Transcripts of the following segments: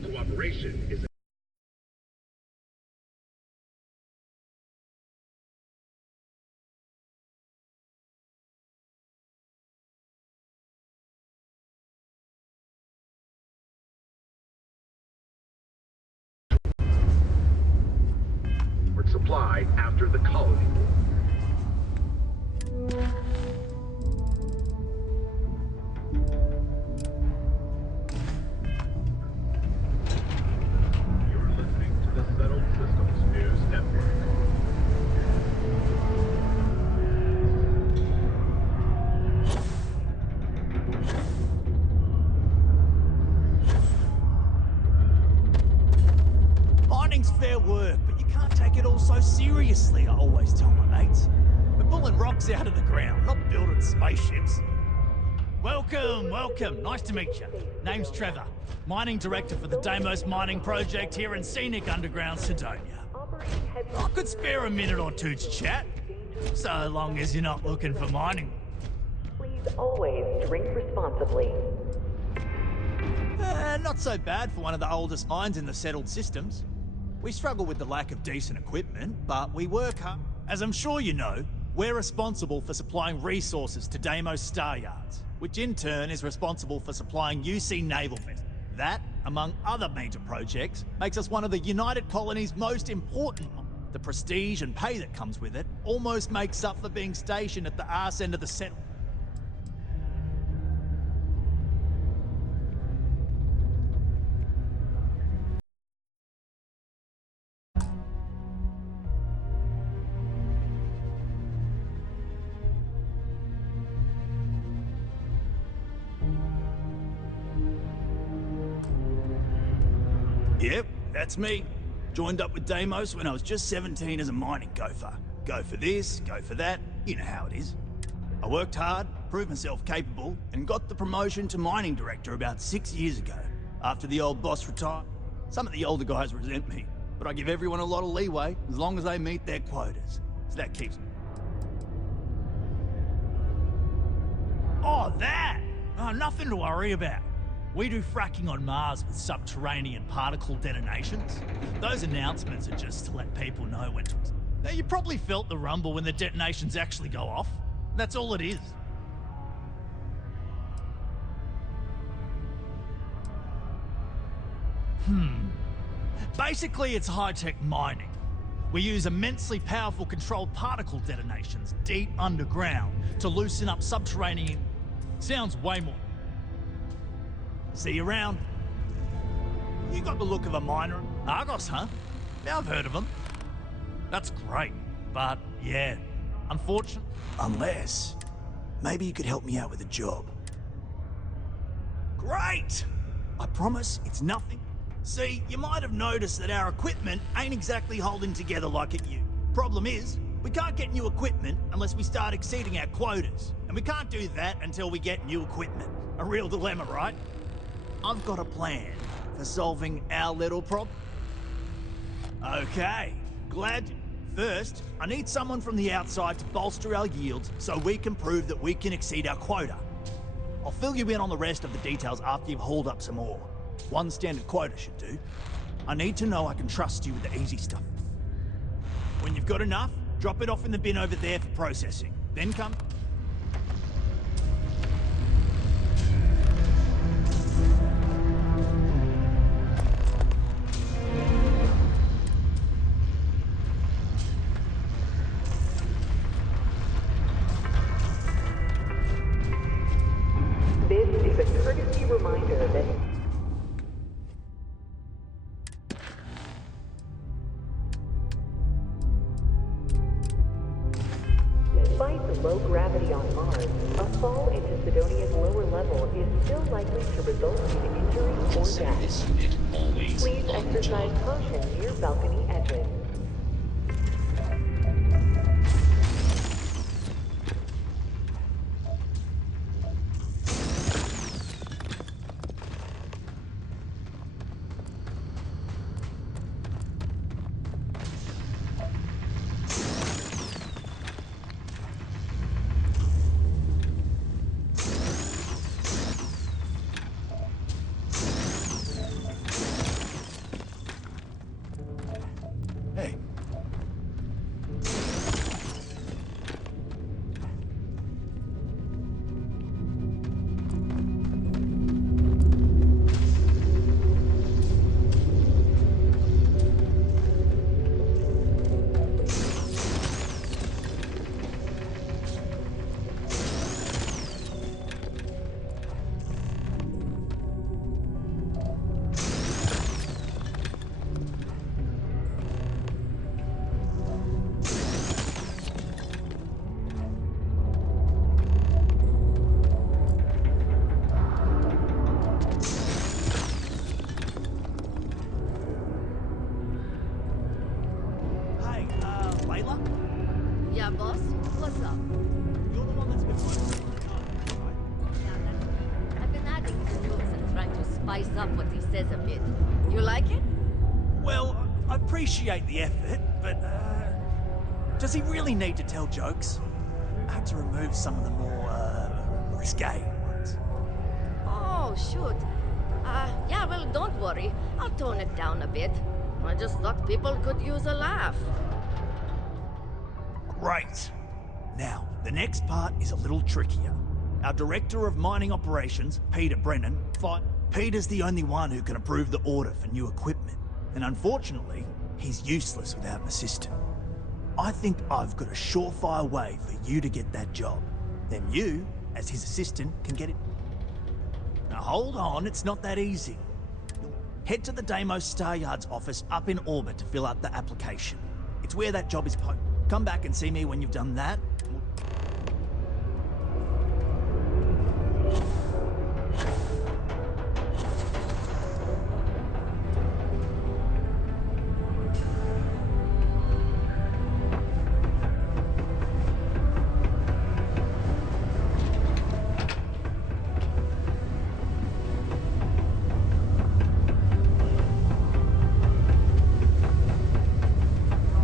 but cooperation is supply after the colony war. You're listening to the Settled Systems News Network. Mining's fair work, but you can't take it all so seriously, I always tell my mates. We're pulling rocks out of the ground, not building spaceships. Welcome, welcome. Nice to meet you. Name's Trevor, mining director for the Deimos mining project here in scenic underground Sidonia. I could spare a minute or two to chat, so long as you're not looking for mining. Please always drink responsibly. Not so bad for one of the oldest mines in the settled systems. We struggle with the lack of decent equipment, but we work hard. As I'm sure you know, we're responsible for supplying resources to Deimos Star Yards, which in turn is responsible for supplying UC naval vessels. That, among other major projects, makes us one of the United Colony's most important. The prestige and pay that comes with it almost makes up for being stationed at the arse end of the settlement. Yep, that's me. Joined up with Deimos when I was just 17 as a mining gopher. Go for this, go for that, you know how it is. I worked hard, proved myself capable, and got the promotion to mining director about 6 years ago, after the old boss retired. Some of the older guys resent me, but I give everyone a lot of leeway as long as they meet their quotas. So that keeps me. Oh, that! Oh, nothing to worry about. We do fracking on Mars with subterranean particle detonations. Those announcements are just to let people know when to... Now, you probably felt the rumble when the detonations actually go off. That's all it is. Basically, it's high-tech mining. We use immensely powerful controlled particle detonations deep underground to loosen up subterranean... Sounds way more... See you around. You got the look of a miner. Argos, huh? Yeah, I've heard of them. That's great, but yeah, unfortunate. Unless, maybe you could help me out with a job. Great! I promise it's nothing. See, you might have noticed that our equipment ain't exactly holding together like it used. Problem is, we can't get new equipment unless we start exceeding our quotas. And we can't do that until we get new equipment. A real dilemma, right? I've got a plan for solving our little problem. Okay, glad. First, I need someone from the outside to bolster our yields so we can prove that we can exceed our quota. I'll fill you in on the rest of the details after you've hauled up some more. One standard quota should do. I need to know I can trust you with the easy stuff. When you've got enough, drop it off in the bin over there for processing. Then come... Despite the low gravity on Mars, a fall into Sidonia's lower level is still likely to result in injury or Consider death. this unit always Please locked. exercise caution near balcony edges. Yeah, boss? What's up? You're the one that's been working on the car, right? Yeah, that's me. I've been adding his jokes and trying to spice up what he says a bit. You like it? Well, I appreciate the effort, but, does he really need to tell jokes? I had to remove some of the more, risque ones. Oh, shoot. Yeah, well, don't worry. I'll tone it down a bit. I just thought people could use a laugh. Great. Now, the next part is a little trickier. Our Director of Mining Operations, Peter Brennan, Peter's the only one who can approve the order for new equipment. And unfortunately, he's useless without an assistant. I think I've got a surefire way for you to get that job. Then you, as his assistant, can get it. Now hold on, it's not that easy. Head to the Deimos Star Yard's office up in orbit to fill out the application. It's where that job is posted. Come back and see me when you've done that.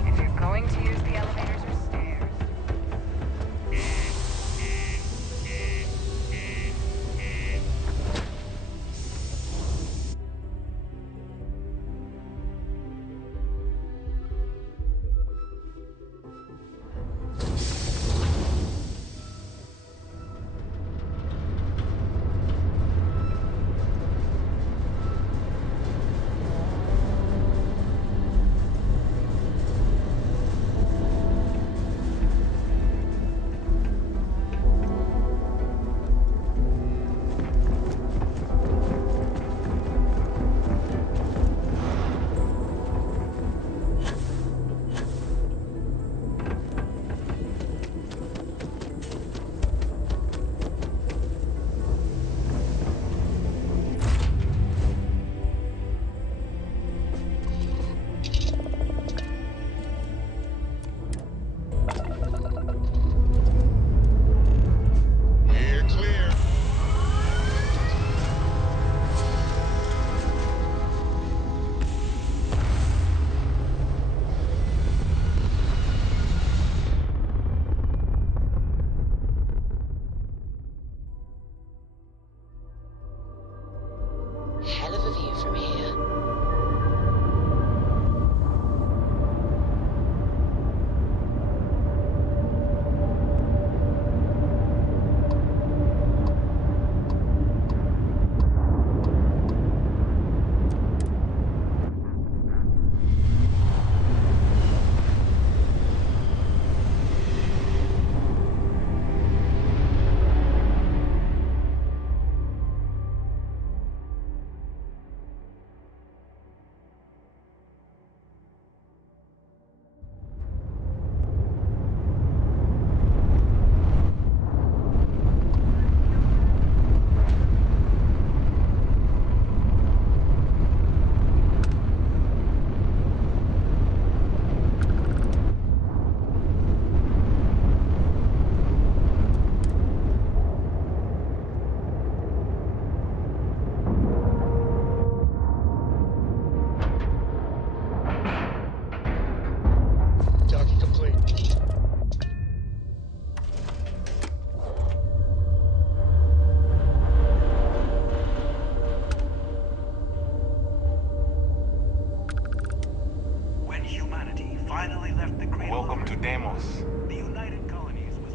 If you're going to use the elevators or stairs. We're clear. Hell of a view from here. Docking complete. When humanity finally left the cradle Welcome of to Earth, Deimos. the United Colonies was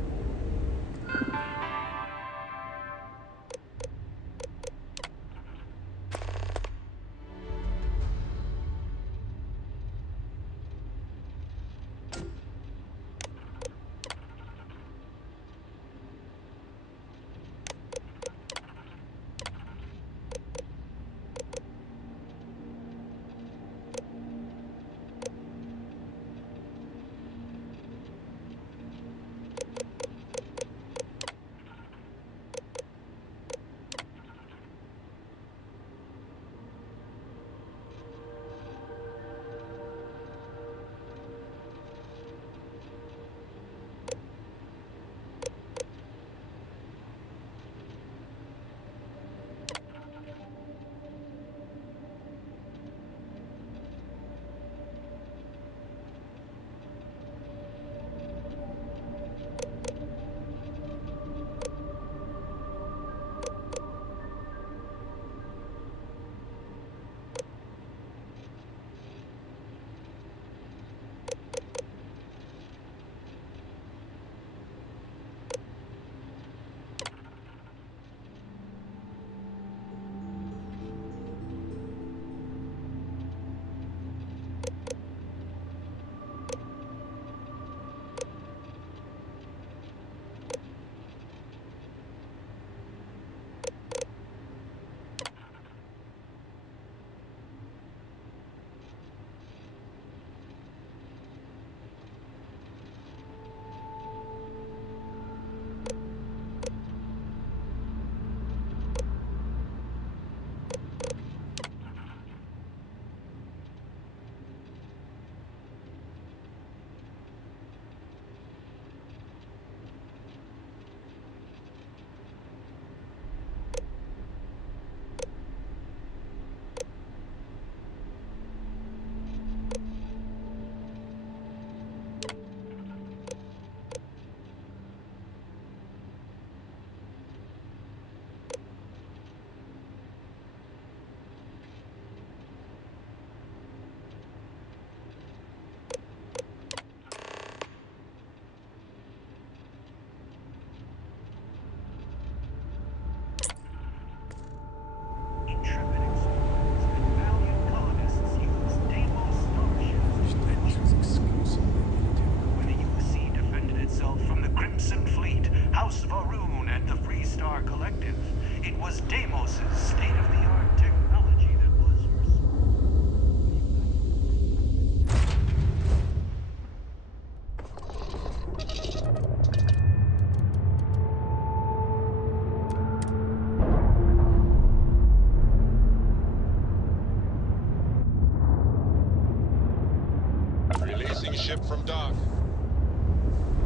Releasing ship from dock.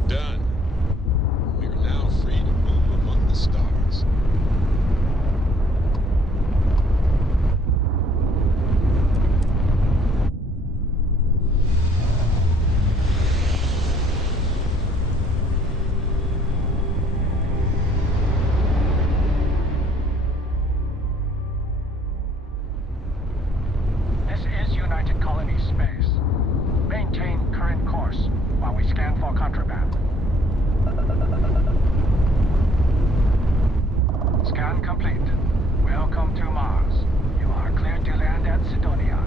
Done. We are now free to move among the stars. This is United Colony Space. Maintain current course while we scan for contraband. Scan complete. Welcome to Mars. You are cleared to land at Sidonia.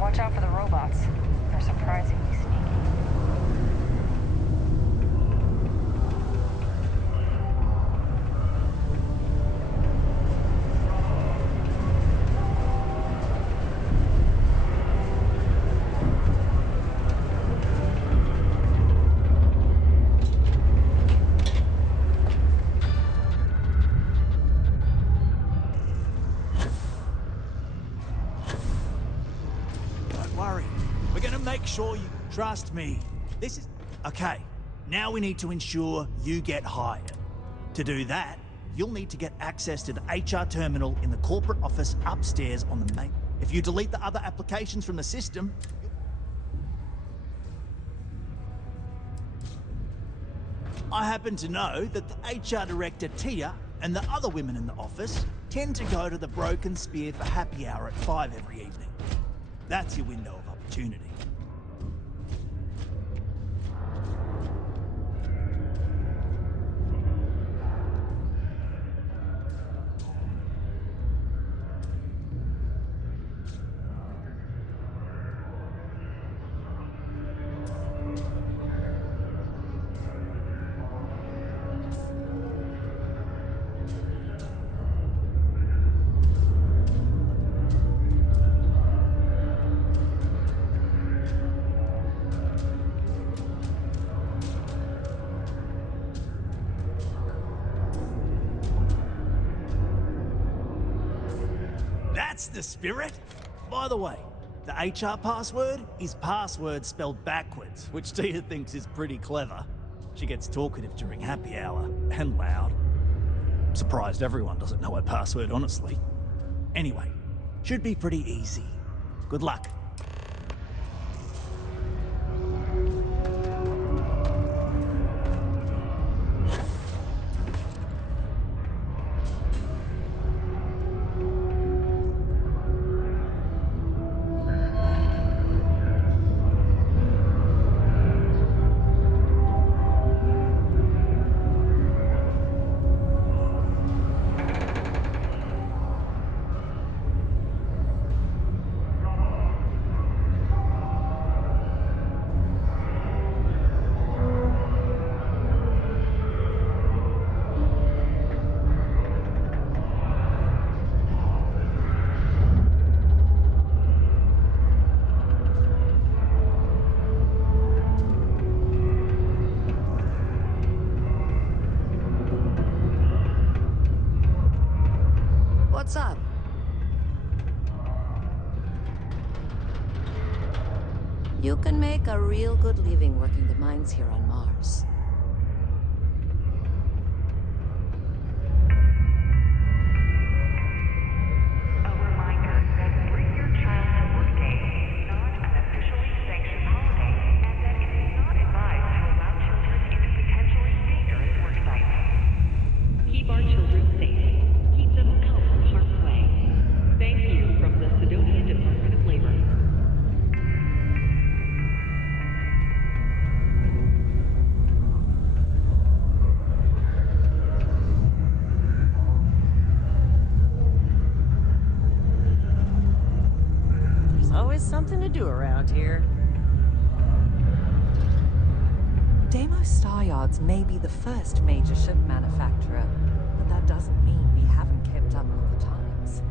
Watch out for the robots. They're surprisingly sneaky. Don't worry. We're gonna make sure you trust me. This is... Okay, now we need to ensure you get hired. To do that, you'll need to get access to the HR terminal in the corporate office upstairs on the main... If you delete the other applications from the system... I happen to know that the HR director, Tia, and the other women in the office tend to go to the Broken Spear for happy hour at 5 every evening. That's your window of opportunity. That's the spirit! By the way, the HR password is password spelled backwards, which Tia thinks is pretty clever. She gets talkative during happy hour, and loud. Surprised everyone doesn't know her password, honestly. Anyway, should be pretty easy. Good luck. What's up? You can make a real good living working the mines here on Mars. A reminder that Bring Your Child to Work Day is not an officially sanctioned holiday and that it is not advised to allow children into potentially dangerous work sites. Keep our children safe. Keep them out of harm's way. Thank you from the Sidonia Department of Labor. There's always something to do around here. Deimos Star Yards may be the first major ship manufacturer, but that doesn't mean we haven't kept up with the times.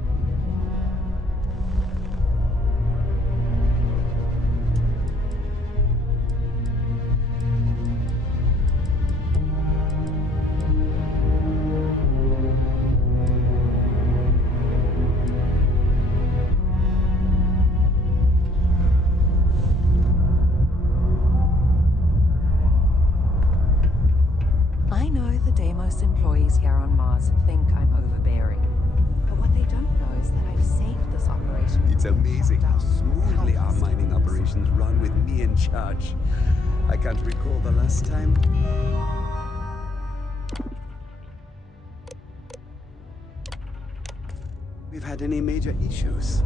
I know the Deimos employees here on Mars think I'm overbearing. But what they don't know is that I've saved this operation. It's amazing how smoothly our mining operations run with me in charge. I can't recall the last time. We've had any major issues.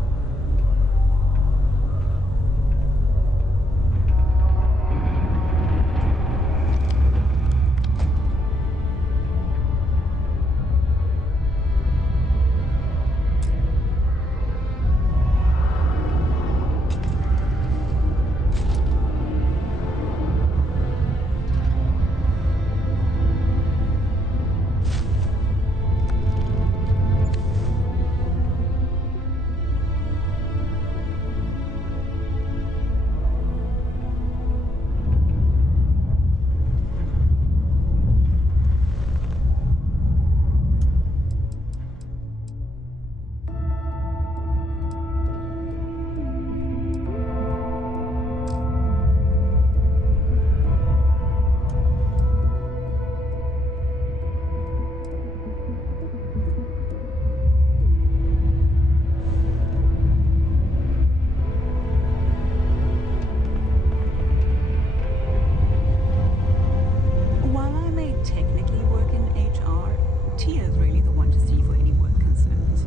While I may technically work in HR, Tia's really the one to see for any work concerns.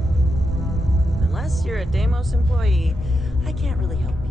Unless you're a Deimos employee, I can't really help you.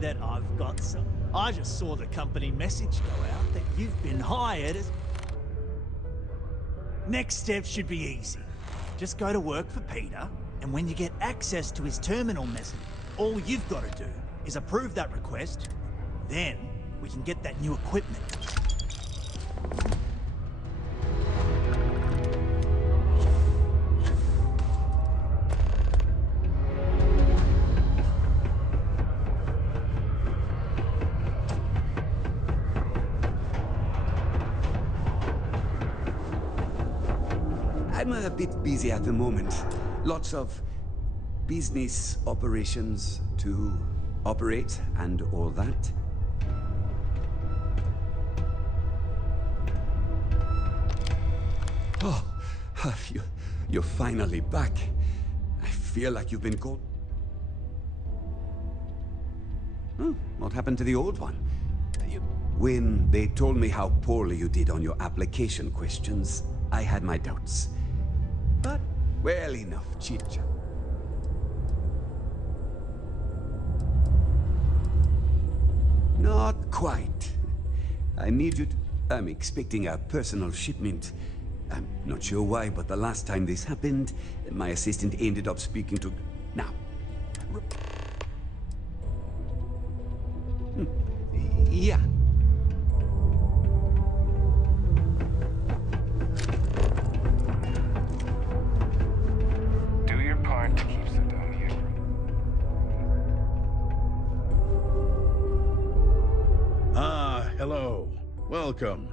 that I've got some... I just saw the company message go out that you've been hired as... Next step should be easy. Just go to work for Peter, and when you get access to his terminal message, all you've got to do is approve that request. Then we can get that new equipment. I'm a bit busy at the moment. Lots of business operations to operate and all that. Oh, you're finally back. I feel like you've been called. What happened to the old one? When they told me how poorly you did on your application questions, I had my doubts. But, well, enough chit-chat. Not quite. I need you to... I'm expecting a personal shipment. I'm not sure why, but the last time this happened, my assistant ended up speaking to... Now. Yeah. Do your part to keep Sidonia. Ah, hello. Welcome.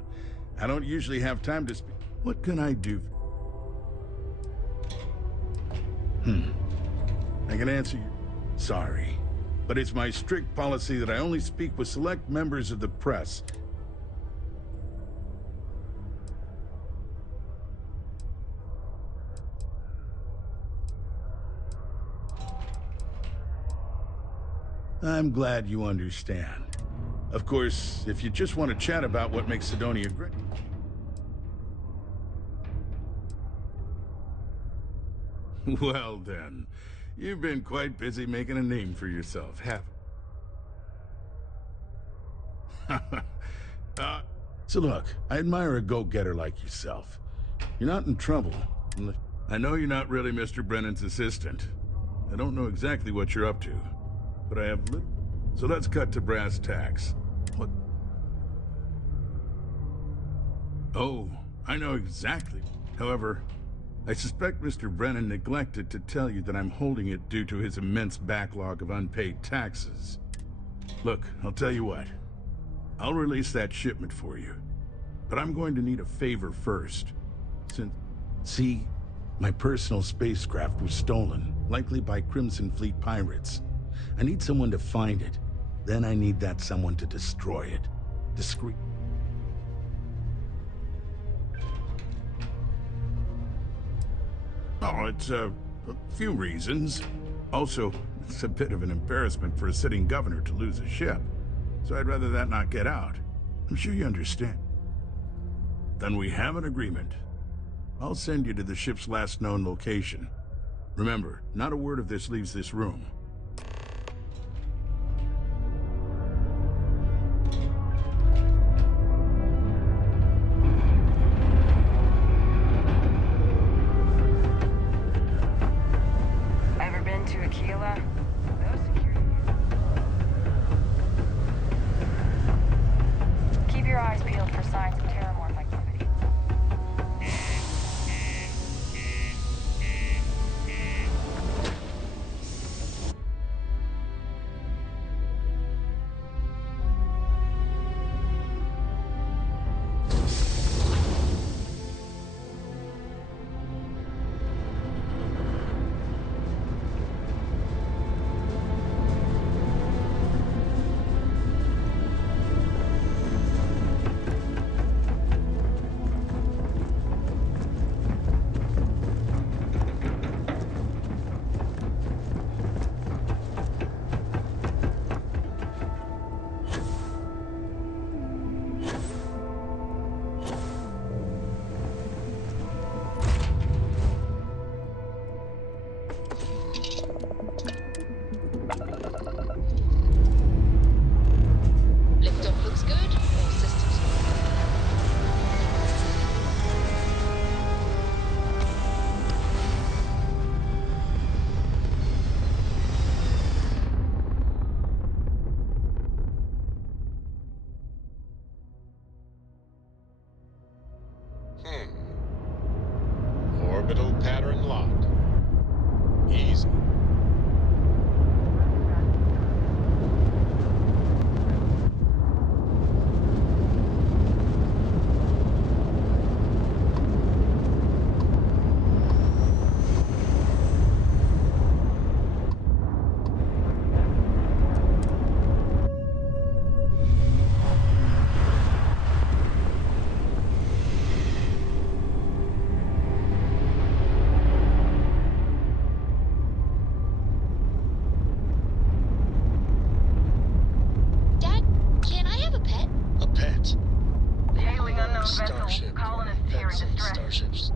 I don't usually have time to speak. What can I do? I can answer you. Sorry. But it's my strict policy that I only speak with select members of the press. I'm glad you understand. Of course, if you just want to chat about what makes Sidonia great... Well then, you've been quite busy making a name for yourself, haven't you? So look, I admire a go-getter like yourself. You're not in trouble. I know you're not really Mr. Brennan's assistant. I don't know exactly what you're up to, but I have little... So let's cut to brass tacks. What? Oh, I know exactly. However, I suspect Mr. Brennan neglected to tell you that I'm holding it due to his immense backlog of unpaid taxes. Look, I'll tell you what. I'll release that shipment for you. But I'm going to need a favor first. See, my personal spacecraft was stolen, likely by Crimson Fleet pirates. I need someone to find it. Then I need that someone to destroy it. Discreet. Oh, it's a few reasons. Also, it's a bit of an embarrassment for a sitting governor to lose a ship. So I'd rather that not get out. I'm sure you understand. Then we have an agreement. I'll send you to the ship's last known location. Remember, not a word of this leaves this room. Ever been to Aquila? Those security... Keep your eyes peeled for signs of terramorph activity. Orbital pattern locked. Easy. Dad, can I have a pet? A pet. Hailing unknown vessel. Starship. Colonists here in Pets and distress. starships.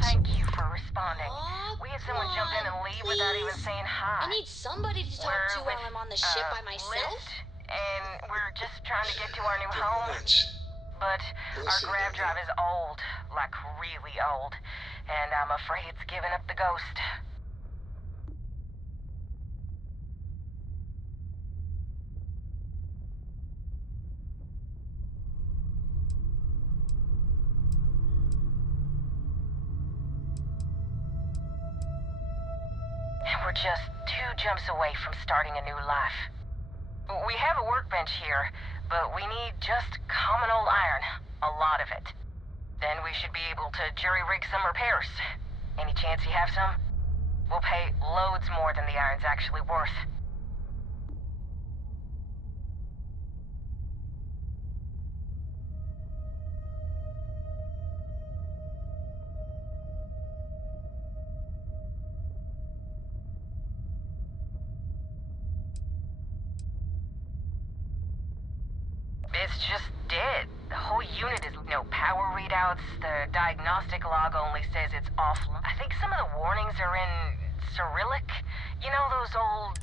Thank you for responding. Aw, We had someone jump in and leave without even please. saying hi. I need somebody to talk to while I'm on the ship by myself. And we're just trying to get to our new Give me home. an inch. But We'll our see grav about drive that. is old, like really old. And I'm afraid it's giving up the ghost. And we're just 2 jumps away from starting a new life. We have a workbench here, but we need just common old iron. A lot of it. Then we should be able to jury-rig some repairs. Any chance you have some? We'll pay loads more than the iron's actually worth. It's just dead. The whole unit is no power readouts. The diagnostic log only says it's off. I think some of the warnings are in Cyrillic. You know those old...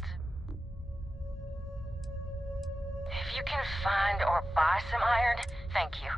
If you can find or buy some iron, thank you.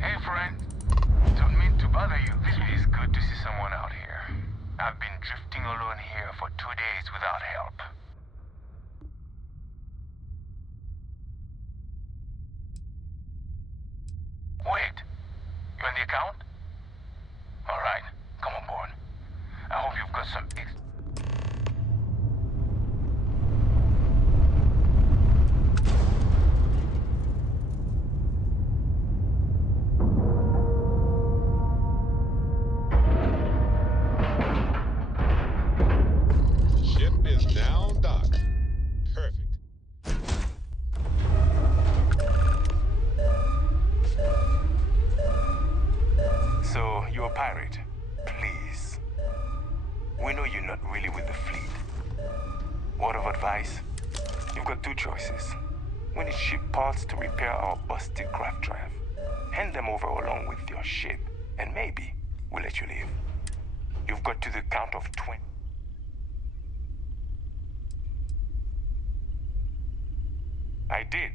Hey, friend. Don't mean to bother you. It is good to see someone out here. I've been drifting alone here for 2 days without help. Wait. You on the account? All right. Come on board. I hope you've got some... Ship is now docked. Perfect. So, you're a pirate? Please. We know you're not really with the fleet. Word of advice? You've got 2 choices. We need ship parts to repair our busted craft drive. Hand them over along with your ship, and maybe we'll let you live. You've got to the count of 20. I did.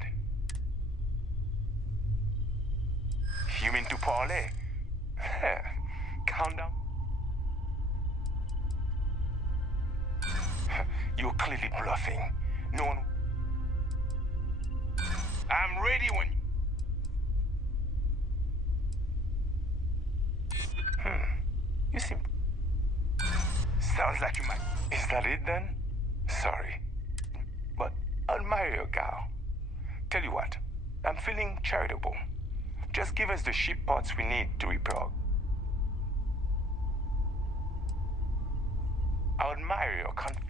You mean to parlay? Count down. You're clearly bluffing. No one... I'm ready when... You seem... Sounds like you might... Is that it then? Sorry. But I'll marry your gal. Tell you what, I'm feeling charitable. Just give us the ship parts we need to repair. I admire your confidence.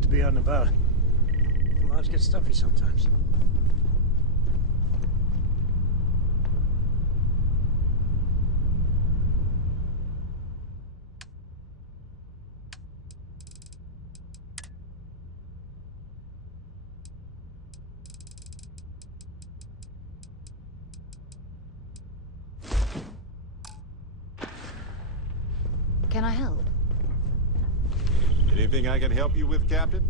good to be out and about. Lives get stuffy sometimes. Can I help? Anything I can help you with, Captain?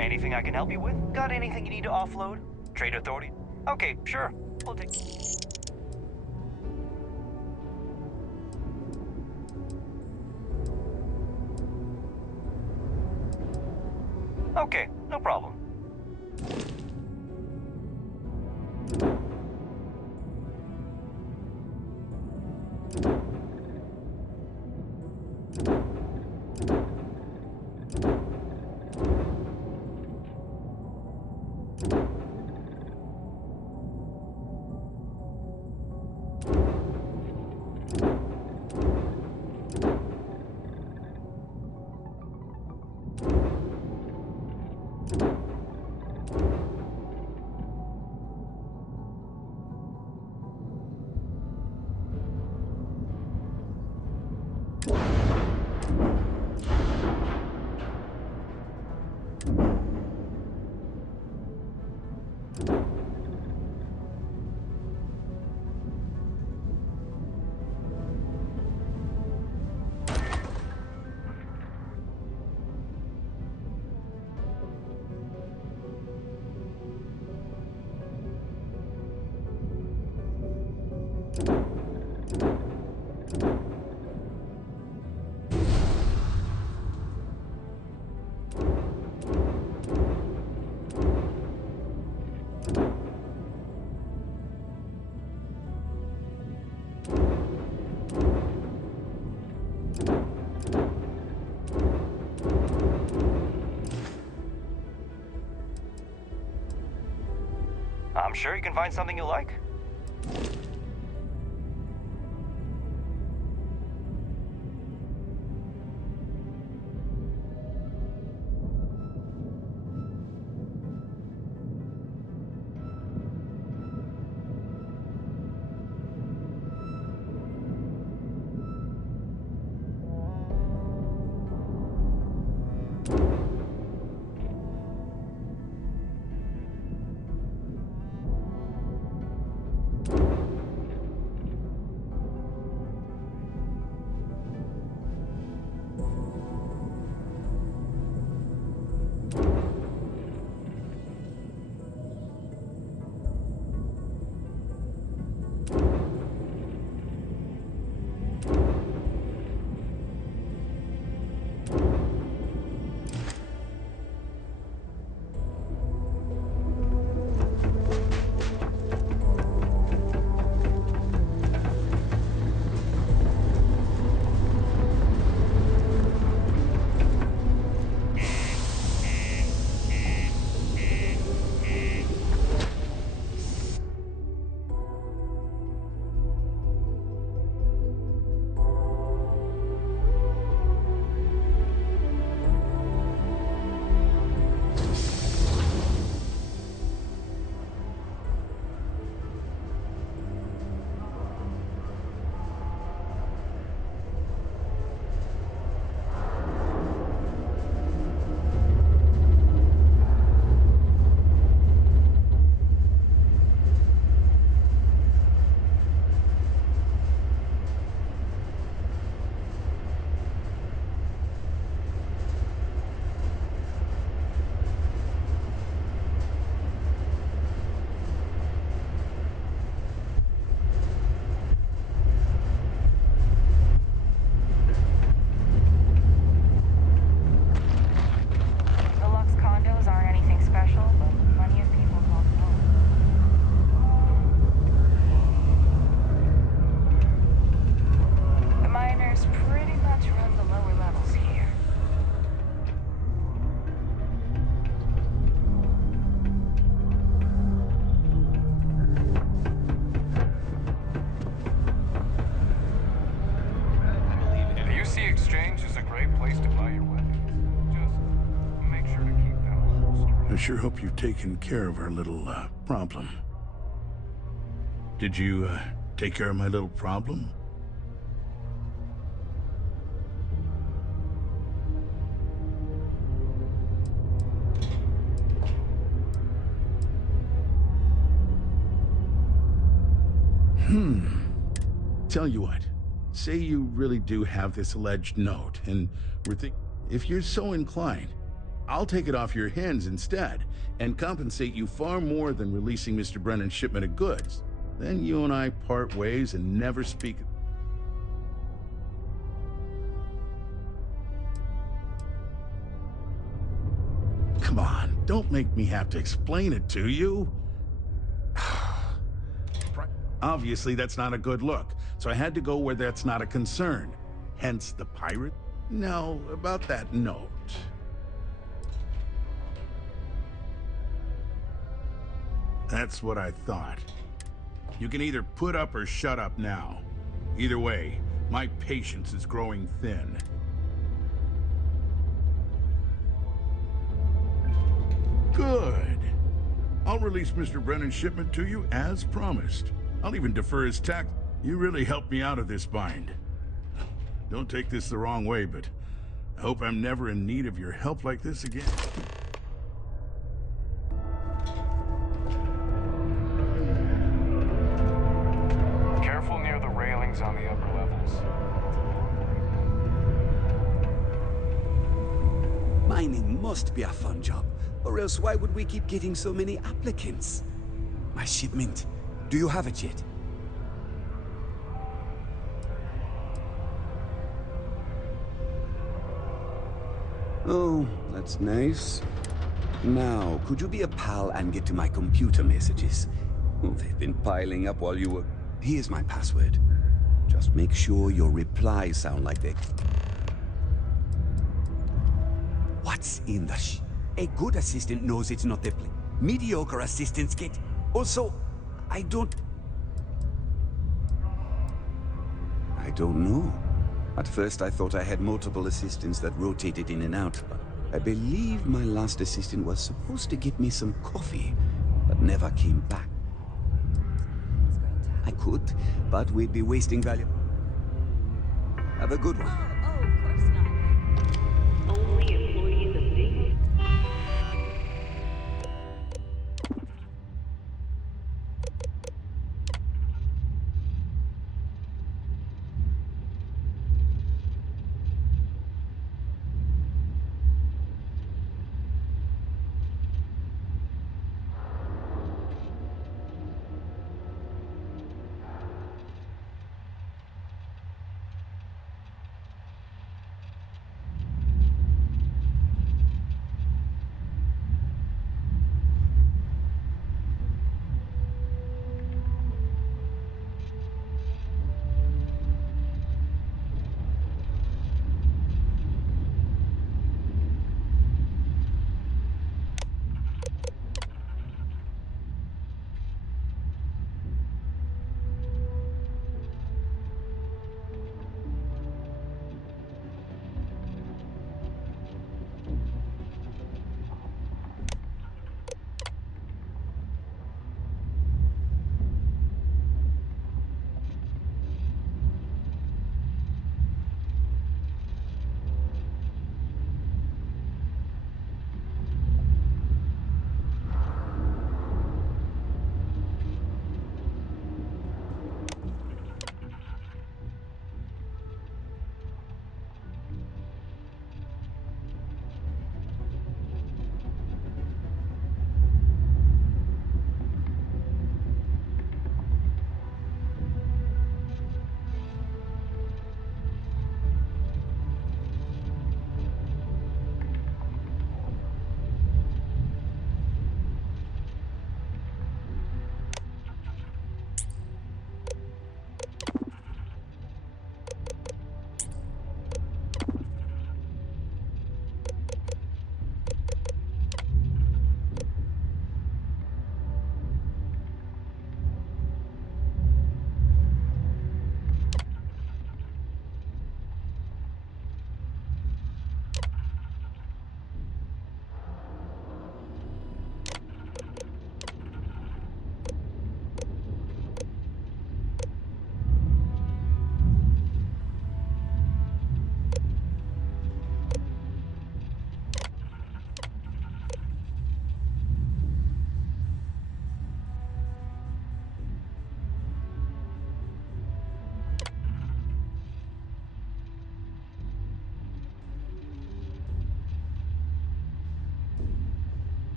Anything I can help you with? Got anything you need to offload? Trade authority? Okay, sure. We'll take... Okay, no problem. I'm sure you can find something you like. I sure hope you've taken care of our little, problem. Did you, take care of my little problem? Tell you what, say you really do have this alleged note, and if you're so inclined, I'll take it off your hands instead, and compensate you far more than releasing Mr. Brennan's shipment of goods. Then you and I part ways and never speak. Come on, don't make me have to explain it to you. Obviously, that's not a good look, so I had to go where that's not a concern. Hence the pirate. Now, about that note. That's what I thought. You can either put up or shut up now. Either way, my patience is growing thin. Good. I'll release Mr. Brennan's shipment to you as promised. I'll even defer his tax. You really helped me out of this bind. Don't take this the wrong way, but I hope I'm never in need of your help like this again. Careful near the railings on the upper levels. Mining must be a fun job, or else why would we keep getting so many applicants? My shipment. Do you have it yet? Oh, that's nice. Now, could you be a pal and get to my computer messages? Oh, they've been piling up while you were... Here's my password. Just make sure your replies sound like they... What's in the A good assistant knows it's not their place. Mediocre assistants get... Also, I don't know. At first I thought I had multiple assistants that rotated in and out, but I believe my last assistant was supposed to get me some coffee, but never came back. I could, but we'd be wasting valuable. Have a good one. Oh, of course not. Only employees of Deimos.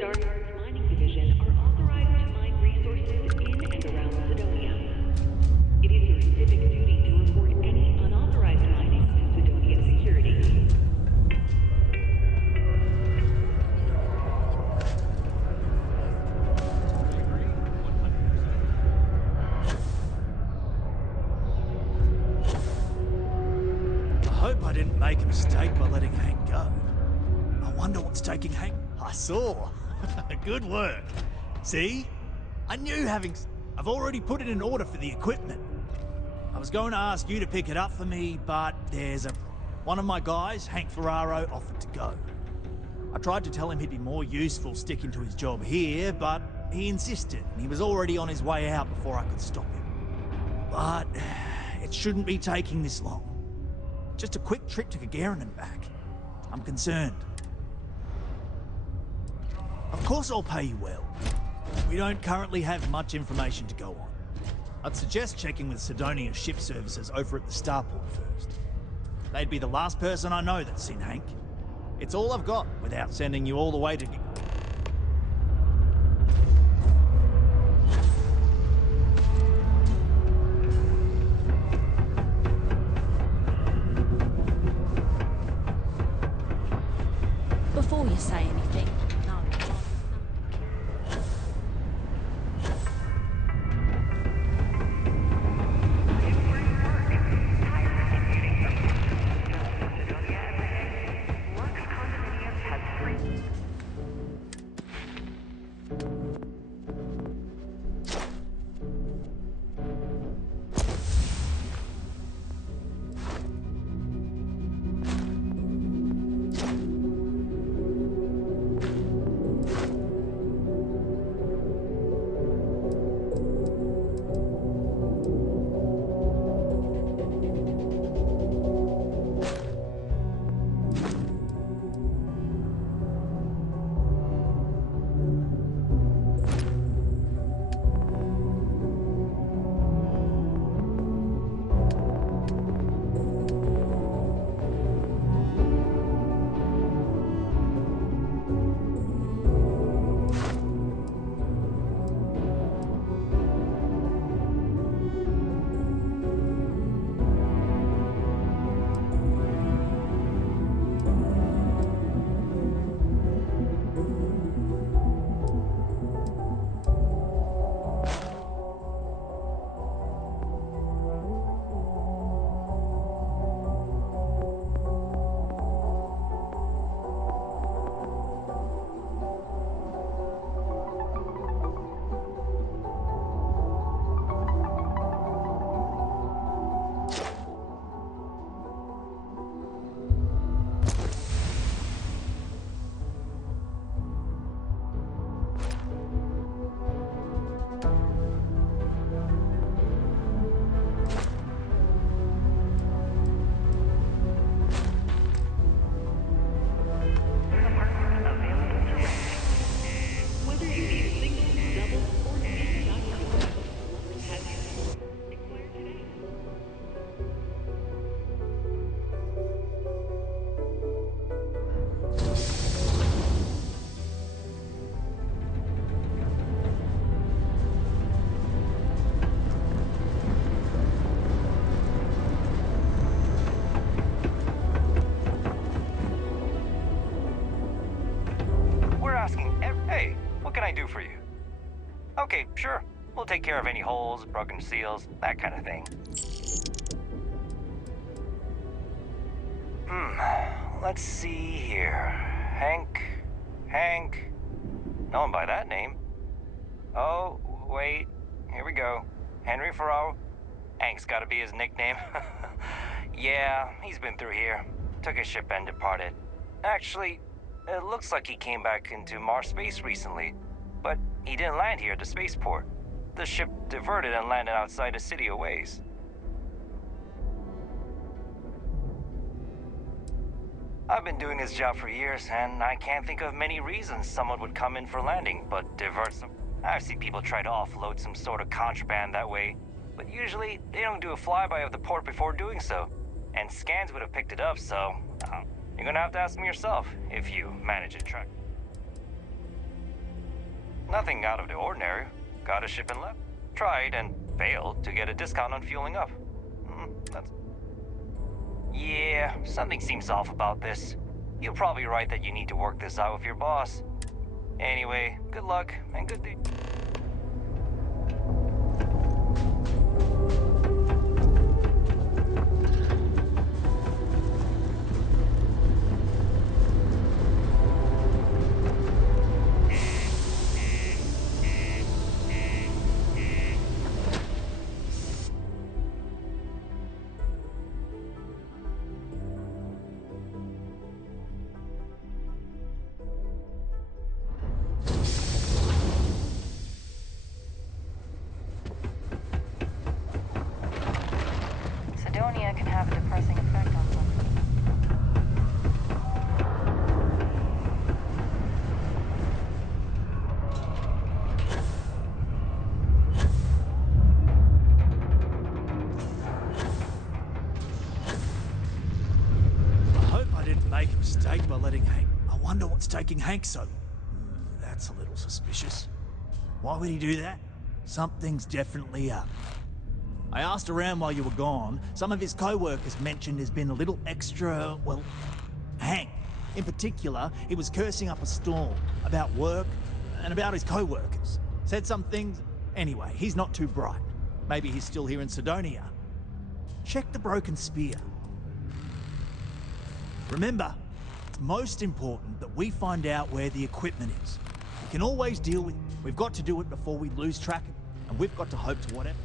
Starfield's mining division are authorized to mine resources in and around Sidonia. It is your civic duty to report any unauthorized mining to Sidonia security. I hope I didn't make a mistake by letting Hank go. I wonder what's taking Hank. I saw. Good work. See? I knew I've already put it in order for the equipment. I was going to ask you to pick it up for me, but there's a... One of my guys, Hank Ferraro, offered to go. I tried to tell him he'd be more useful sticking to his job here, but he insisted, and he was already on his way out before I could stop him. But it shouldn't be taking this long. Just a quick trip to Gagarin and back. I'm concerned. Of course I'll pay you well. We don't currently have much information to go on. I'd suggest checking with Sidonia's ship services over at the starport first. They'd be the last person I know that's seen Hank. It's all I've got without sending you all the way to... take care of any holes, broken seals, that kind of thing. Let's see here. Hank. No one by that name. Oh, wait. Here we go. Henry Farrow. Hank's gotta be his nickname. Yeah, he's been through here. Took his ship and departed. Actually, it looks like he came back into Mars space recently, but he didn't land here at the spaceport. The ship diverted and landed outside the city a ways. I've been doing this job for years, and I can't think of many reasons someone would come in for landing, but divert some. I've seen people try to offload some sort of contraband that way, but usually they don't do a flyby of the port before doing so. And scans would have picked it up, so you're gonna have to ask me yourself if you manage to track. Nothing out of the ordinary. Got a ship and left. Tried and failed to get a discount on fueling up. Yeah, something seems off about this. You're probably right that you need to work this out with your boss. Anyway, good luck and good day. Sidonia can have a depressing effect on somebody. I hope I didn't make a mistake by letting Hank... I wonder what's taking Hank so... That's a little suspicious. Why would he do that? Something's definitely up. I asked around while you were gone. Some of his co-workers mentioned there's been a little extra, well, Hank. In particular, he was cursing up a storm about work and about his co-workers. Said some things... Anyway, he's not too bright. Maybe he's still here in Sidonia. Check the broken spear. Remember, it's most important that we find out where the equipment is. We can always deal with it. We've got to do it before we lose track of it, and we've got to hope to whatever.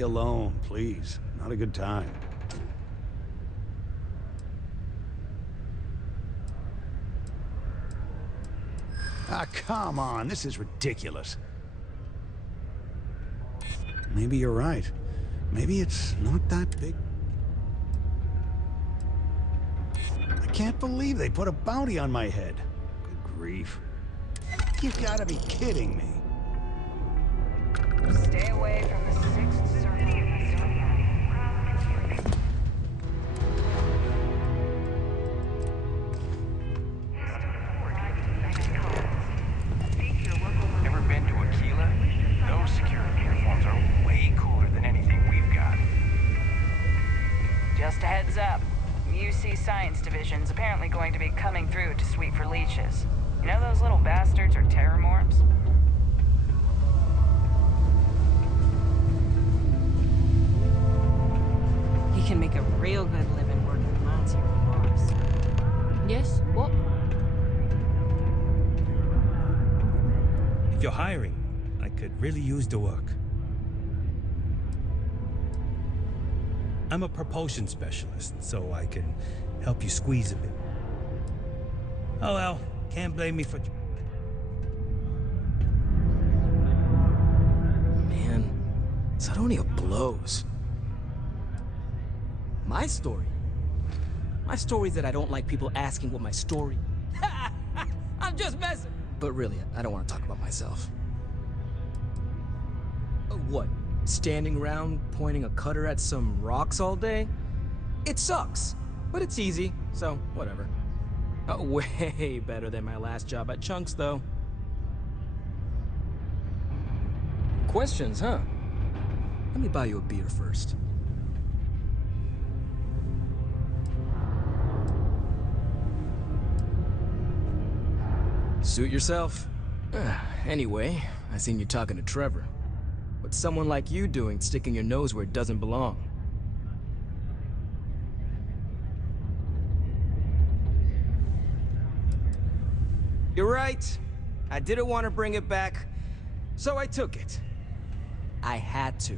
Alone, please. Not a good time. Ah, come on. This is ridiculous. Maybe you're right. Maybe it's not that big. I can't believe they put a bounty on my head. Good grief. You gotta be kidding me. Stay away from the Sixth Circle. Ever been to Aquila? Those security uniforms are way cooler than anything we've got. Just a heads up. UC Science Division's apparently going to be coming through to sweep for leeches. You know those little bastards are terramorphs? He can make a real good living working mods here on Mars. Yes? What? If you're hiring, I could really use the work. I'm a propulsion specialist, so I can help you squeeze a bit. Oh well, can't blame me for... Man, Sidonia blows. My story? My story is that I don't like people asking what my story... I'm just messing! But really, I don't want to talk about myself. What? Standing around pointing a cutter at some rocks all day? It sucks, but it's easy, so whatever. Way better than my last job at Chunks, though. Questions, huh? Let me buy you a beer first. Suit yourself. Anyway, I seen you talking to Trevor. What's someone like you doing sticking your nose where it doesn't belong? You're right. I didn't want to bring it back, so I took it. I had to.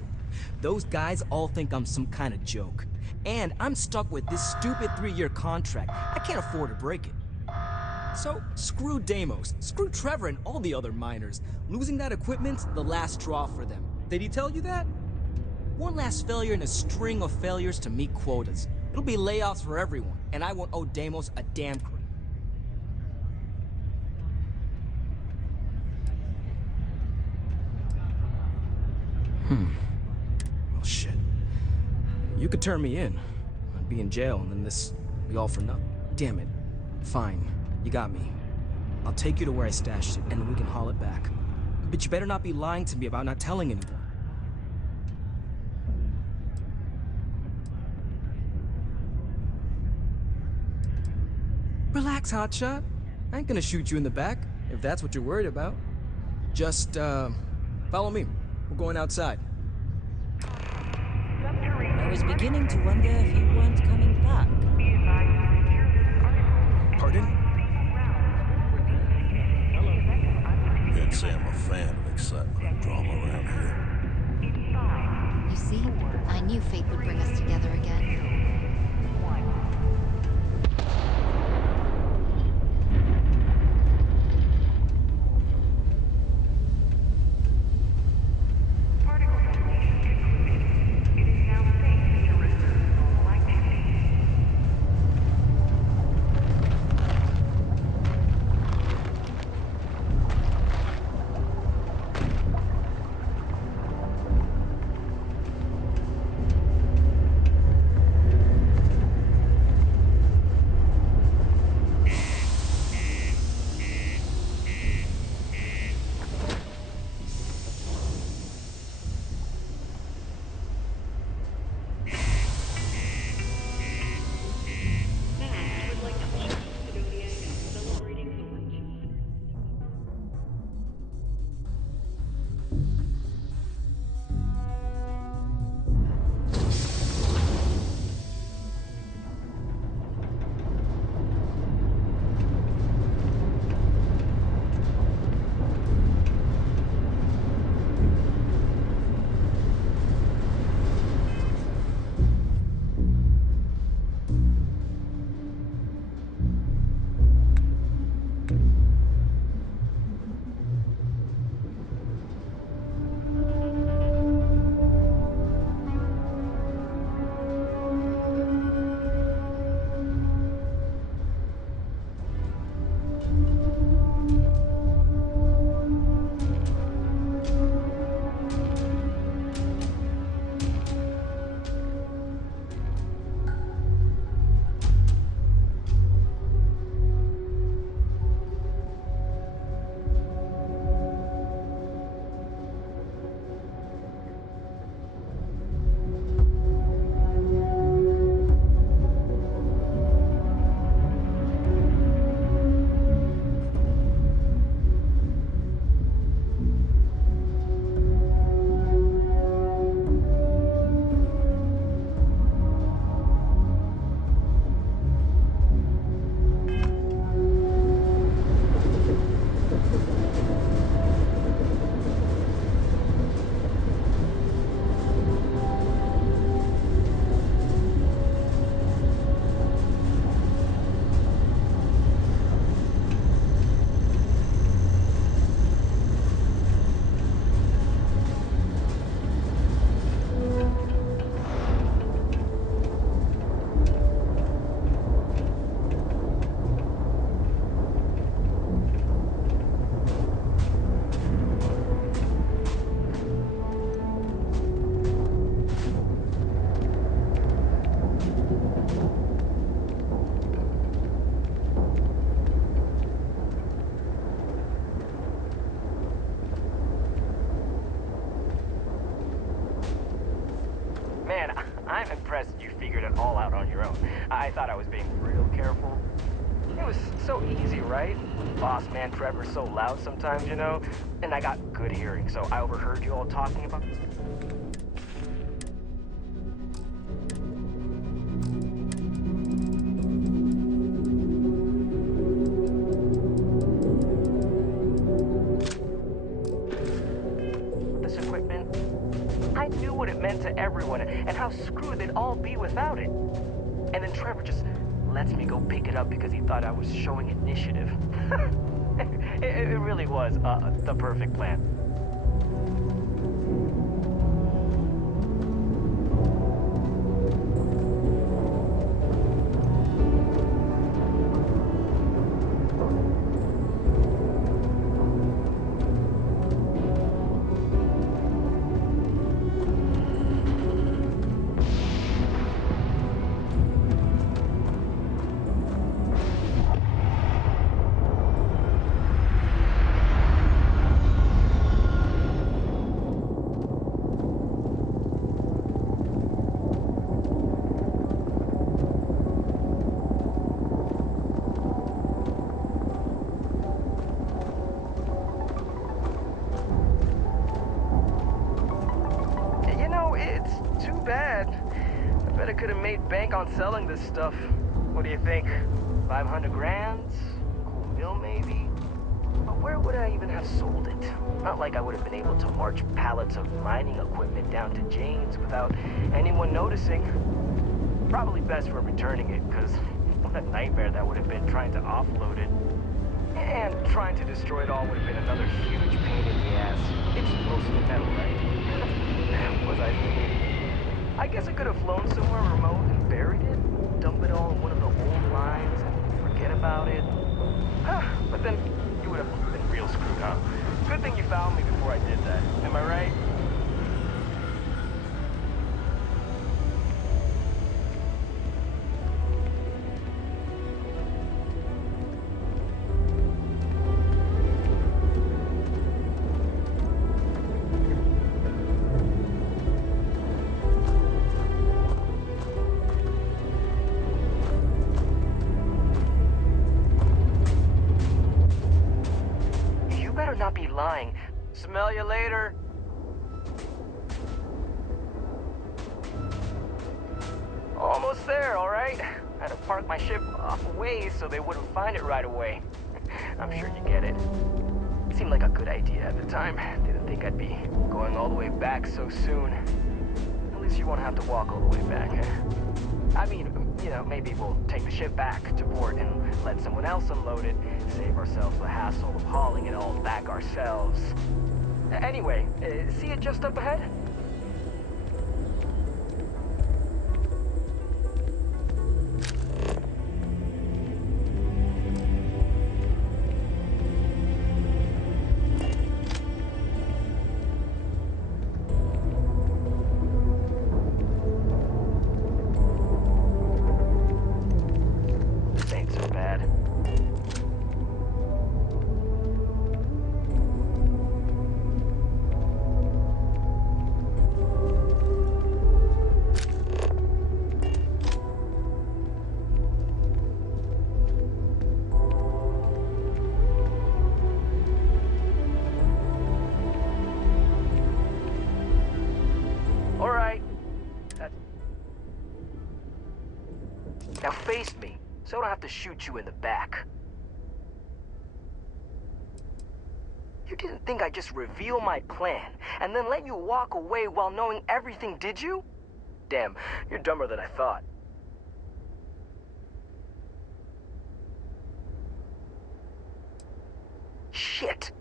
Those guys all think I'm some kind of joke. And I'm stuck with this stupid 3-year contract. I can't afford to break it. So, screw Deimos, screw Trevor and all the other miners. Losing that equipment's the last straw for them. Did he tell you that? One last failure in a string of failures to meet quotas. It'll be layoffs for everyone, and I won't owe Deimos a damn crap. Well, shit. You could turn me in. I'd be in jail, and then this be all for nothing. Damn it. Fine. You got me. I'll take you to where I stashed it, and then we can haul it back. But you better not be lying to me about not telling anyone. Relax, hotshot. I ain't gonna shoot you in the back, if that's what you're worried about. Just, follow me. We're going outside. I was beginning to wonder if you weren't coming back. Pardon? Can't say I'm a fan of excitement and drama around here. You see, I knew fate would bring us together again. figured it all out on your own. I thought I was being real careful. It was so easy, right? Boss man Trevor's so loud sometimes, you know? And I got good hearing, so I overheard you all talking about... this equipment. I knew what it meant to everyone and how screwed they'd all be without it. And then Trevor just lets me go pick it up because he thought I was showing initiative. It really was the perfect plan. It's too bad. I bet I could have made bank on selling this stuff. What do you think? 500 grand? Cool meal, maybe? But where would I even have sold it? Not like I would have been able to march pallets of mining equipment down to Jane's without anyone noticing. Probably best for returning it, because what a nightmare that would have been trying to offload it. And trying to destroy it all would have been another huge pain in the ass. It's mostly metal, right? Was I thinking? I guess I could have flown somewhere remote and buried it, dump it all in one of the old lines, and forget about it. But then you would have been real screwed, huh? Good thing you found me before I did that. Am I right? Not be lying. Smell you later. Almost there, all right? I had to park my ship off a ways so they wouldn't find it right away. I'm sure you get it. It seemed like a good idea at the time. Didn't think I'd be going all the way back so soon. At least you won't have to walk all the way back, huh? I mean, you know, maybe we'll take the ship back to port and let someone else unload it, save ourselves the hassle of hauling it all back ourselves. Anyway, see it just up ahead? Now face me, so I don't have to shoot you in the back. You didn't think I'd just reveal my plan, and then let you walk away while knowing everything, did you? Damn, you're dumber than I thought. Shit!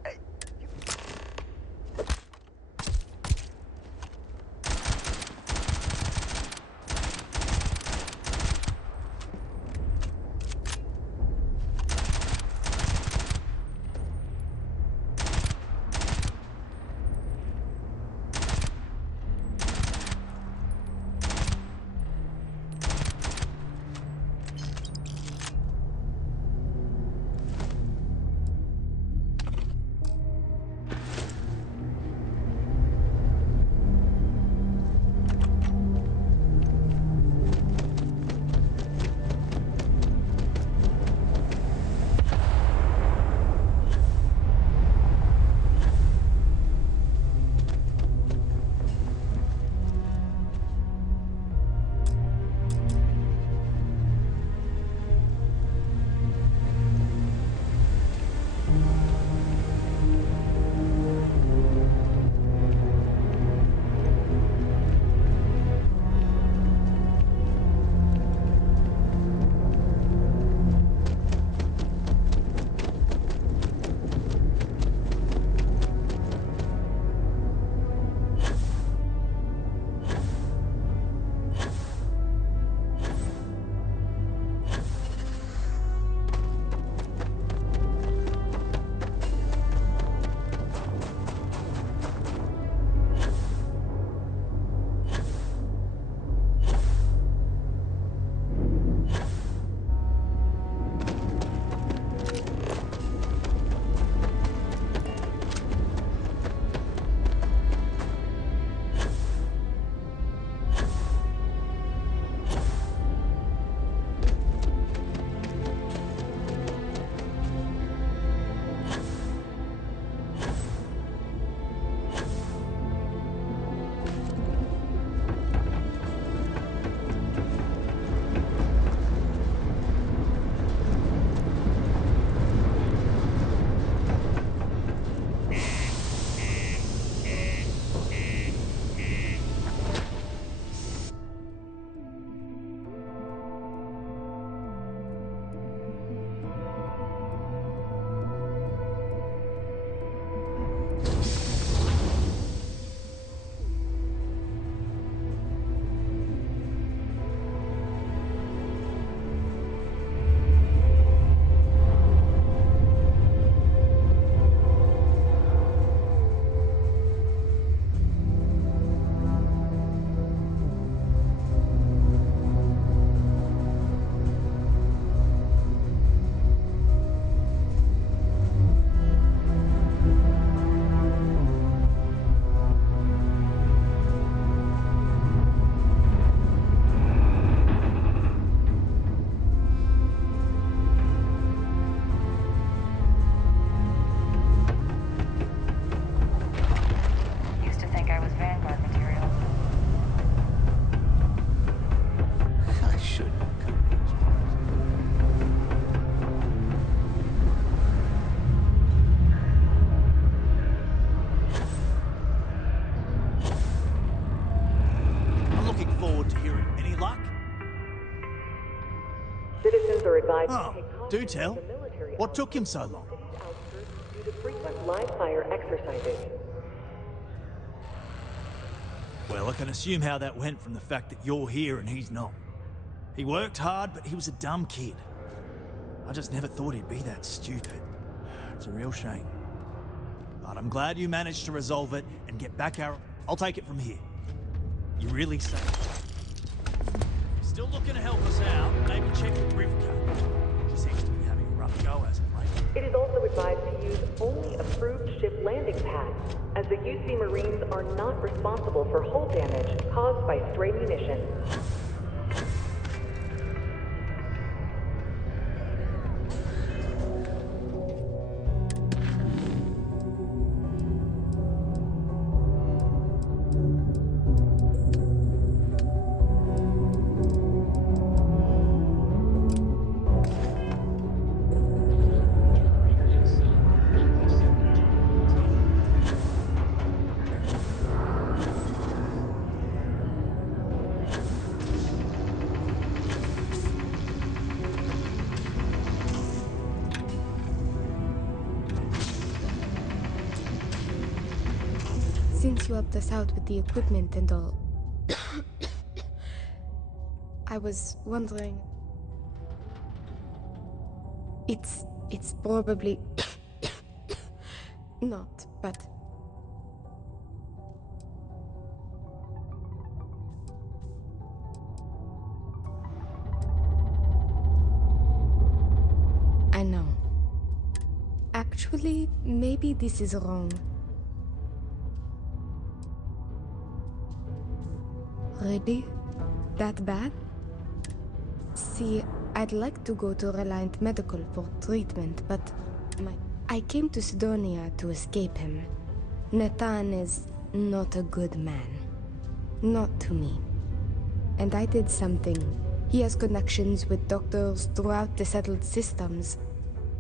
Soldiers are advised Oh, to take caution do tell. with the military What took him so long? due to frequent live fire exercises. Well, I can assume how that went from the fact that you're here and he's not. He worked hard, but he was a dumb kid. I just never thought he'd be that stupid. It's a real shame. But I'm glad you managed to resolve it and get back our... I'll take it from here. You really say... Still looking to help us out, maybe check with Rivka. She seems to be having a rough go as of late. It is also advised to use only approved ship landing pads, as the UC Marines are not responsible for hull damage caused by stray munitions. Since you helped us out with the equipment and all, I was wondering... It's probably... not, but... I know. Actually, maybe this is wrong. Really? That bad? See, I'd like to go to Reliant Medical for treatment, but I came to Sidonia to escape him. Nathan is not a good man. Not to me. And I did something. He has connections with doctors throughout the settled systems.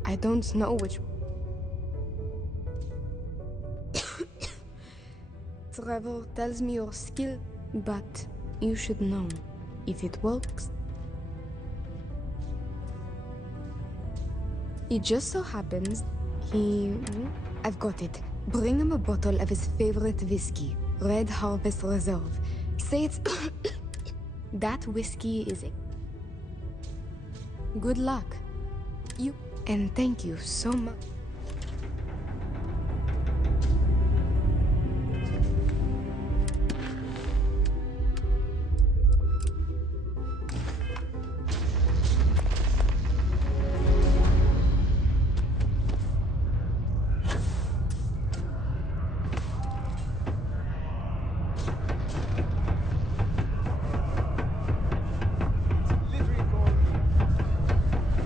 I don't know which... Trevor tells me you're skilled, but you should know. If it works... It just so happens I've got it. Bring him a bottle of his favorite whiskey, Red Harvest Reserve. Say it's... That whiskey is it. Good luck. And thank you so much.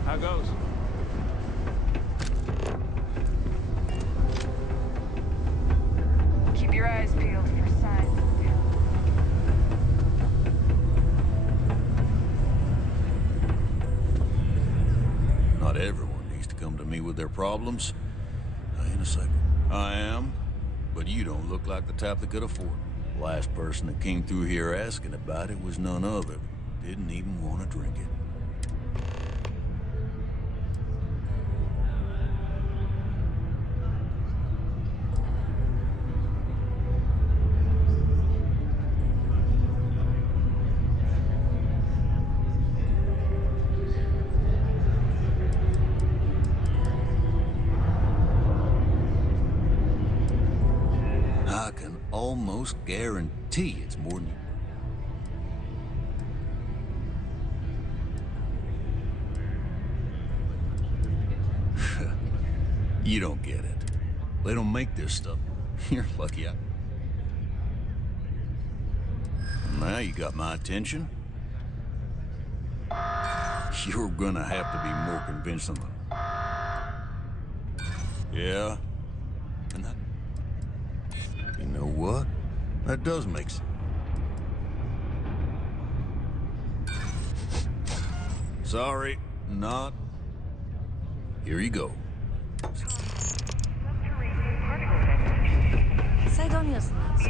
How goes? Keep your eyes peeled for signs. Not everyone needs to come to me with their problems. I ain't a psycho. I am, but you don't look like the type that could afford it. Last person that came through here asking about it was none other. Didn't even want to drink it. I can almost guarantee it's more than you... You don't get it. They don't make this stuff. You're lucky Now you got my attention. You're gonna have to be more convincing than... Yeah? And that... You know what? That does make sense. Sorry, not. Here you go. Sidonia's next.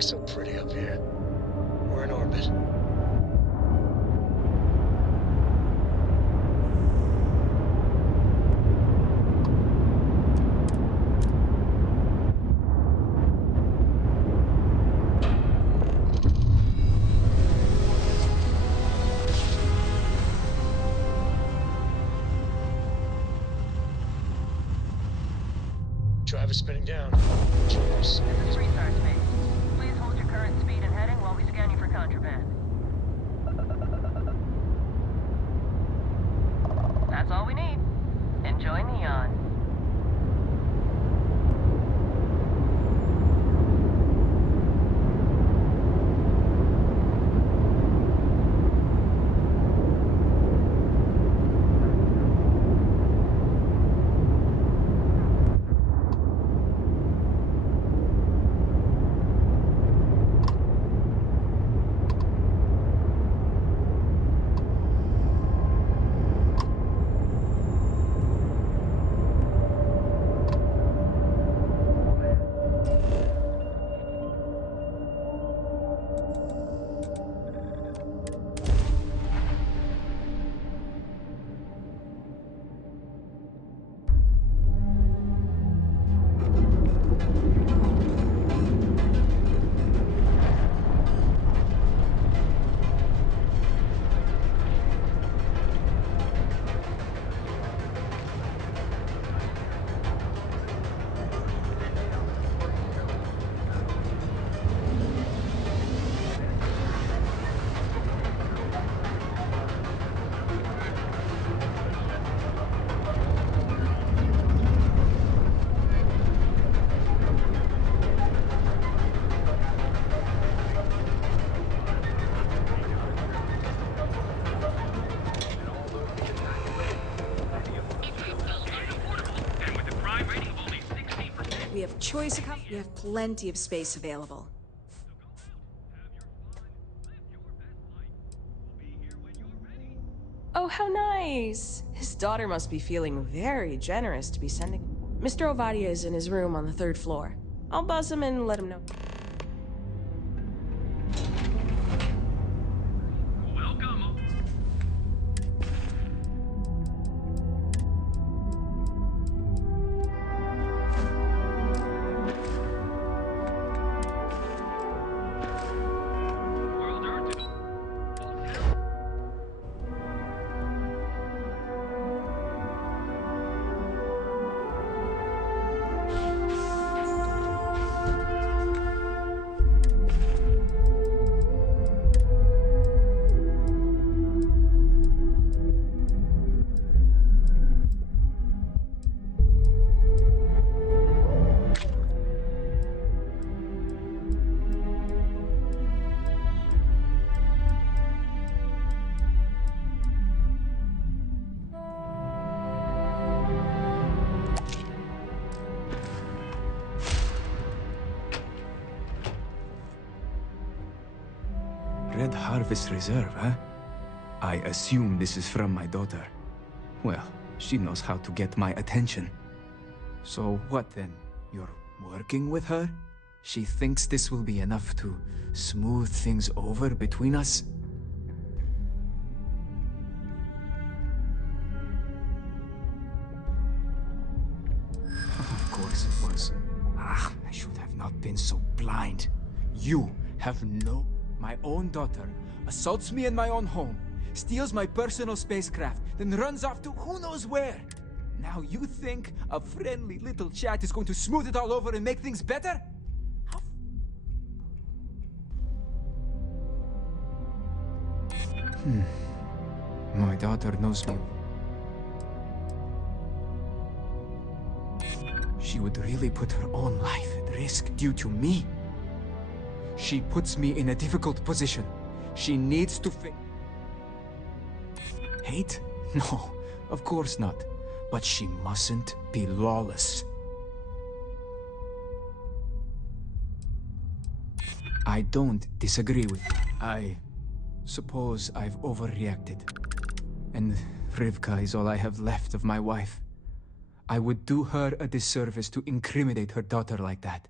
looks so pretty up here. We're in orbit. Drive is spinning down. Cheers. This is Restart Space. Please hold your current speed and heading while we scan you for contraband. That's all we need. Enjoy Neon. We have choice. We have plenty of space available. Oh, how nice! His daughter must be feeling very generous to be sending. Mr. Ovadia is in his room on the 3rd floor. I'll buzz him and let him know. Red Harvest Reserve, huh? I assume this is from my daughter. Well, she knows how to get my attention. So what then? You're working with her? She thinks this will be enough to smooth things over between us? Of course it was. Ah, I should have not been so blind. You have no... My own daughter assaults me in my own home, steals my personal spacecraft, then runs off to who knows where. Now you think a friendly little chat is going to smooth it all over and make things better? My daughter knows me. She would really put her own life at risk due to me. She puts me in a difficult position. She needs to hate? No, of course not. But she mustn't be lawless. I don't disagree with you. I suppose I've overreacted. And Rivka is all I have left of my wife. I would do her a disservice to incriminate her daughter like that.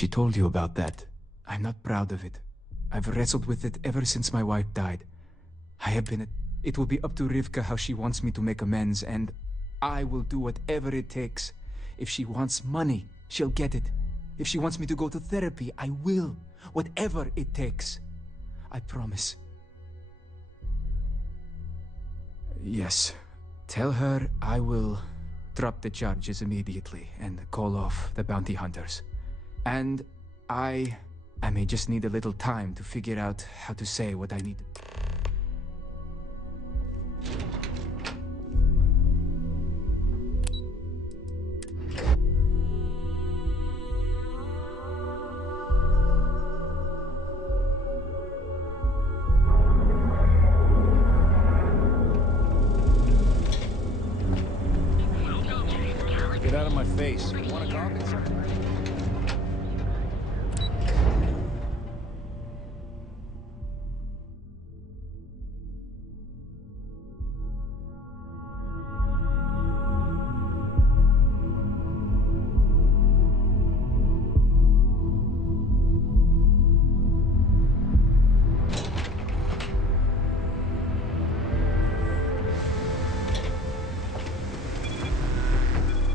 She told you about that. I'm not proud of it. I've wrestled with it ever since my wife died. I have been... It will be up to Rivka how she wants me to make amends, and I will do whatever it takes. If she wants money, she'll get it. If she wants me to go to therapy, I will. Whatever it takes. I promise. Yes. Tell her I will drop the charges immediately and call off the bounty hunters. And I may just need a little time to figure out how to say what I need. Get out of my face. Want a coffee, sir?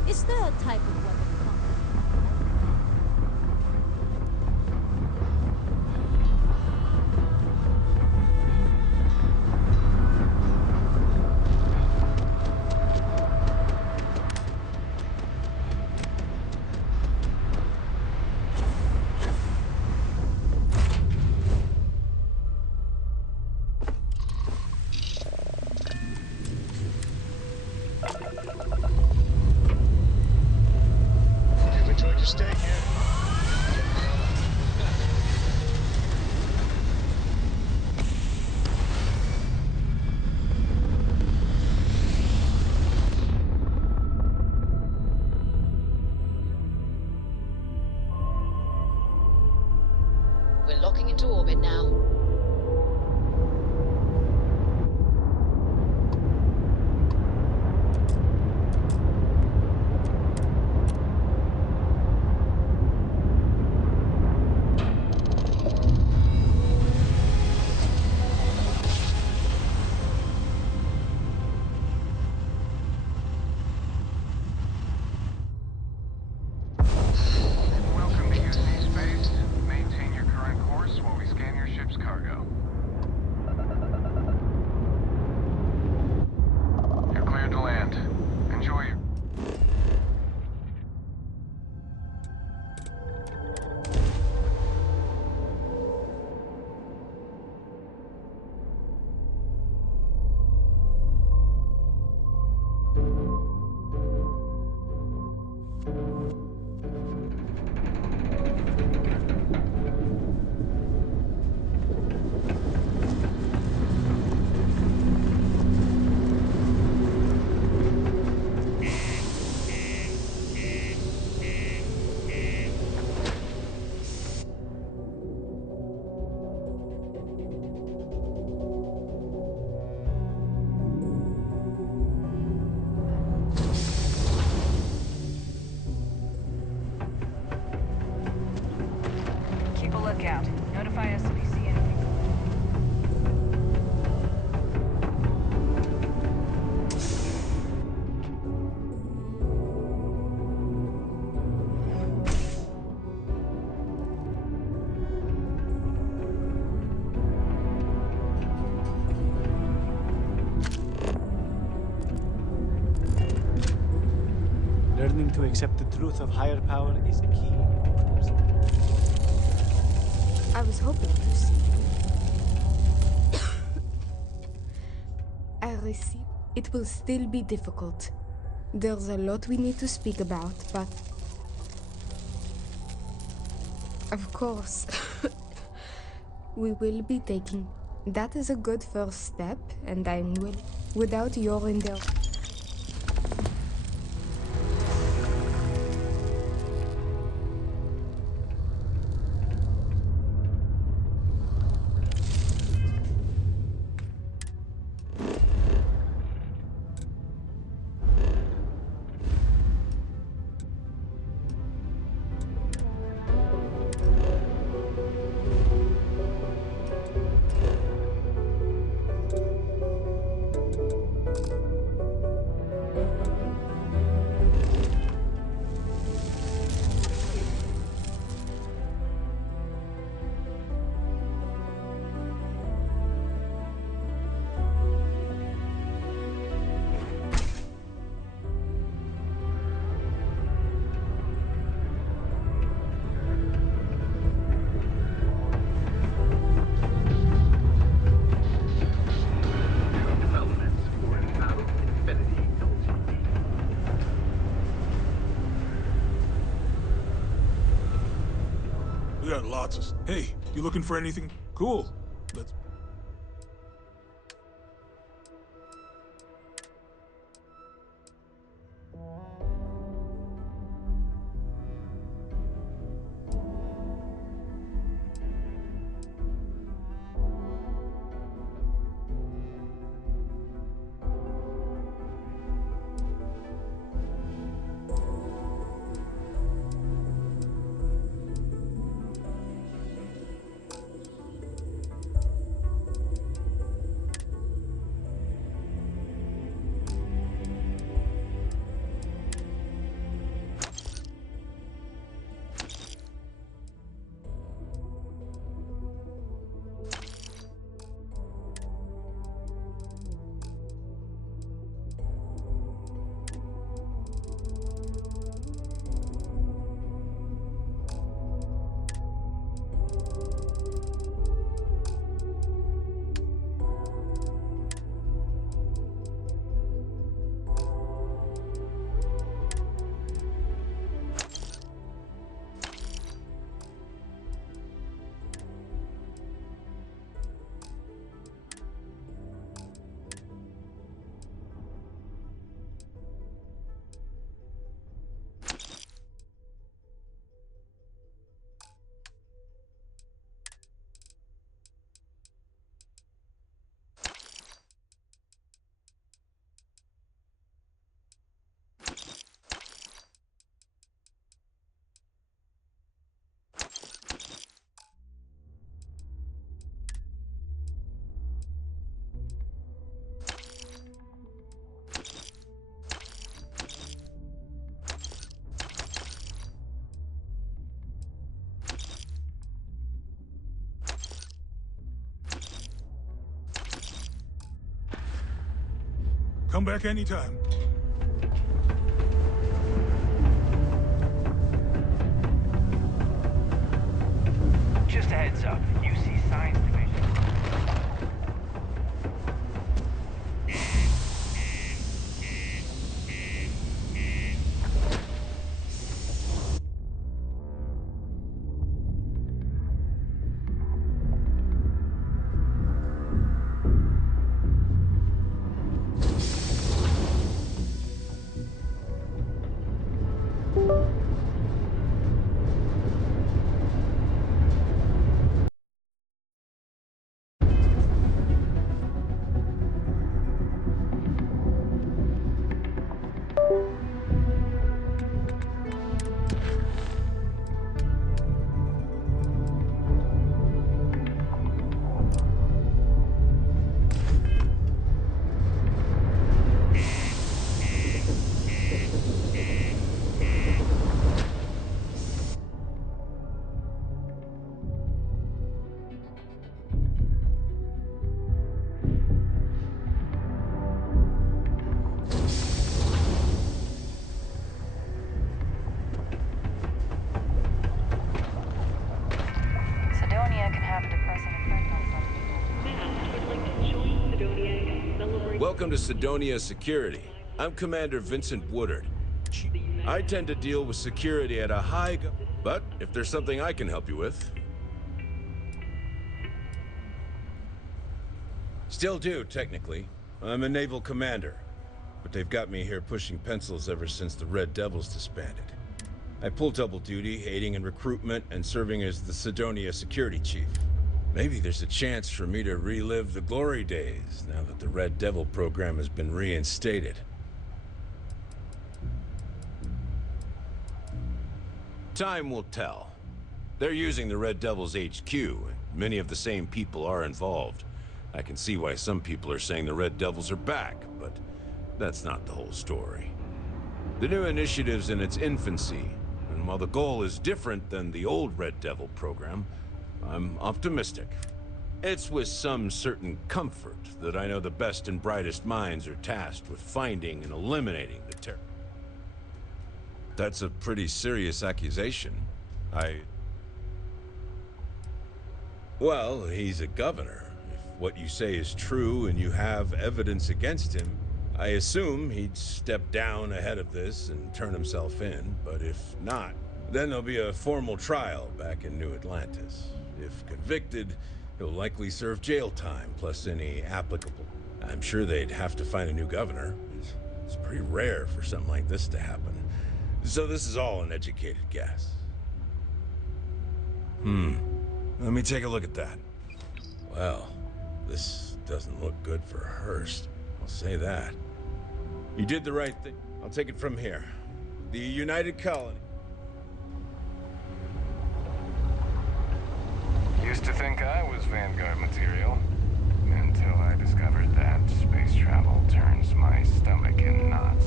Is there a type of weapon Have you enjoyed your stay here? We're locking into orbit now. Welcome to UC Space. Maintain your current course while we scan your ship's cargo. You're cleared to land. Enjoy your... Keep a lookout. Notify us if you see anything. Learning to accept the truth of higher power is key. I was hoping to see you. I receive. It will still be difficult. There's a lot we need to speak about, but... Of course. We will be taking... That is a good first step, and I'm willing. Without your indulgence. You looking for anything? Cool. Let's... Come back anytime. Just a heads up, UC Science Division. Sidonia can have a depressing effect on some people. Welcome to Sidonia Security. I'm Commander Vincent Woodard. I tend to deal with security at a high but if there's something I can help you with... Still do, technically. I'm a naval commander. But they've got me here pushing pencils ever since the Red Devils disbanded. I pull double duty, aiding in recruitment and serving as the Sidonia security chief. Maybe there's a chance for me to relive the glory days now that the Red Devil program has been reinstated. Time will tell. They're using the Red Devil's HQ, and many of the same people are involved. I can see why some people are saying the Red Devils are back, but that's not the whole story. The new initiative's in its infancy, and while the goal is different than the old Red Devil program, I'm optimistic. It's with some certain comfort that I know the best and brightest minds are tasked with finding and eliminating the terror. That's a pretty serious accusation. Well, he's a governor. If what you say is true and you have evidence against him, I assume he'd step down ahead of this and turn himself in, but if not, then there'll be a formal trial back in New Atlantis. If convicted, he'll likely serve jail time, plus any applicable. I'm sure they'd have to find a new governor. It's pretty rare for something like this to happen. So this is all an educated guess. Let me take a look at that. Well, this doesn't look good for Hearst. I'll say that. You did the right thing. I'll take it from here. The United Colony. Used to think I was Vanguard material, until I discovered that space travel turns my stomach in knots.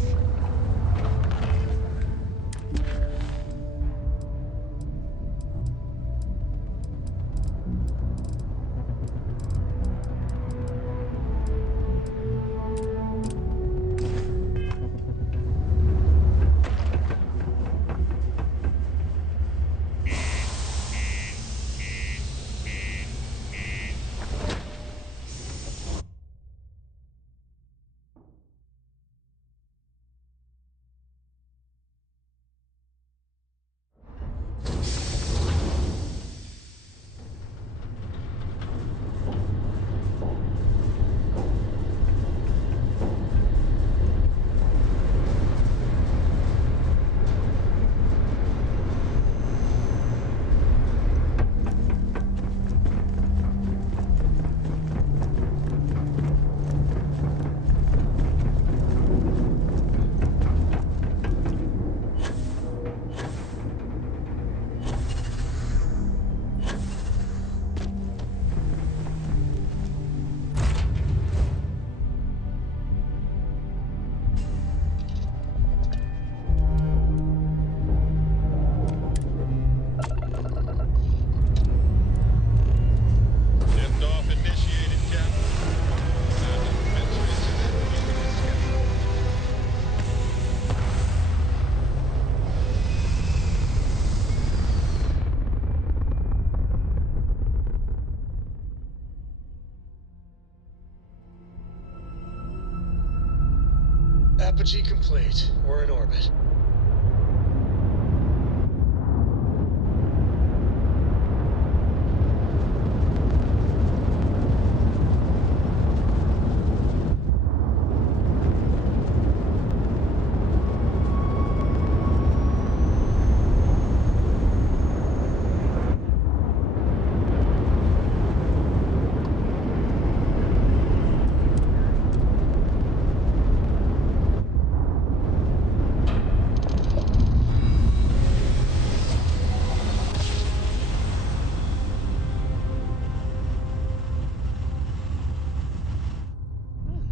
Apogee complete. We're in orbit.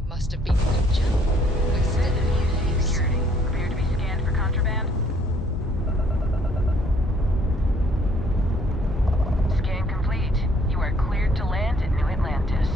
Must have been a good jump. We're still in use. Security. Clear to be scanned for contraband? Scan complete. You are cleared to land at New Atlantis.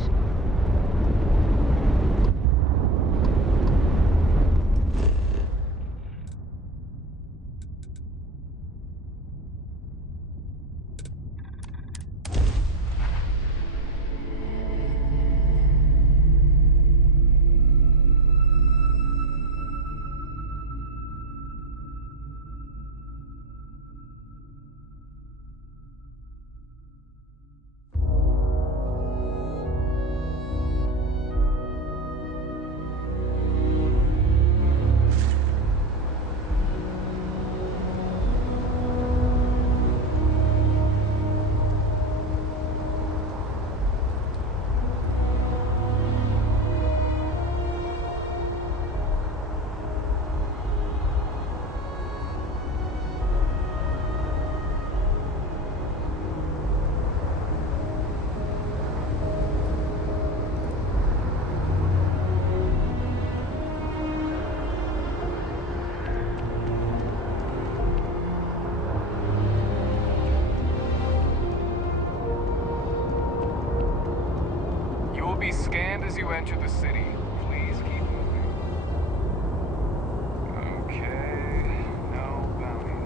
You will be scanned as you enter the city. Please keep moving. Okay, no bounty.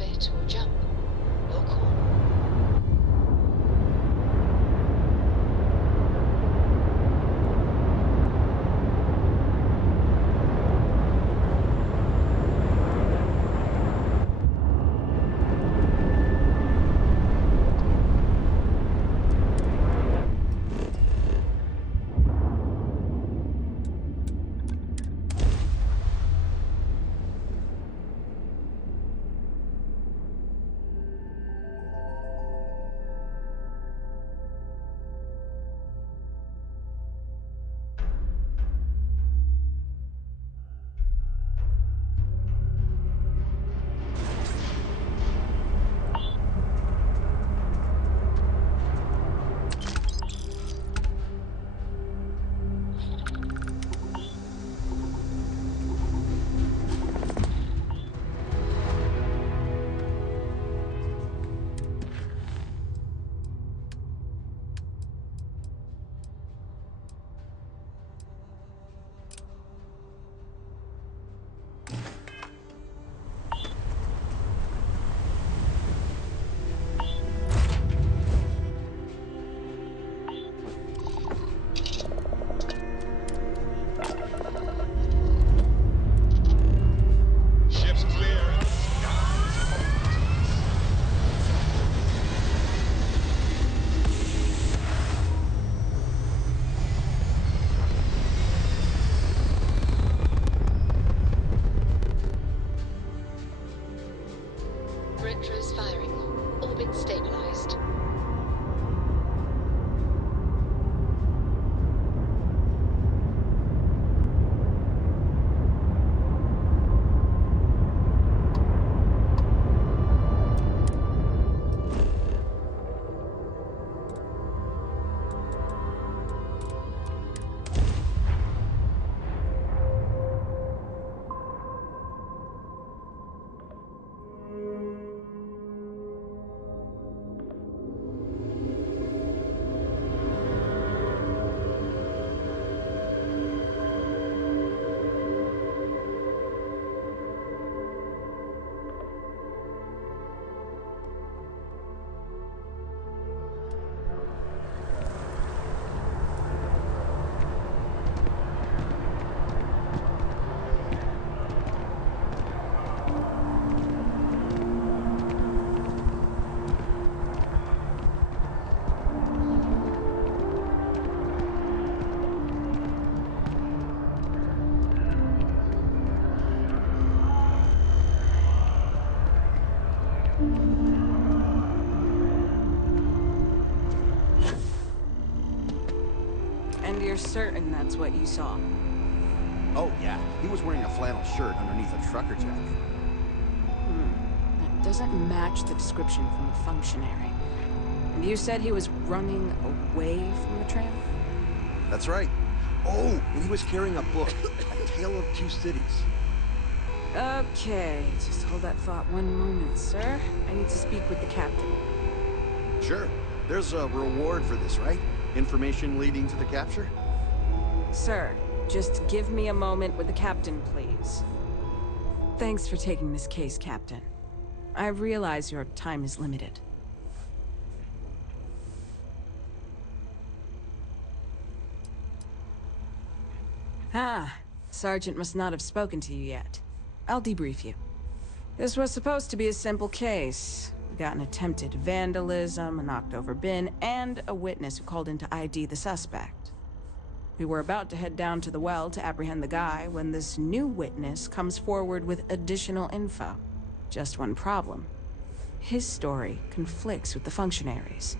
orbit or jump. Your call. Retros firing. Orbit stabilized. And you're certain that's what you saw? Oh, yeah. He was wearing a flannel shirt underneath a trucker jacket. That doesn't match the description from the functionary. And you said he was running away from the tram? That's right. Oh, and he was carrying a book, A Tale of Two Cities. Okay, just hold that thought one moment, sir. I need to speak with the captain. Sure. There's a reward for this, right? Information leading to the capture? Sir, just give me a moment with the captain, please. Thanks for taking this case, Captain. I realize your time is limited. Ah, Sergeant must not have spoken to you yet. I'll debrief you. This was supposed to be a simple case. We got an attempted vandalism, a knocked-over bin, and a witness who called in to ID the suspect. We were about to head down to the well to apprehend the guy when this new witness comes forward with additional info. Just one problem. His story conflicts with the functionaries.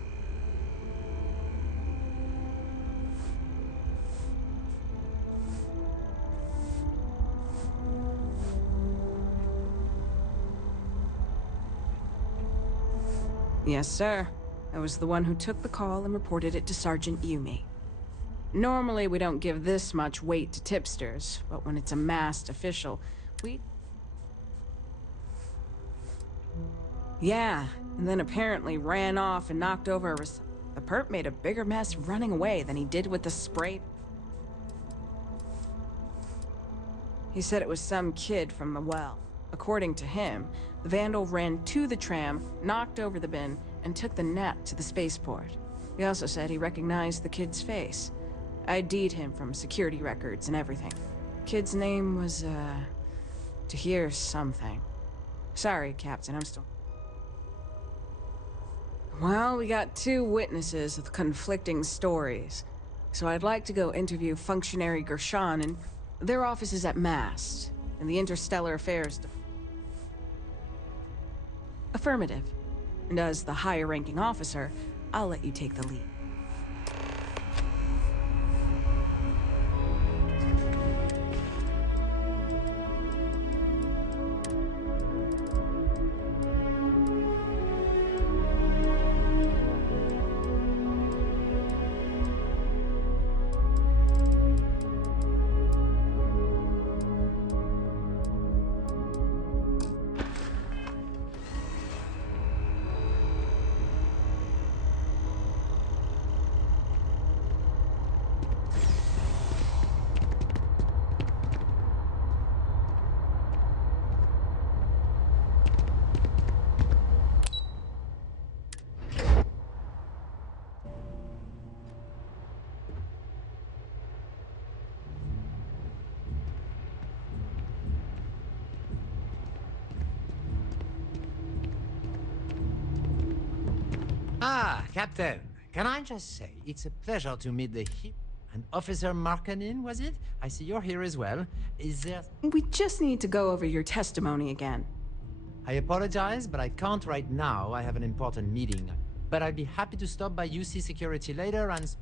Yes, sir. I was the one who took the call and reported it to Sergeant Yumi. Normally, we don't give this much weight to tipsters, but when it's a masked official, we... Yeah, and then apparently ran off and knocked over the perp made a bigger mess running away than he did with the spray. He said it was some kid from the well. According to him, the vandal ran to the tram, knocked over the bin, and took the net to the spaceport. He also said he recognized the kid's face. ID'd him from security records and everything. Kid's name was, Tahir something. Sorry, Captain, I'm still... Well, we got two witnesses with conflicting stories. So I'd like to go interview Functionary Gershon, and their office is at Mast, in the Interstellar Affairs... Affirmative. And as the higher-ranking officer, I'll let you take the lead. Ah, Captain, can I just say, it's a pleasure to meet the hero and Officer Markkanen, was it? I see you're here as well. Is there... We just need to go over your testimony again. I apologize, but I can't right now. I have an important meeting. But I'd be happy to stop by UC Security later and...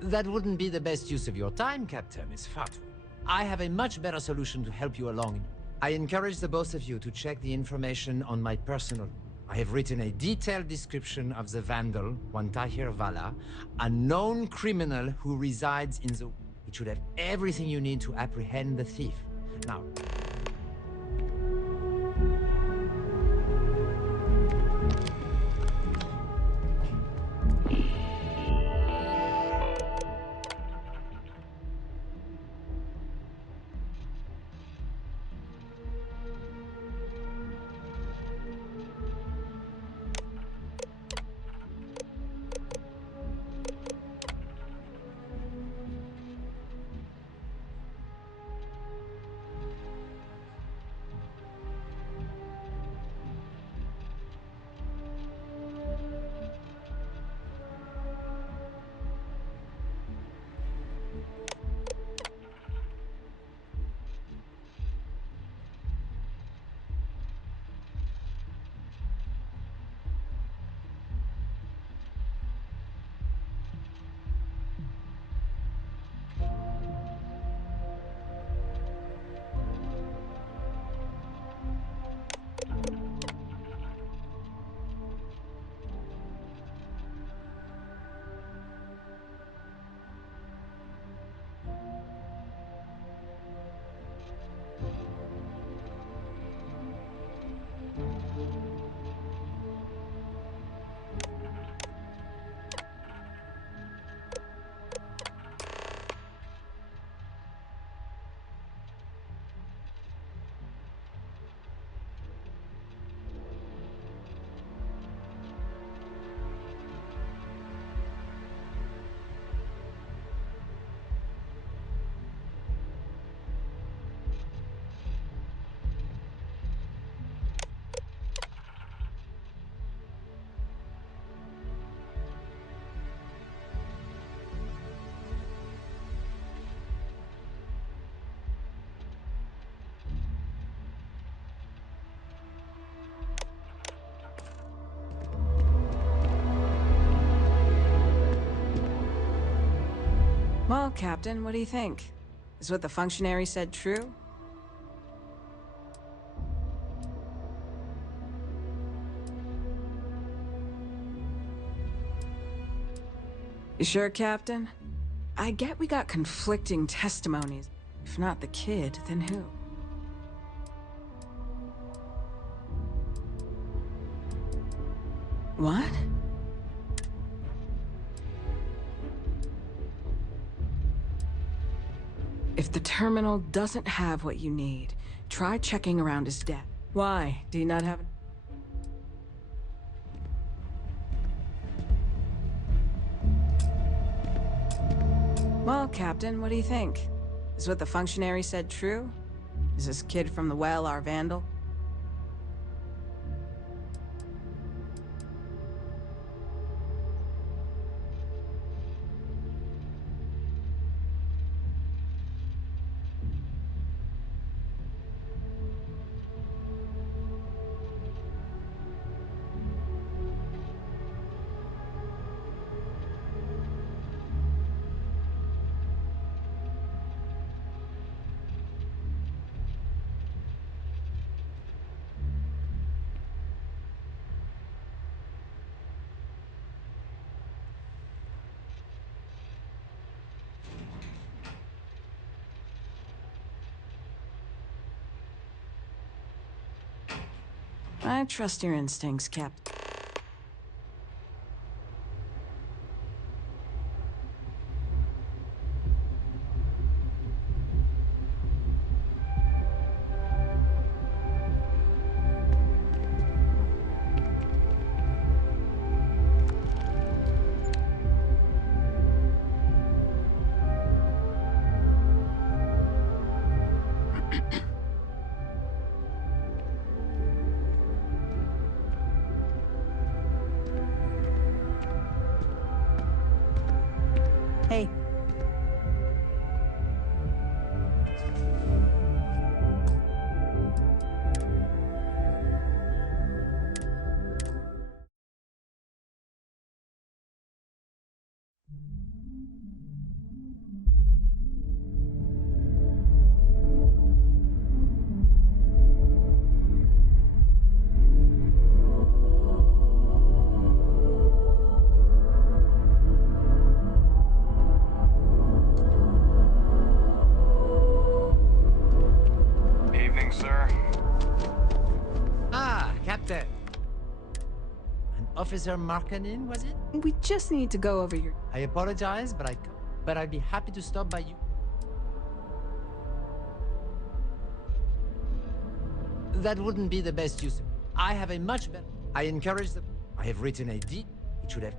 That wouldn't be the best use of your time, Captain. It's far too... I have a much better solution to help you along. I encourage the both of you to check the information on my personal... I have written a detailed description of the vandal, one Tahir Vala, a known criminal who resides in the... It should have everything you need to apprehend the thief. Now... Well, Captain, what do you think? Is what the functionary said true? You sure, Captain? I get we got conflicting testimonies. If not the kid, then who? What? If the terminal doesn't have what you need, try checking around his desk. Why? Do you not have... Well, Captain, what do you think? Is what the functionary said true? Is this kid from the well our vandal? I trust your instincts, Captain. Hey. Evening, sir. Ah, Captain. An Officer Markanin, was it? We just need to go over your... I apologize, but I'd be happy to stop by you. That wouldn't be the best use. I have a much better... I encourage the... I have written a deed. It should have...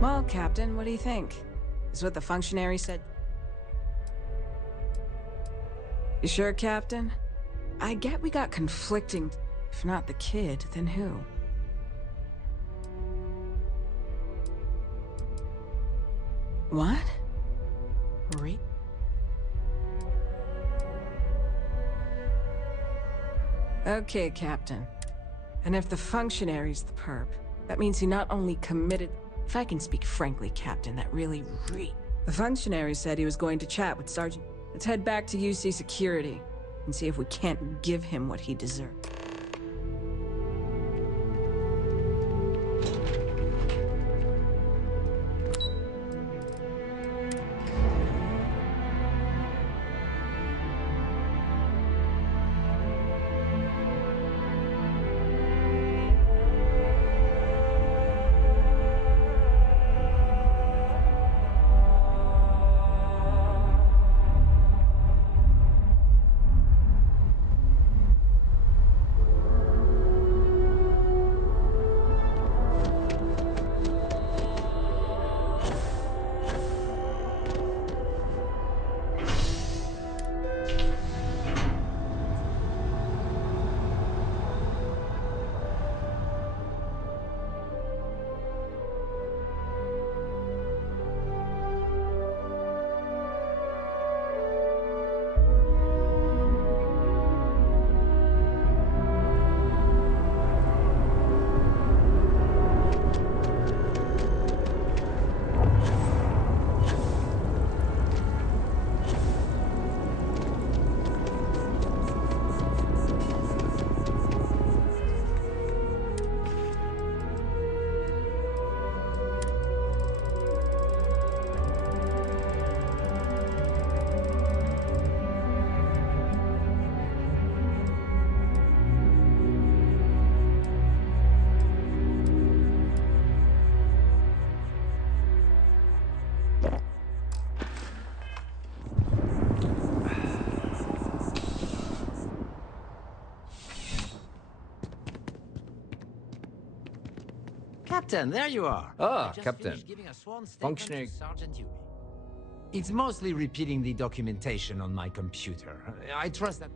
Well, Captain, what do you think? Is what the functionary said... You sure, Captain? I get we got conflicting... If not the kid, then who? What? Re... Okay, Captain. And if the functionary's the perp, that means he not only committed... If I can speak frankly, Captain, that really The functionary said he was going to chat with Sergeant... Let's head back to UC Security and see if we can't give him what he deserves. Captain, there you are. Ah, I just Captain. finished giving a sworn statement Functionary... to Sergeant Yumi. It's mostly repeating the documentation on my computer. I trust that...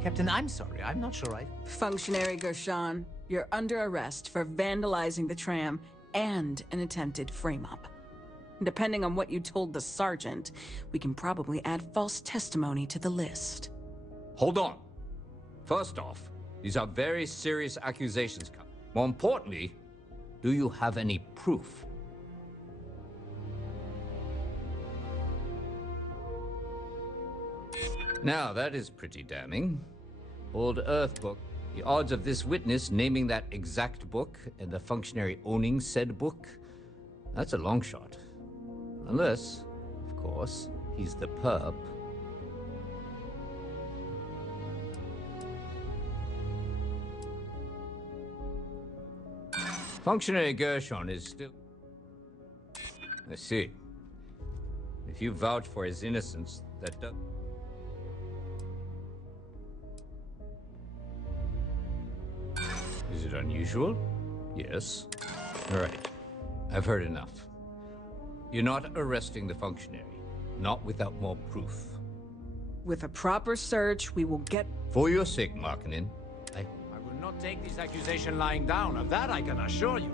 Captain, I'm sorry. I'm not sure I... Functionary Gershon, you're under arrest for vandalizing the tram and an attempted frame-up. Depending on what you told the sergeant, we can probably add false testimony to the list. Hold on. First off, these are very serious accusations, Captain. More importantly, do you have any proof? Now, that is pretty damning. Old Earth book. The odds of this witness naming that exact book and the functionary owning said book, that's a long shot. Unless, of course, he's the perp. Functionary Gershon is still... I see. If you vouch for his innocence, that does... Is it unusual? Yes. All right. I've heard enough. You're not arresting the functionary. Not without more proof. With a proper search, we will get... For your sake, Markinen, I will not take this accusation lying down. Of that I can assure you.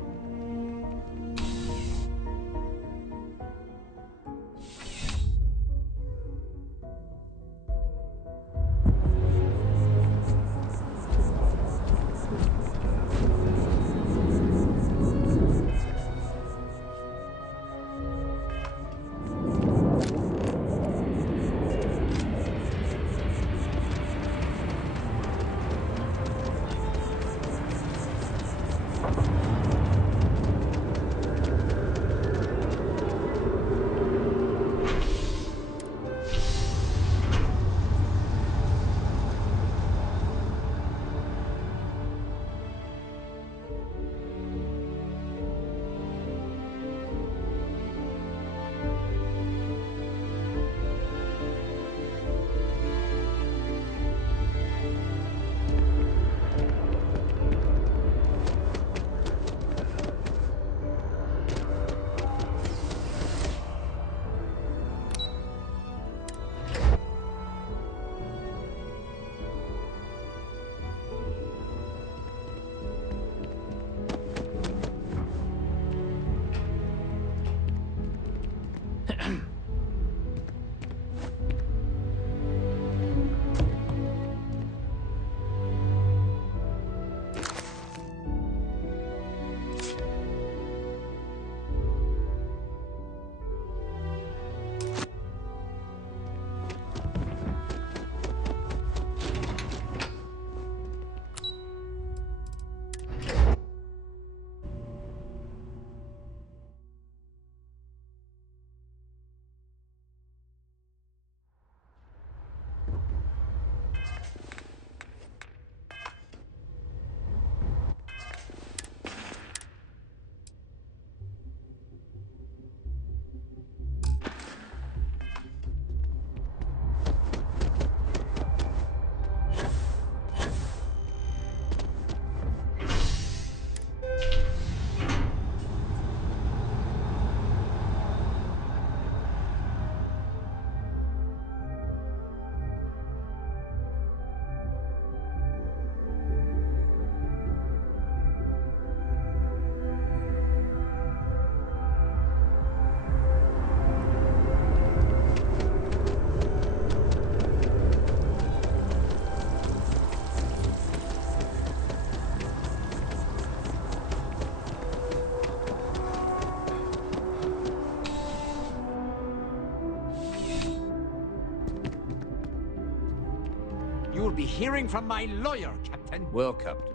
You'll be hearing from my lawyer, Captain. Well, Captain.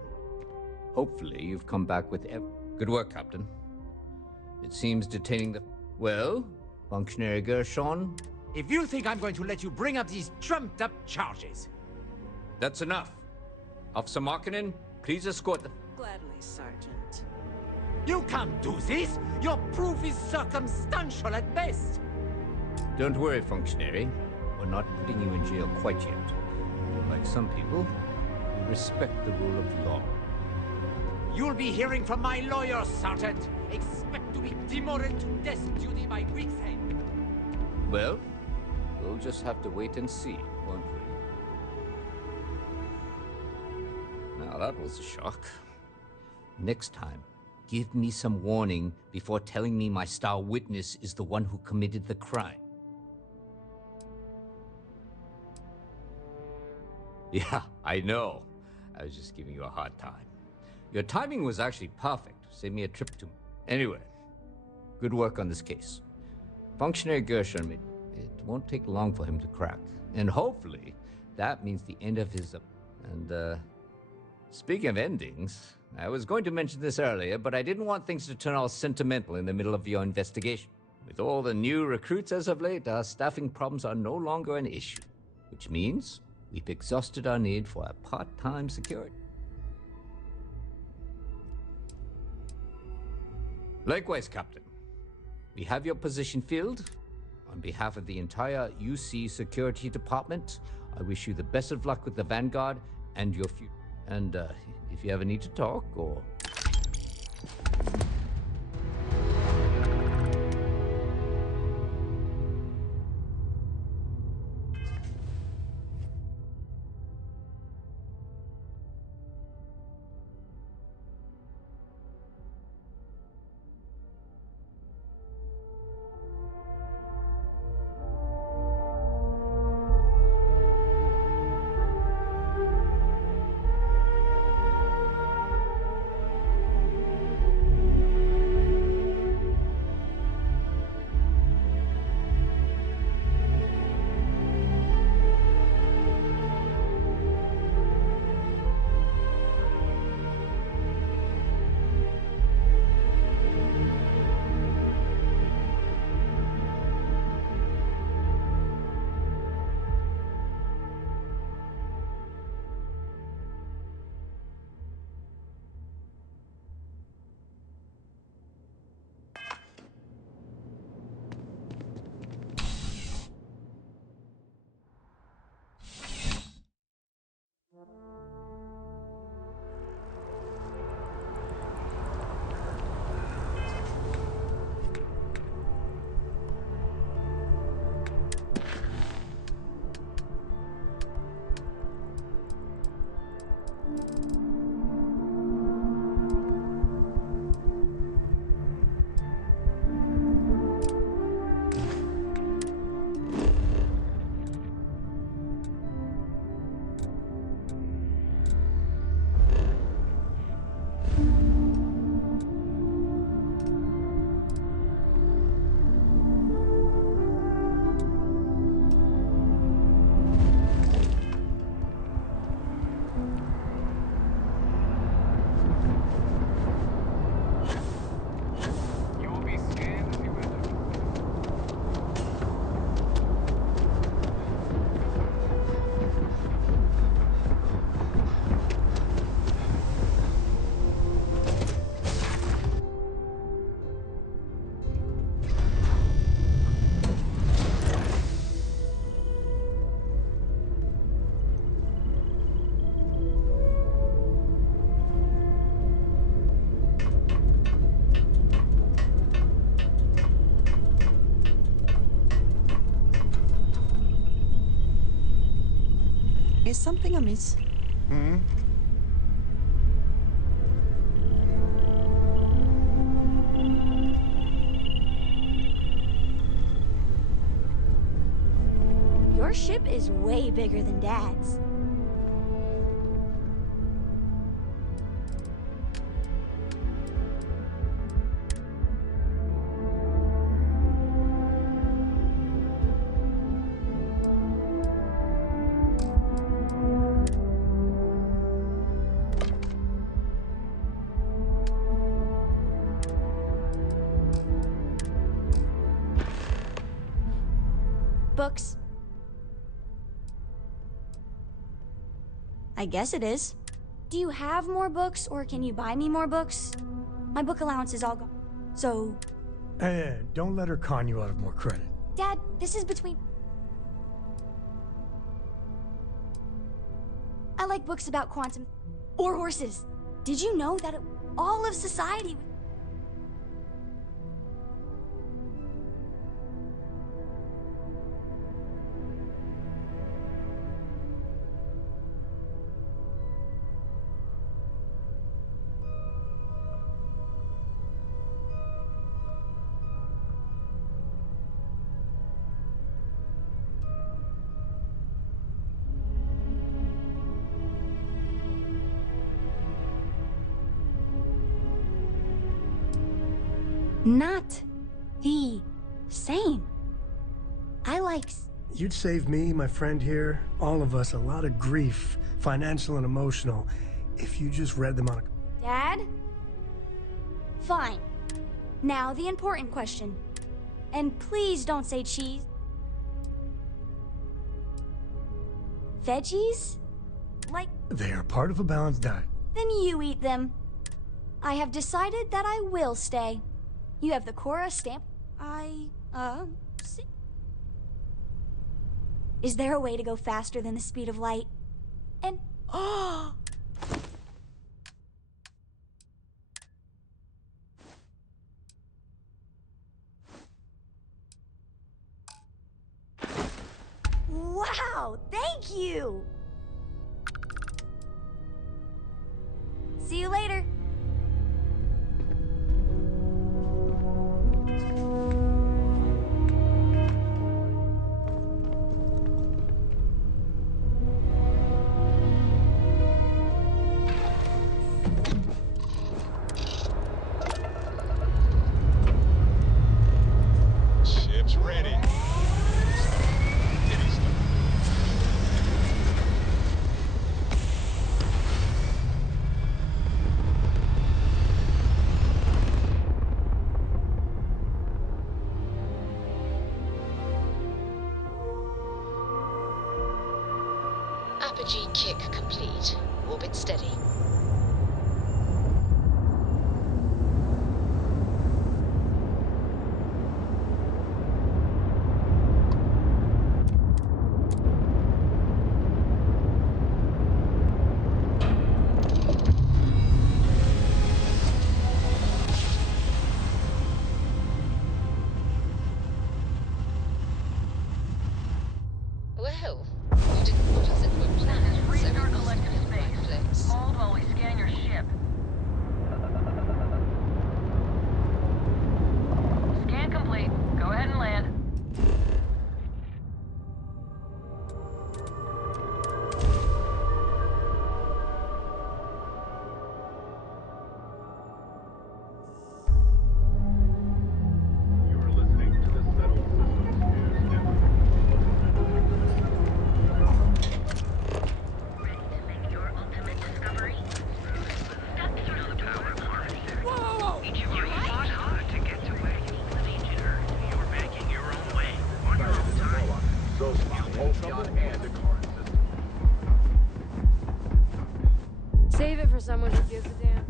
Hopefully you've come back with Good work, Captain. It seems detaining the... Well, Functionary Gershon? If you think I'm going to let you bring up these trumped-up charges... That's enough. Officer Markinen, please escort the... Gladly, Sergeant. You can't do this! Your proof is circumstantial at best! Don't worry, functionary. We're not putting you in jail quite yet. Like some people, we respect the rule of law. You'll be hearing from my lawyer, Sergeant. Expect to be demoted to desk duty by week's end. Well, we'll just have to wait and see, won't we? Now, that was a shock. Next time, give me some warning before telling me my star witness is the one who committed the crime. Yeah, I know. I was just giving you a hard time. Your timing was actually perfect. Save me a trip to... Anyway, good work on this case. Functionary Gershon, it won't take long for him to crack. And hopefully, that means the end of his... Speaking of endings, I was going to mention this earlier, but I didn't want things to turn all sentimental in the middle of your investigation. With all the new recruits as of late, our staffing problems are no longer an issue. Which means we've exhausted our need for a part-time security. Likewise, Captain. We have your position filled. On behalf of the entire UC Security Department, I wish you the best of luck with the Vanguard and your future. And if you ever need to talk or... Is something amiss? Hmm? Your ship is way bigger than Dad's. Books. I guess it is. Do you have more books, or can you buy me more books? My book allowance is all gone. So, Hey, don't let her con you out of more credit. Dad, this is between... I like books about quantum... or horses. Did you know that all of society... Not the same. I like... You'd save me, my friend here, all of us, a lot of grief, financial and emotional, if you just read them on a... Dad? Fine. Now the important question. And please don't say cheese. Veggies? Like... They are part of a balanced diet. Then you eat them. I have decided that I will stay. You have the Cora stamp. See. Is there a way to go faster than the speed of light? And... Oh! Wow! Thank you! See you later. Ship's ready. Apogee kick complete. Orbit steady. Well, you didn't put us into a plan, so Restart we collective must be space. reflex. Hold while we scan your ship. Scan complete. Go ahead and land. Save it for someone who gives a damn.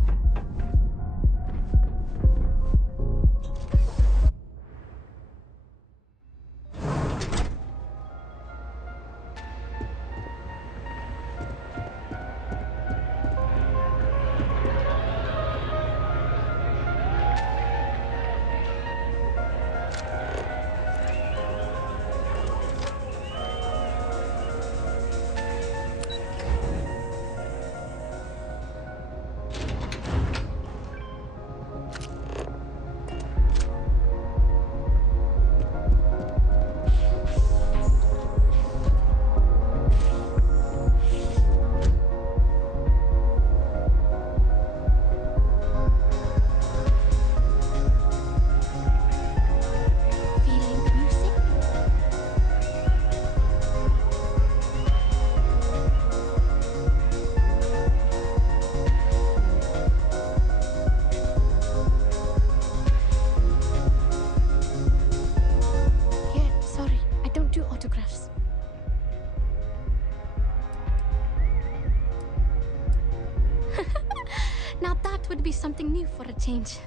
thought would be something new for a change.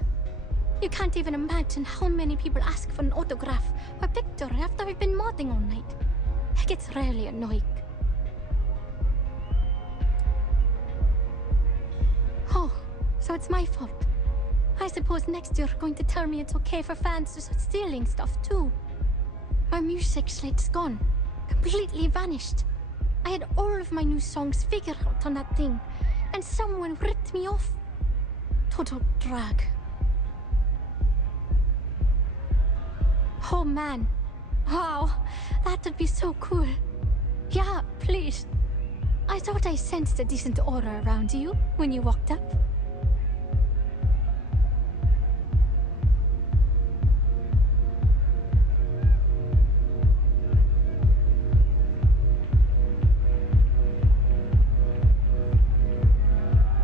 You can't even imagine how many people ask for an autograph or picture after I've been modding all night. It gets really annoying. Oh, so it's my fault. I suppose next you're going to tell me it's okay for fans to start stealing stuff too. My music slate's gone. Completely vanished. I had all of my new songs figured out on that thing, and someone ripped me off. Total drag. Oh man. Wow, that would be so cool. Yeah, please. I thought I sensed a decent aura around you when you walked up.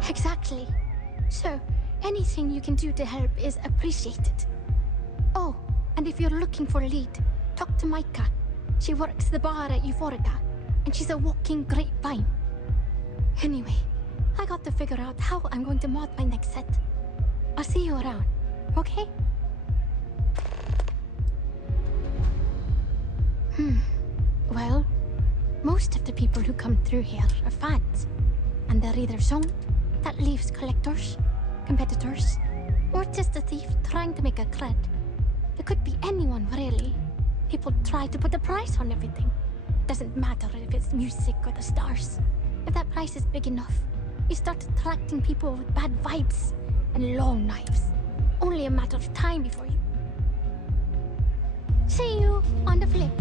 Exactly. So, anything you can do to help is appreciated. Oh, and if you're looking for a lead, talk to Micah. She works the bar at Euphorica, and she's a walking grapevine. Anyway, I got to figure out how I'm going to mod my next set. I'll see you around, okay? Well, most of the people who come through here are fans, and they're either zoned, that leaves collectors, competitors, or just a thief trying to make a cred. It could be anyone, really. People try to put a price on everything. Doesn't matter if it's music or the stars. If that price is big enough, you start attracting people with bad vibes and long knives. Only a matter of time before you... See you on the flip.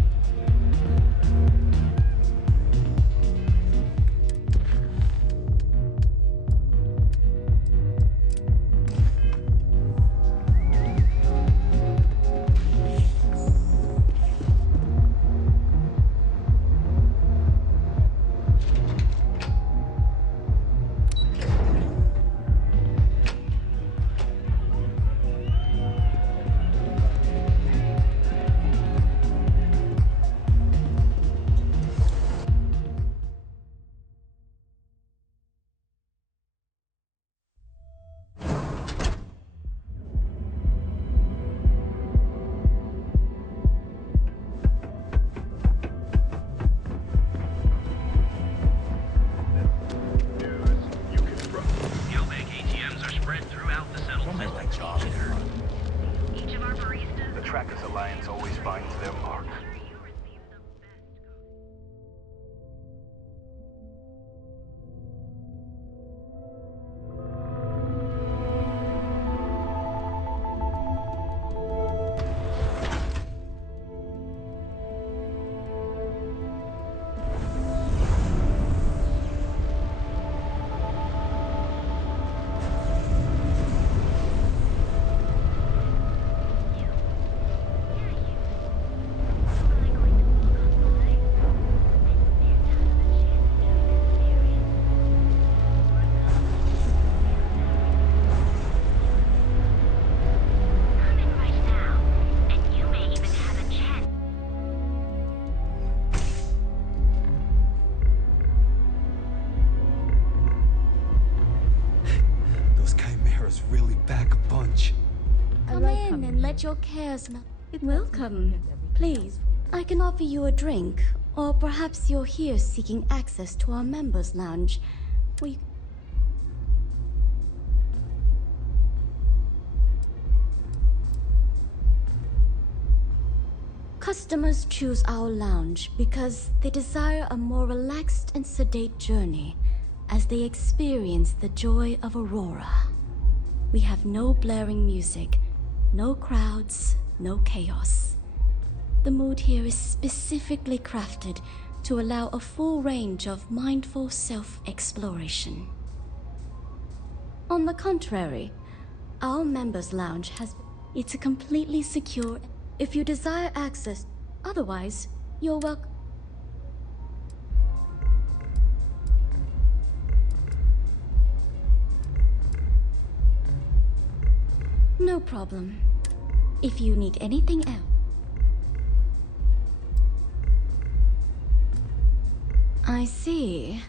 Your cares now. Welcome. Please, I can offer you a drink, or perhaps you're here seeking access to our members' lounge. Customers choose our lounge because they desire a more relaxed and sedate journey as they experience the joy of Aurora. We have no blaring music, no crowds, no chaos. The mood here is specifically crafted to allow a full range of mindful self-exploration. On the contrary, our members' lounge it's a completely secure if you desire access. Otherwise, you're welcome. No problem. If you need anything else. I see.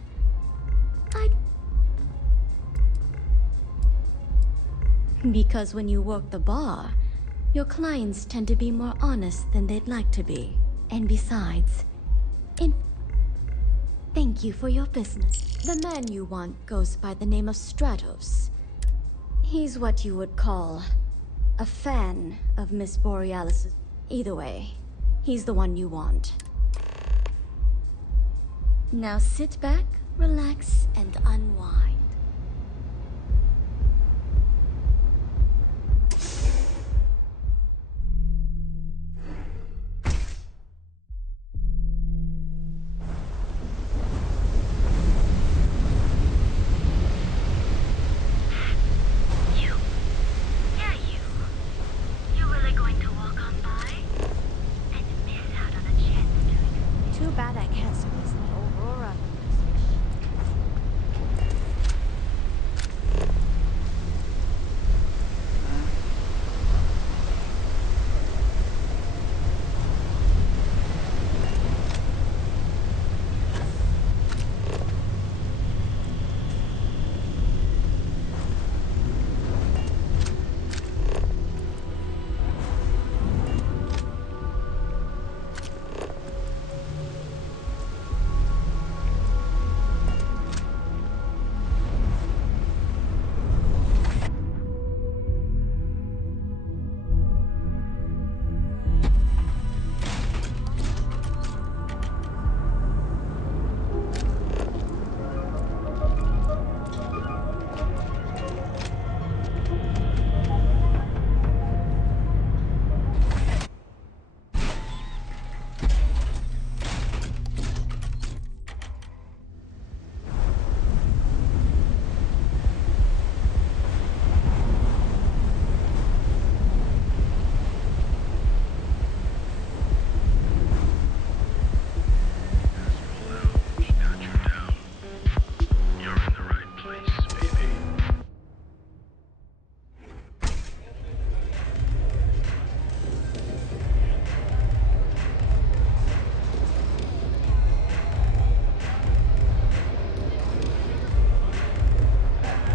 Because when you work the bar, your clients tend to be more honest than they'd like to be. And besides, thank you for your business. The man you want goes by the name of Stratos. He's what you would call a fan of Miss Borealis. Either way, he's the one you want. Now sit back, relax, and unwind. Too bad I can't squeeze my Aurora.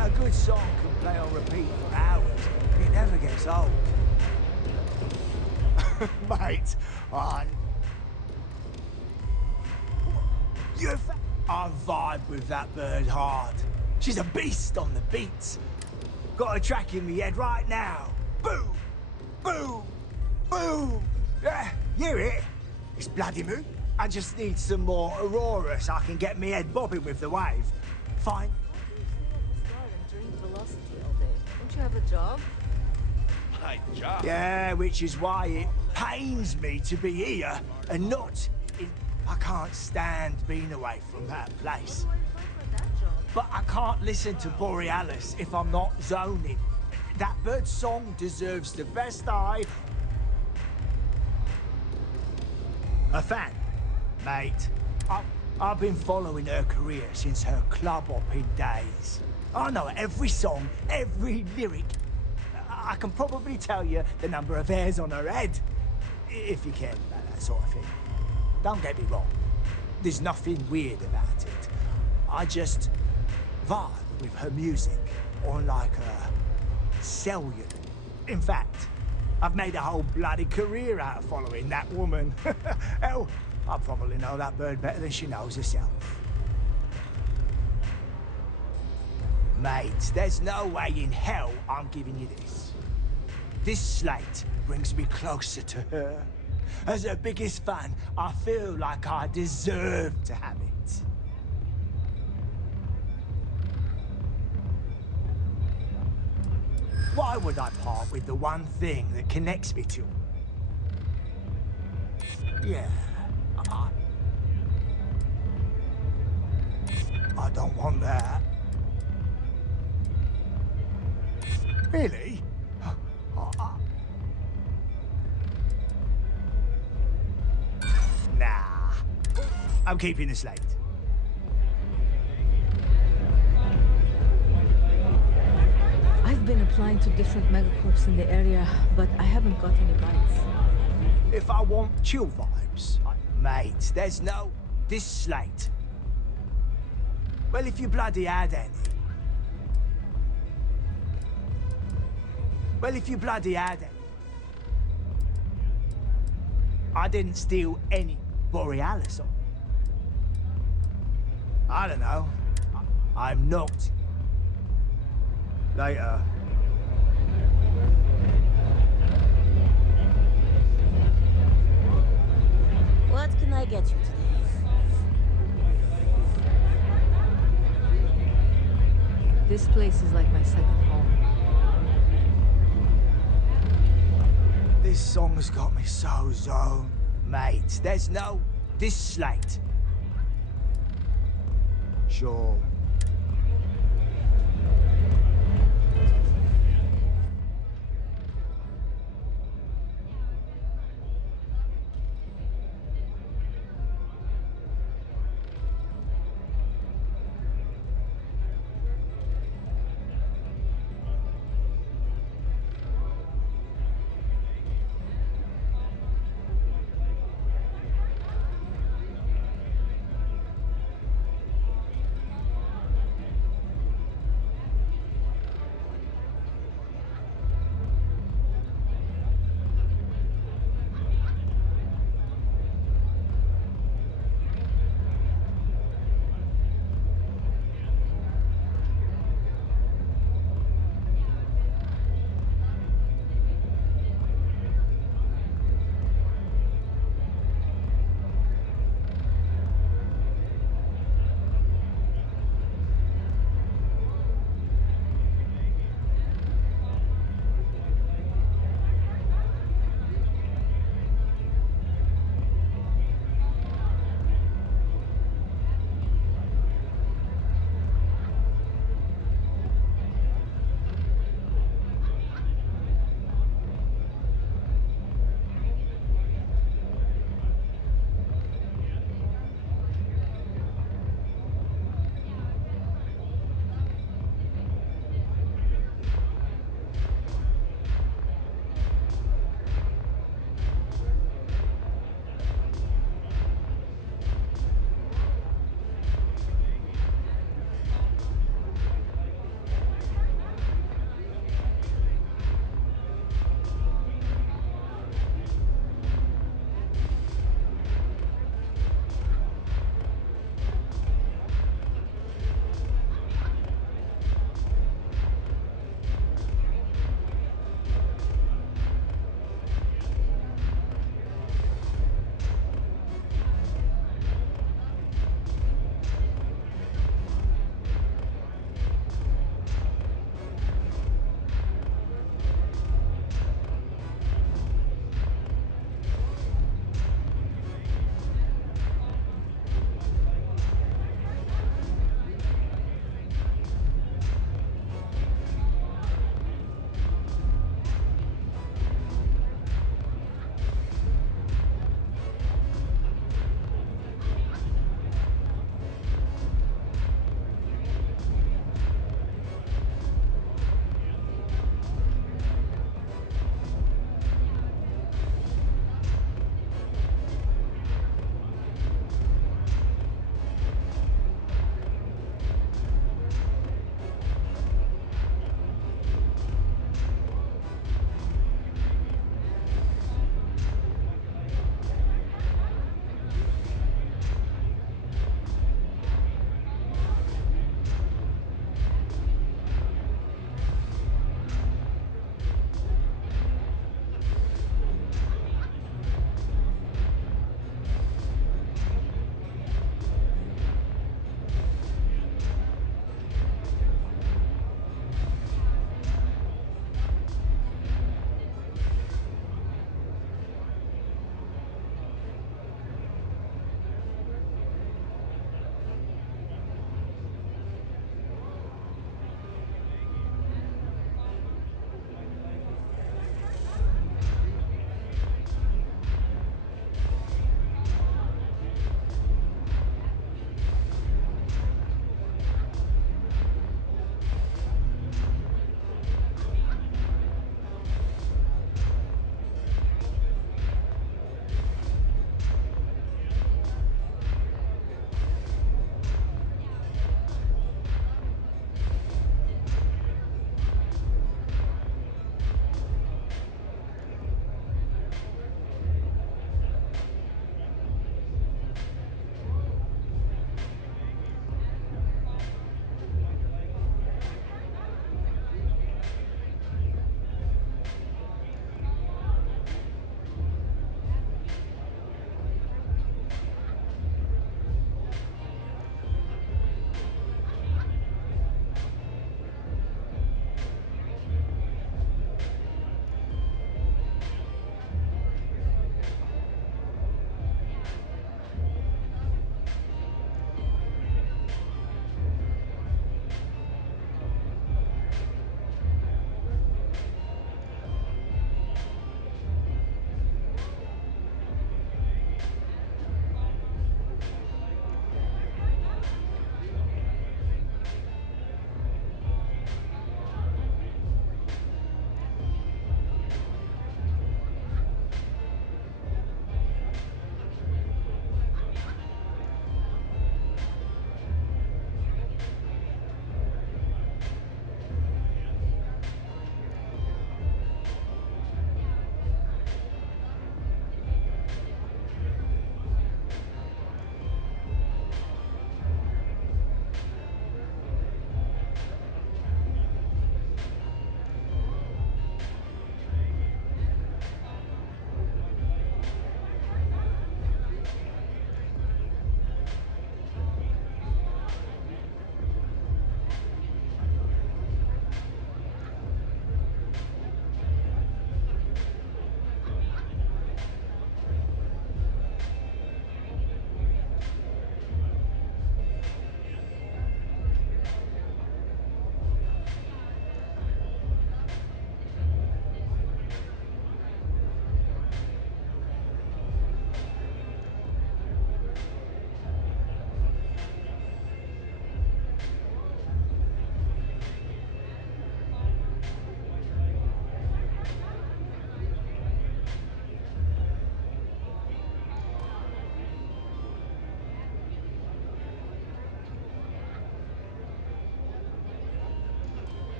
A good song can play on repeat for hours. It never gets old. Mate, I vibe with that bird hard. She's a beast on the beats. Got a track in me head right now. Boom! Boom! Boom! Yeah, hear it? It's bloody moon. I just need some more Aurora so I can get me head bobbing with the wave. Fine. Drink velocity all day. Don't you have a job? My job? Yeah, which is why it pains me to be here and not in... I can't stand being away from that place. But I can't listen to Borealis if I'm not zoning. That bird's song deserves the best eye. A fan, mate. I've been following her career since her club hopping days. I know every song, every lyric. I can probably tell you the number of hairs on her head, if you care about that sort of thing. Don't get me wrong. There's nothing weird about it. I just vibe with her music on like a cellular. In fact, I've made a whole bloody career out of following that woman. Hell, I probably know that bird better than she knows herself. Mate, there's no way in hell I'm giving you this. This slate brings me closer to her. As her biggest fan, I feel like I deserve to have it. Why would I part with the one thing that connects me to her? Yeah, I don't want that. Really? Nah. I'm keeping the slate. I've been applying to different megacorps in the area, but I haven't got any bites. If I want chill vibes, mate, there's no... This slate. Well, if you bloody had any. Well, if you bloody had it. I didn't steal any Borealis. I don't know. I'm not. Later. What can I get you today? This place is like my second home. This song's got me so zoned, mate. There's no... This slate. Sure.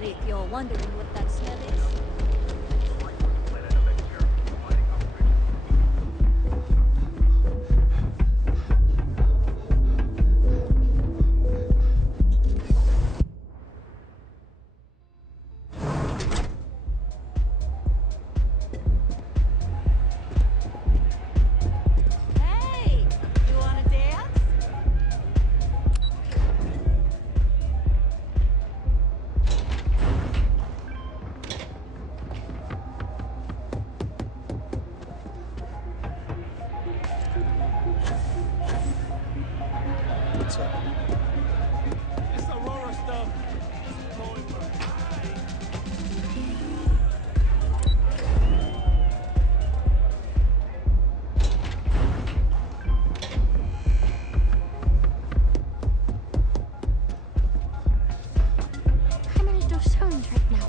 If you're wondering what that smell is. Hey, you wanna dance? What's up? It's Aurora stuff. Going I'm a little stoned right now.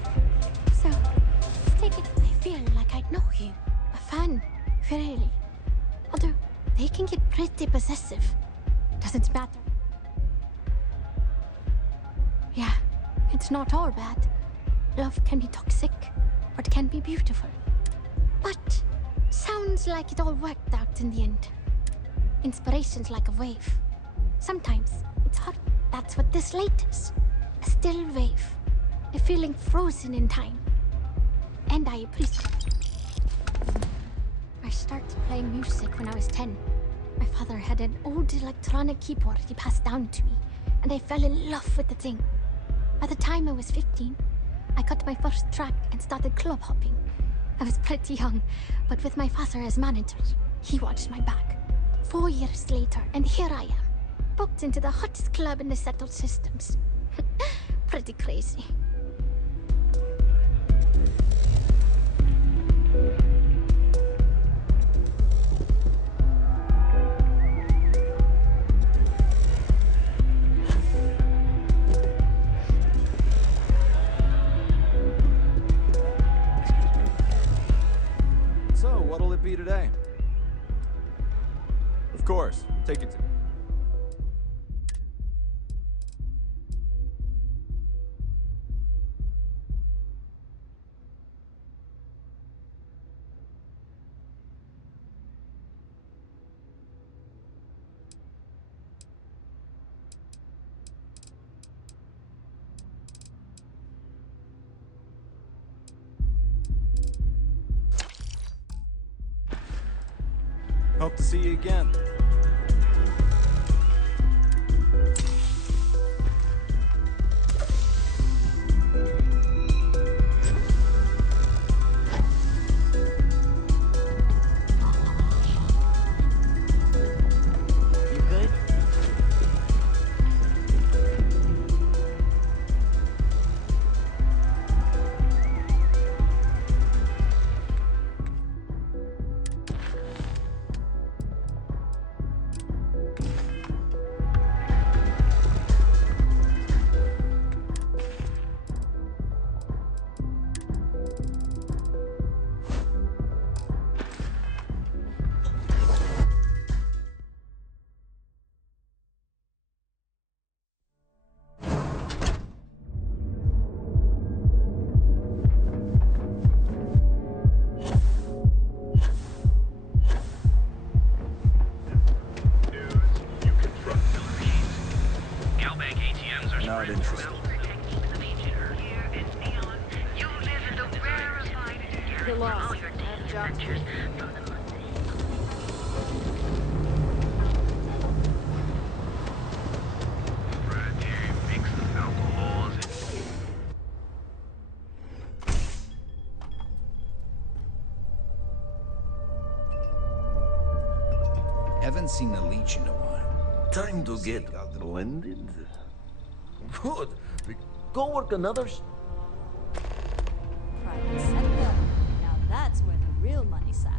So, let's take it I feel like I know you. A fan, really. Although, they can get pretty possessive. Doesn't matter. Yeah, it's not all bad. Love can be toxic, or it can be beautiful. But, sounds like it all worked out in the end. Inspiration's like a wave. Sometimes, it's hard. That's what this light is. A still wave. A feeling frozen in time. And I appreciate it. I started playing music when I was 10. My father had an old electronic keyboard he passed down to me, and I fell in love with the thing. By the time I was 15, I got my first track and started club hopping. I was pretty young, but with my father as manager, he watched my back. 4 years later, and here I am, booked into the hottest club in the settled systems. Pretty crazy. So, what'll it be today? Of course, take it to. Hope to see you again. You good? Not interested. You're lost. I have a job to do. Haven't seen the Leech in a while. Time to get blended. Good. Go work another. Private sector. Now that's where the real money sat.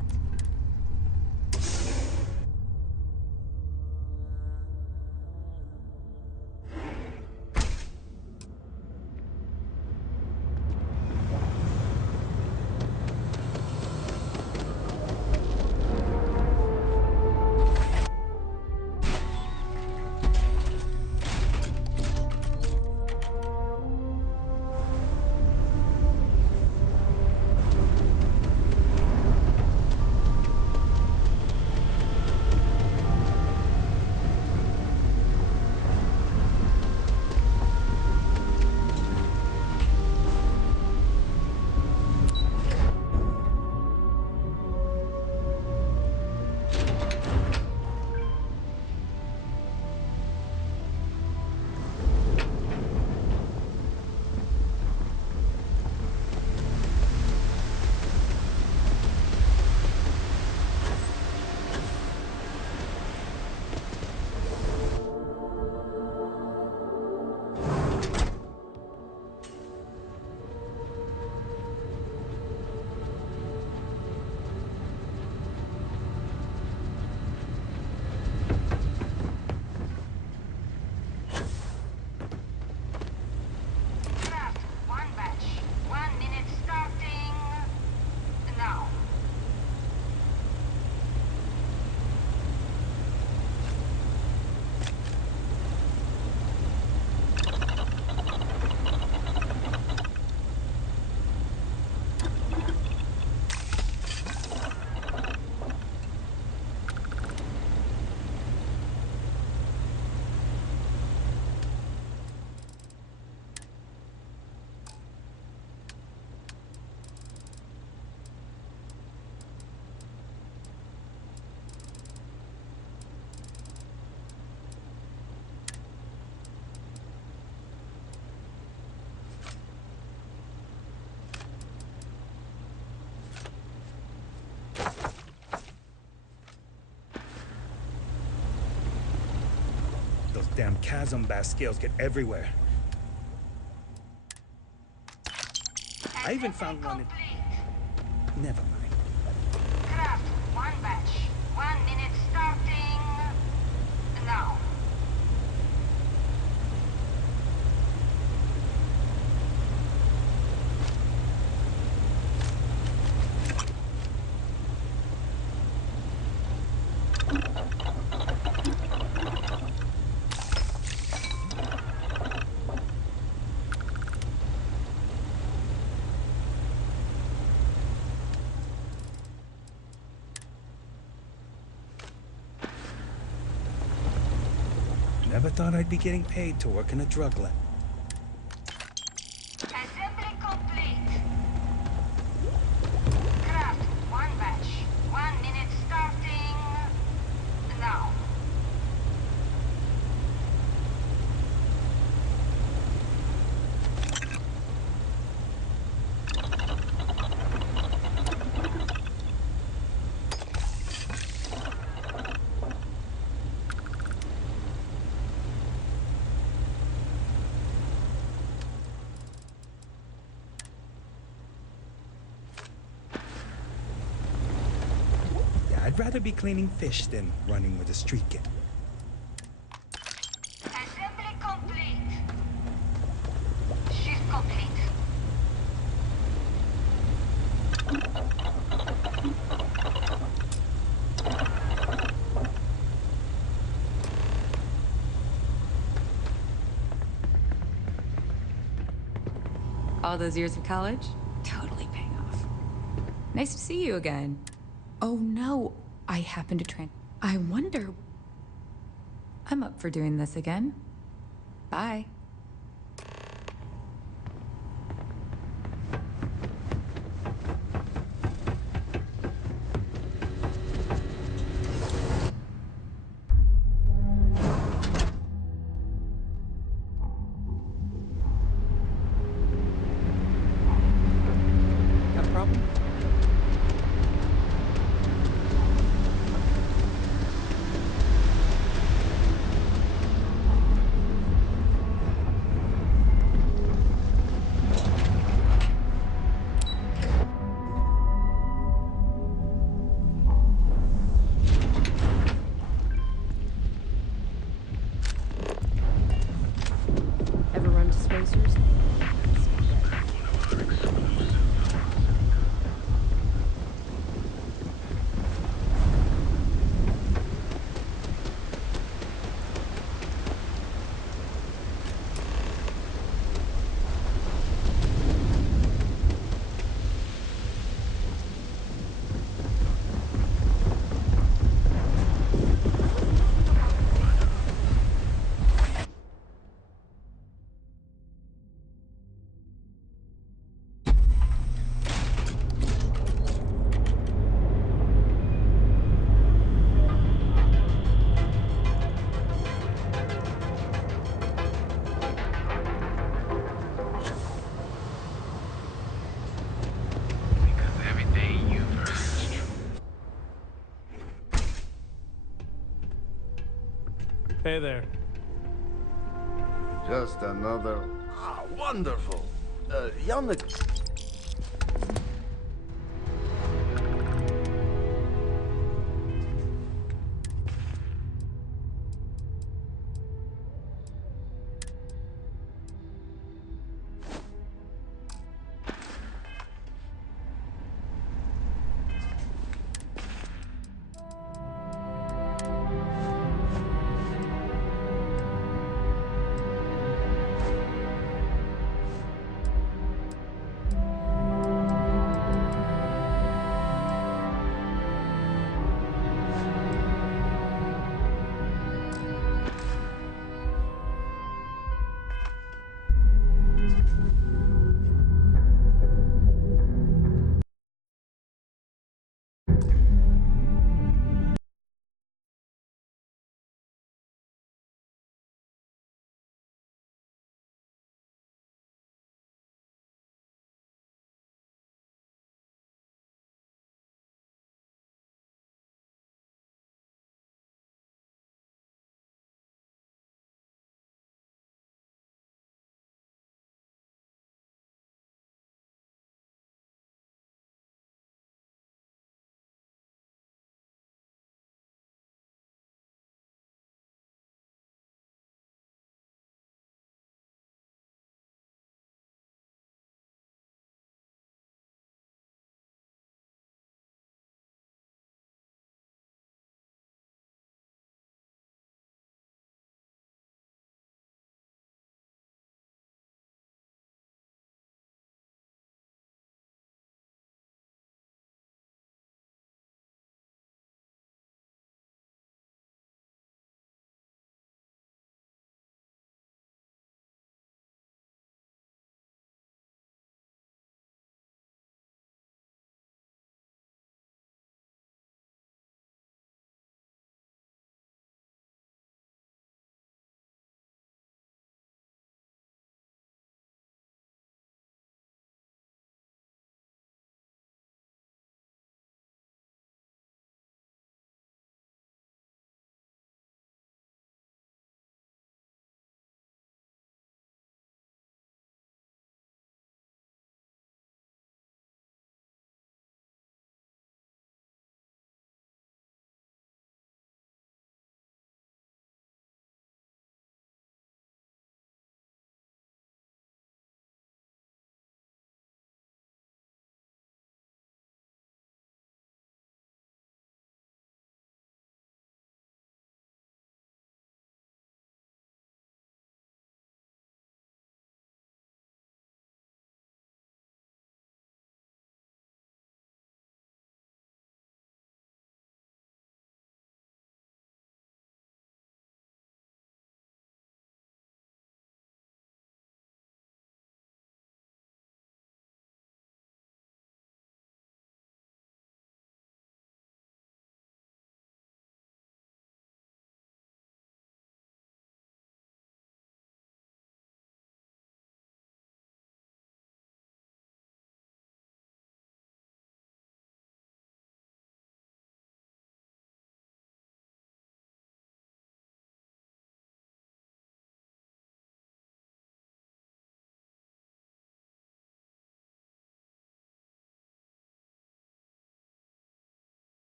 Damn chasm bass scales get everywhere. I even found one in... Never mind. Craft one batch. 1 minute starting now. Never thought I'd be getting paid to work in a drug lab. Assembly complete. Craft one batch. 1 minute starting now. Yeah, I'd rather be cleaning fish than running with a street gang. Assembly complete. Shift complete. All those years of college? Totally paying off. Nice to see you again. Oh no, I happen to I wonder... I'm up for doing this again. Bye. Got a problem? Ever run dispensers? Hey there. Just another... Ah, wonderful. Yannick...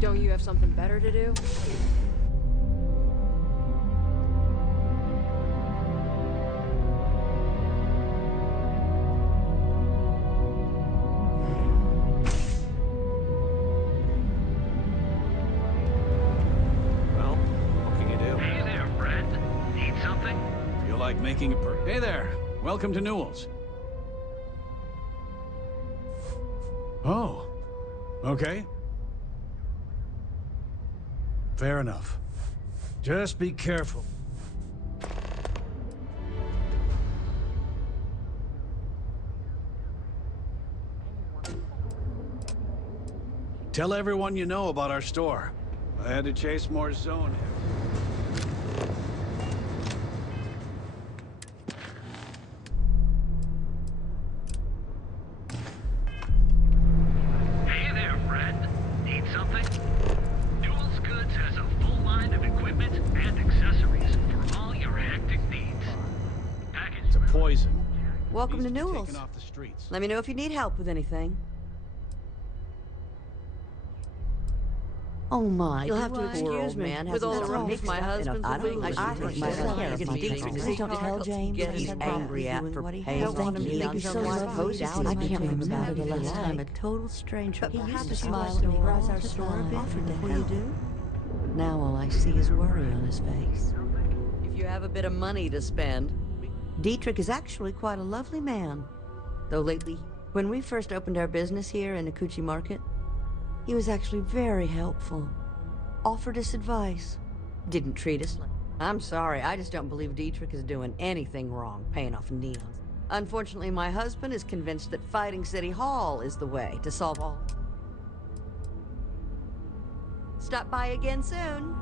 Don't you have something better to do? Well, what can you do? Hey there, friend. Need something? Feel like making a Hey there. Welcome to Newell's. Oh. Okay. Fair enough. Just be careful. Tell everyone you know about our store. I had to chase more zone here. Hey there, friend. Need something? Newell's Goods has a full line of equipment and accessories for all your hectic needs. It's a poison. Welcome to Needs be Newell's. taken off the streets. Let me know if you need help with anything. Oh my! You'll have to excuse me. Man With all the hasn't wrongs mixed my up husband's enough. I been think I doing. should take my care of my Please don't tell James he's angry at for paying. Don't He'd be so lovely. I can't remember the last time a total stranger. He used to smile when he browsed our store a bit. What do you do? Now all I see is worry on his face. If you have a bit of money to spend, Dietrich is actually quite a lovely man. Though lately, when we first opened our business here in Akuchi Market, he was actually very helpful. Offered us advice. Didn't treat us like... I'm sorry, I just don't believe Dietrich is doing anything wrong paying off neons. Unfortunately, my husband is convinced that fighting City Hall is the way to solve all... Stop by again soon.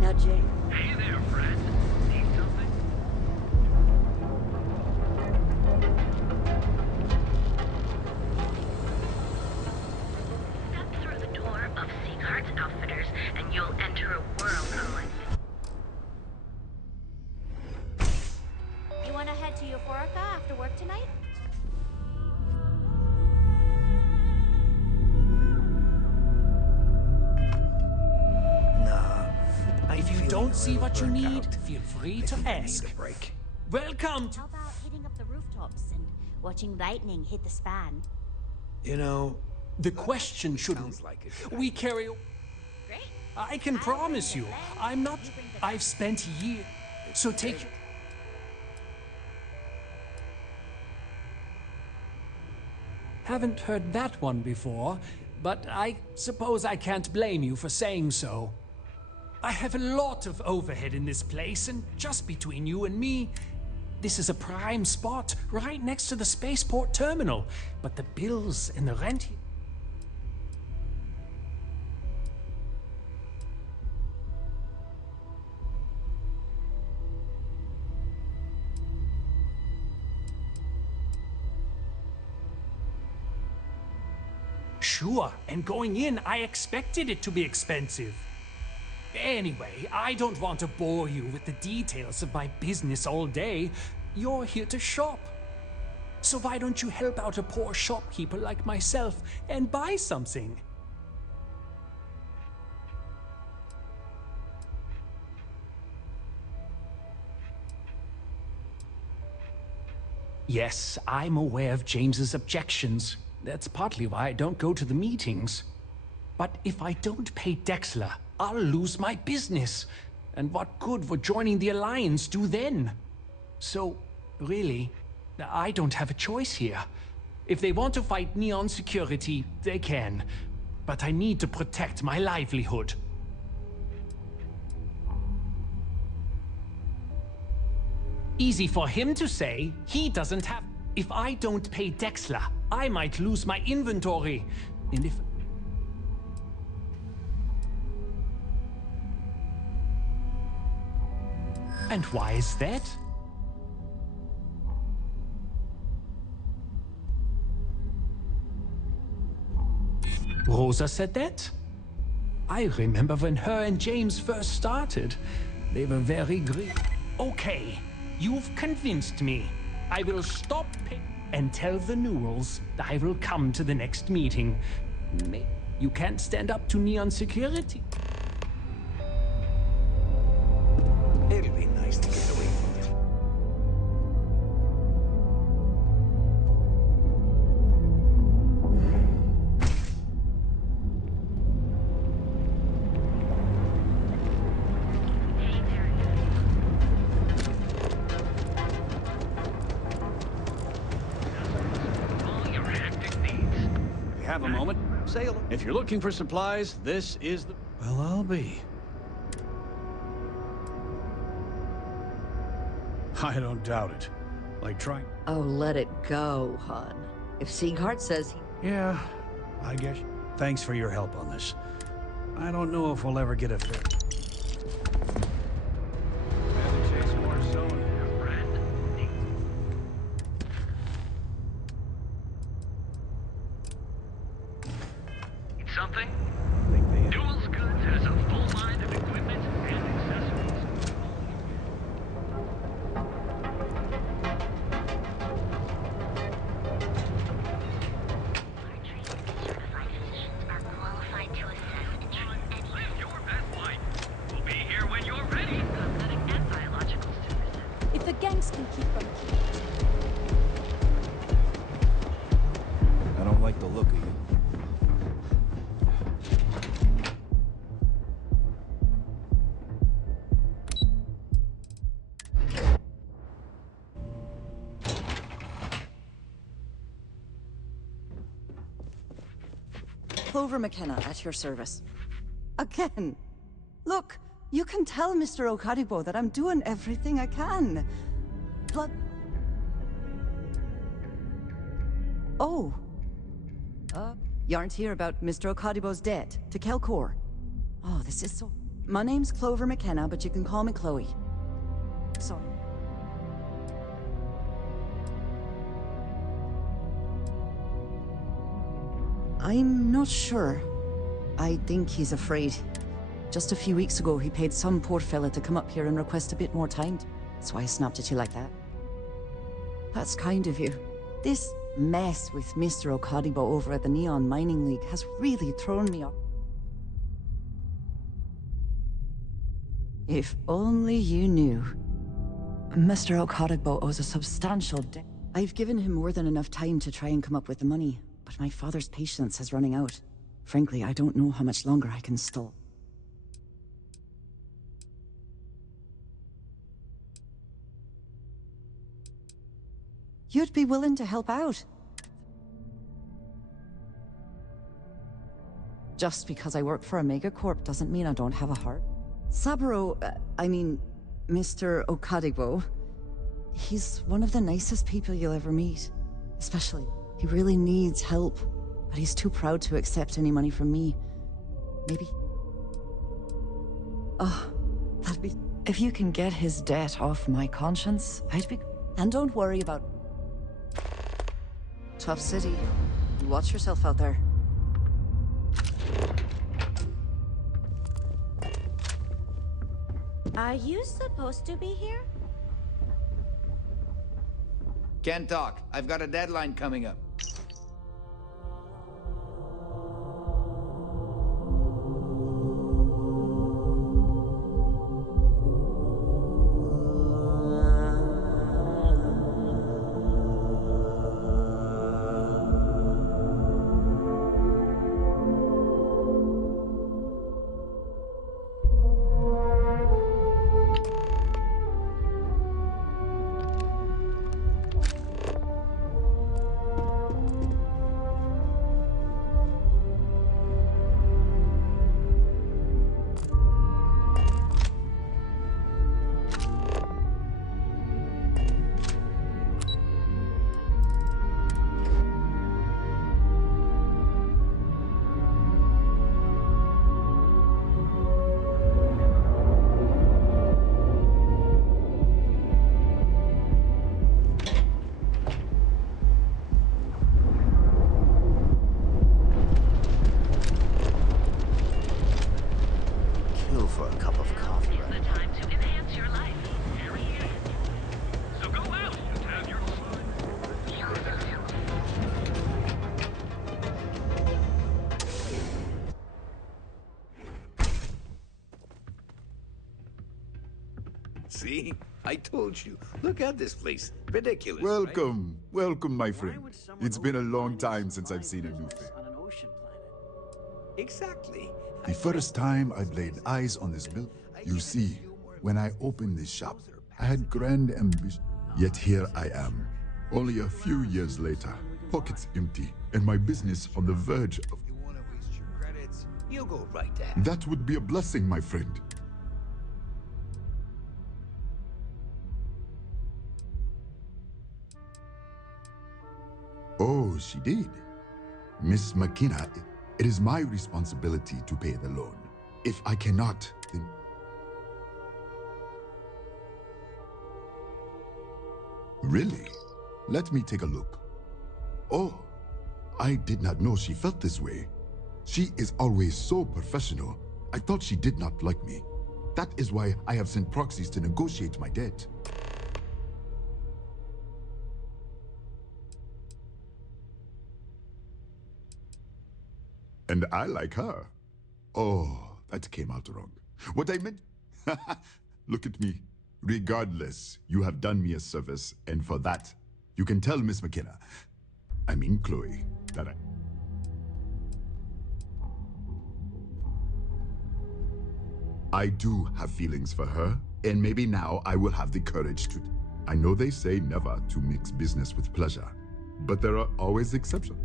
Now, Jane. Hey there, friend. Need something? Step through the door of Sieghardt's Outfitters, and you'll enter a world unlike. You wanna head to Euphorica after work tonight? If you don't see what you need, feel free to ask. Welcome to... How about hitting up the rooftops and watching lightning hit the span? You know, the question shouldn't... We carry... Great. I can promise you, I'm not... I've spent years... So take... Haven't heard that one before, but I suppose I can't blame you for saying so. I have a lot of overhead in this place, and just between you and me, this is a prime spot right next to the spaceport terminal. But the bills and the rent... Sure, and going in, I expected it to be expensive. Anyway, I don't want to bore you with the details of my business all day. You're here to shop. So why don't you help out a poor shopkeeper like myself and buy something? Yes, I'm aware of James's objections. That's partly why I don't go to the meetings. But if I don't pay Dexler, I'll lose my business. And what good would joining the Alliance do then? So, really, I don't have a choice here. If they want to fight Neon Security, they can. But I need to protect my livelihood. Easy for him to say. He doesn't have... If I don't pay Dexler, I might lose my inventory. And if... And why is that? Rosa said that? I remember when her and James first started. They were very great. Okay, you've convinced me. I will stop and tell the Newells I will come to the next meeting. You can't stand up to neon security. It'll be nice to get away from it. We have a moment. Say hello. If you're looking for supplies, this is the... Well, I'll be. I don't doubt it. Like trying... Oh, let it go, hon. If Sieghart says he... Yeah, I guess. Thanks for your help on this. I don't know if we'll ever get a fit. Something? Duels Goods has a full line of equipment and accessories. Live your best life. We'll be here when you're ready. Cosmetic and biological services. If the gangs can keep them kept. I don't like the look of you. Clover McKenna at your service. Again. Look, you can tell Mr. Okadibo that I'm doing everything I can. Blood... Oh. You aren't here about Mr. Okadibo's debt to Kelcor. Oh, this is so... My name's Clover McKenna, but you can call me Chloe. Sorry. I'm not sure. I think he's afraid. Just a few weeks ago, he paid some poor fella to come up here and request a bit more time. That's why I snapped at you like that. That's kind of you. This mess with Mr. Okadibo over at the Neon Mining League has really thrown me off. If only you knew. Mr. Okadibo owes a substantial debt. I've given him more than enough time to try and come up with the money, but my father's patience is running out. Frankly, I don't know how much longer I can stall. You'd be willing to help out. Just because I work for a megacorp doesn't mean I don't have a heart. Saburo, Mr. Okadibo, he's one of the nicest people you'll ever meet. Especially, he really needs help, but he's too proud to accept any money from me. Maybe... Oh, that'd be... If you can get his debt off my conscience, I'd be... And don't worry about... Tough city. Watch yourself out there. Are you supposed to be here? Can't talk. I've got a deadline coming up. See? I told you. Look at this place. Ridiculous, right? Welcome. Welcome, my friend. It's been a long time since I've seen a new face. On an ocean planet. Exactly. The first time I laid eyes on this building, you see, when I opened this shop, I had grand ambition. Yet here I am, only a few years later, pockets empty, and my business on the verge of... You want to waste your credits? You go right ahead. That would be a blessing, my friend. Oh, she did. Miss McKenna, it is my responsibility to pay the loan. If I cannot, then... Really? Let me take a look. Oh, I did not know she felt this way. She is always so professional. I thought she did not like me. That is why I have sent proxies to negotiate my debt. And I like her. Oh, that came out wrong. What I meant... Look at me. Regardless, you have done me a service, and for that, you can tell Miss McKenna, I mean Chloe, that I do have feelings for her, and maybe now I will have the courage to... I know they say never to mix business with pleasure, but there are always exceptions.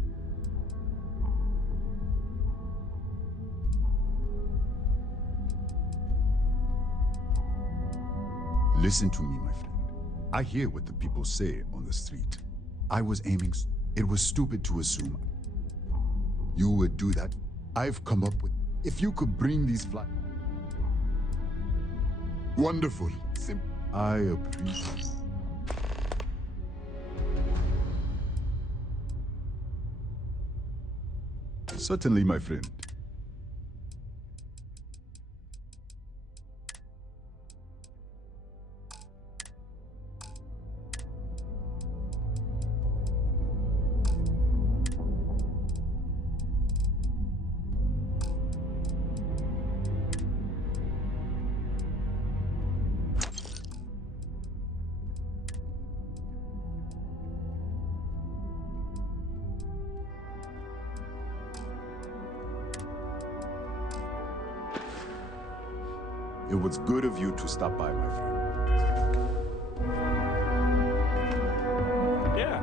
Listen to me, my friend. I hear what the people say on the street. I was aiming... It was stupid to assume you would do that. I've come up with... If you could bring these flights... Wonderful. I appreciate... Certainly, my friend. It was good of you to stop by, my friend. Yeah.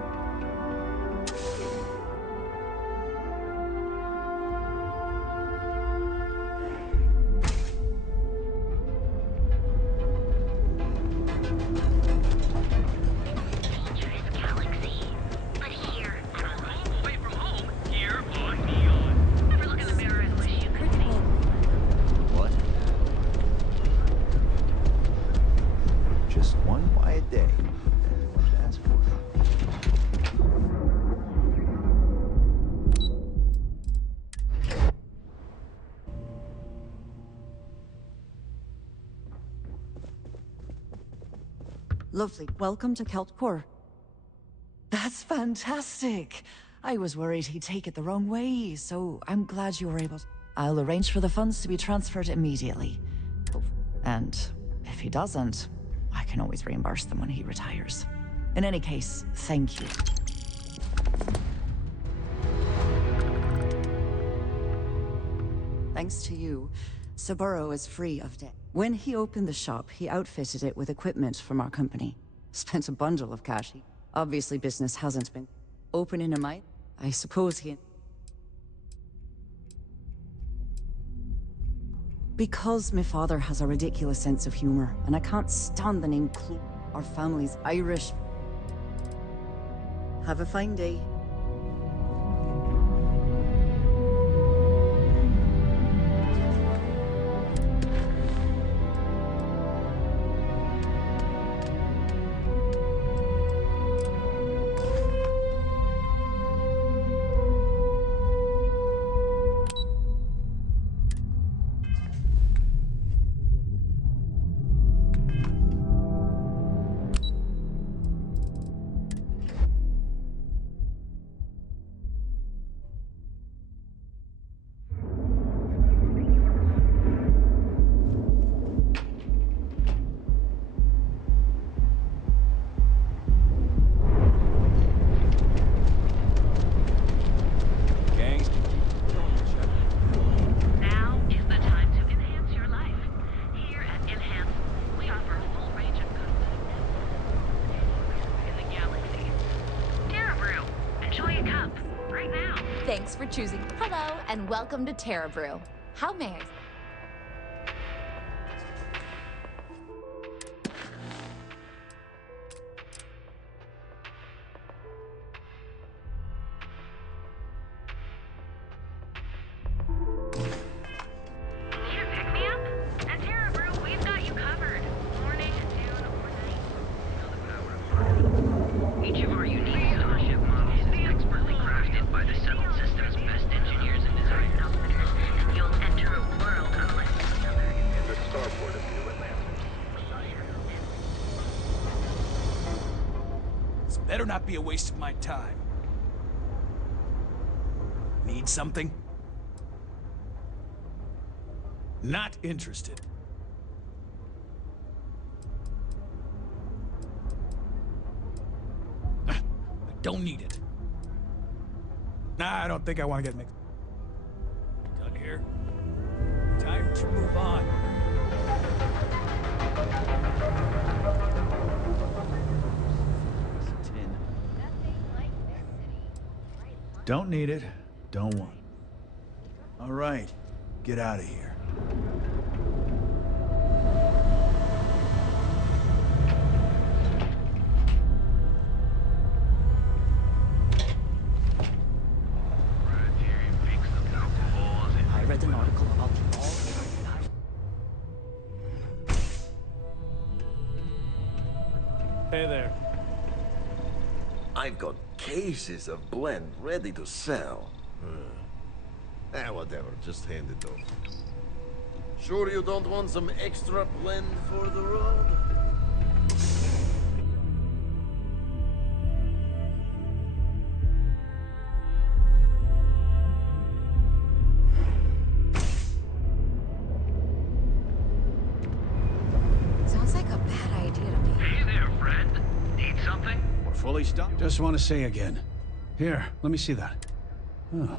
Just one quiet day. What to ask for? Lovely. Welcome to Keltcore. That's fantastic. I was worried he'd take it the wrong way, so I'm glad you were able to... I'll arrange for the funds to be transferred immediately. And if he doesn't, I can always reimburse them when he retires. In any case, thank you. Thanks to you, Saburo is free of debt. When he opened the shop, he outfitted it with equipment from our company. Spent a bundle of cash. Obviously, business hasn't been opening a mind. I suppose he... Because my father has a ridiculous sense of humor, and I can't stand the name Chloe. Our family's Irish. Have a fine day. Thanks for choosing. Hello, and welcome to Terra Brew. How may I? Need a pick-me-up? At Terra Brew, we've got you covered. Morning, noon, or night. Each of our unique Starship models is expertly crafted by the settled system's best engineers and designers. Outfitters, and you'll enter a world unlike any other. In the starport of you, Atlantis. This better not be a waste of my time. Need something? Not interested. I don't need it. Nah, I don't think I want to get mixed. Done here. Time to move on. Don't need it. Don't want it. All right. Get out of here. I read an article about the all. Hey there. I've got cases of blend ready to sell. Whatever. Just hand it over. Sure you don't want some extra blend for the road? Sounds like a bad idea to me. Hey there, friend. Need something? We're fully stocked. Just want to say again. Here, let me see that. Oh,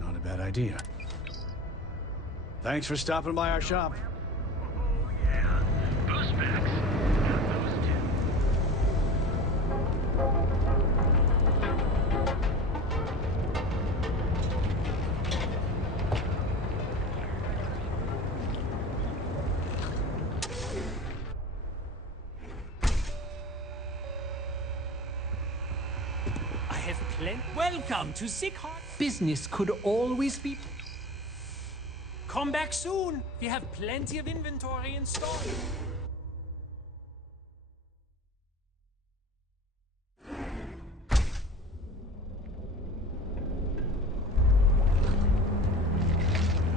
not a bad idea. Thanks for stopping by our shop. Boost packs. Got those too. I have plenty. Welcome to Sick Heart. Business could always be. Come back soon. We have plenty of inventory in stock.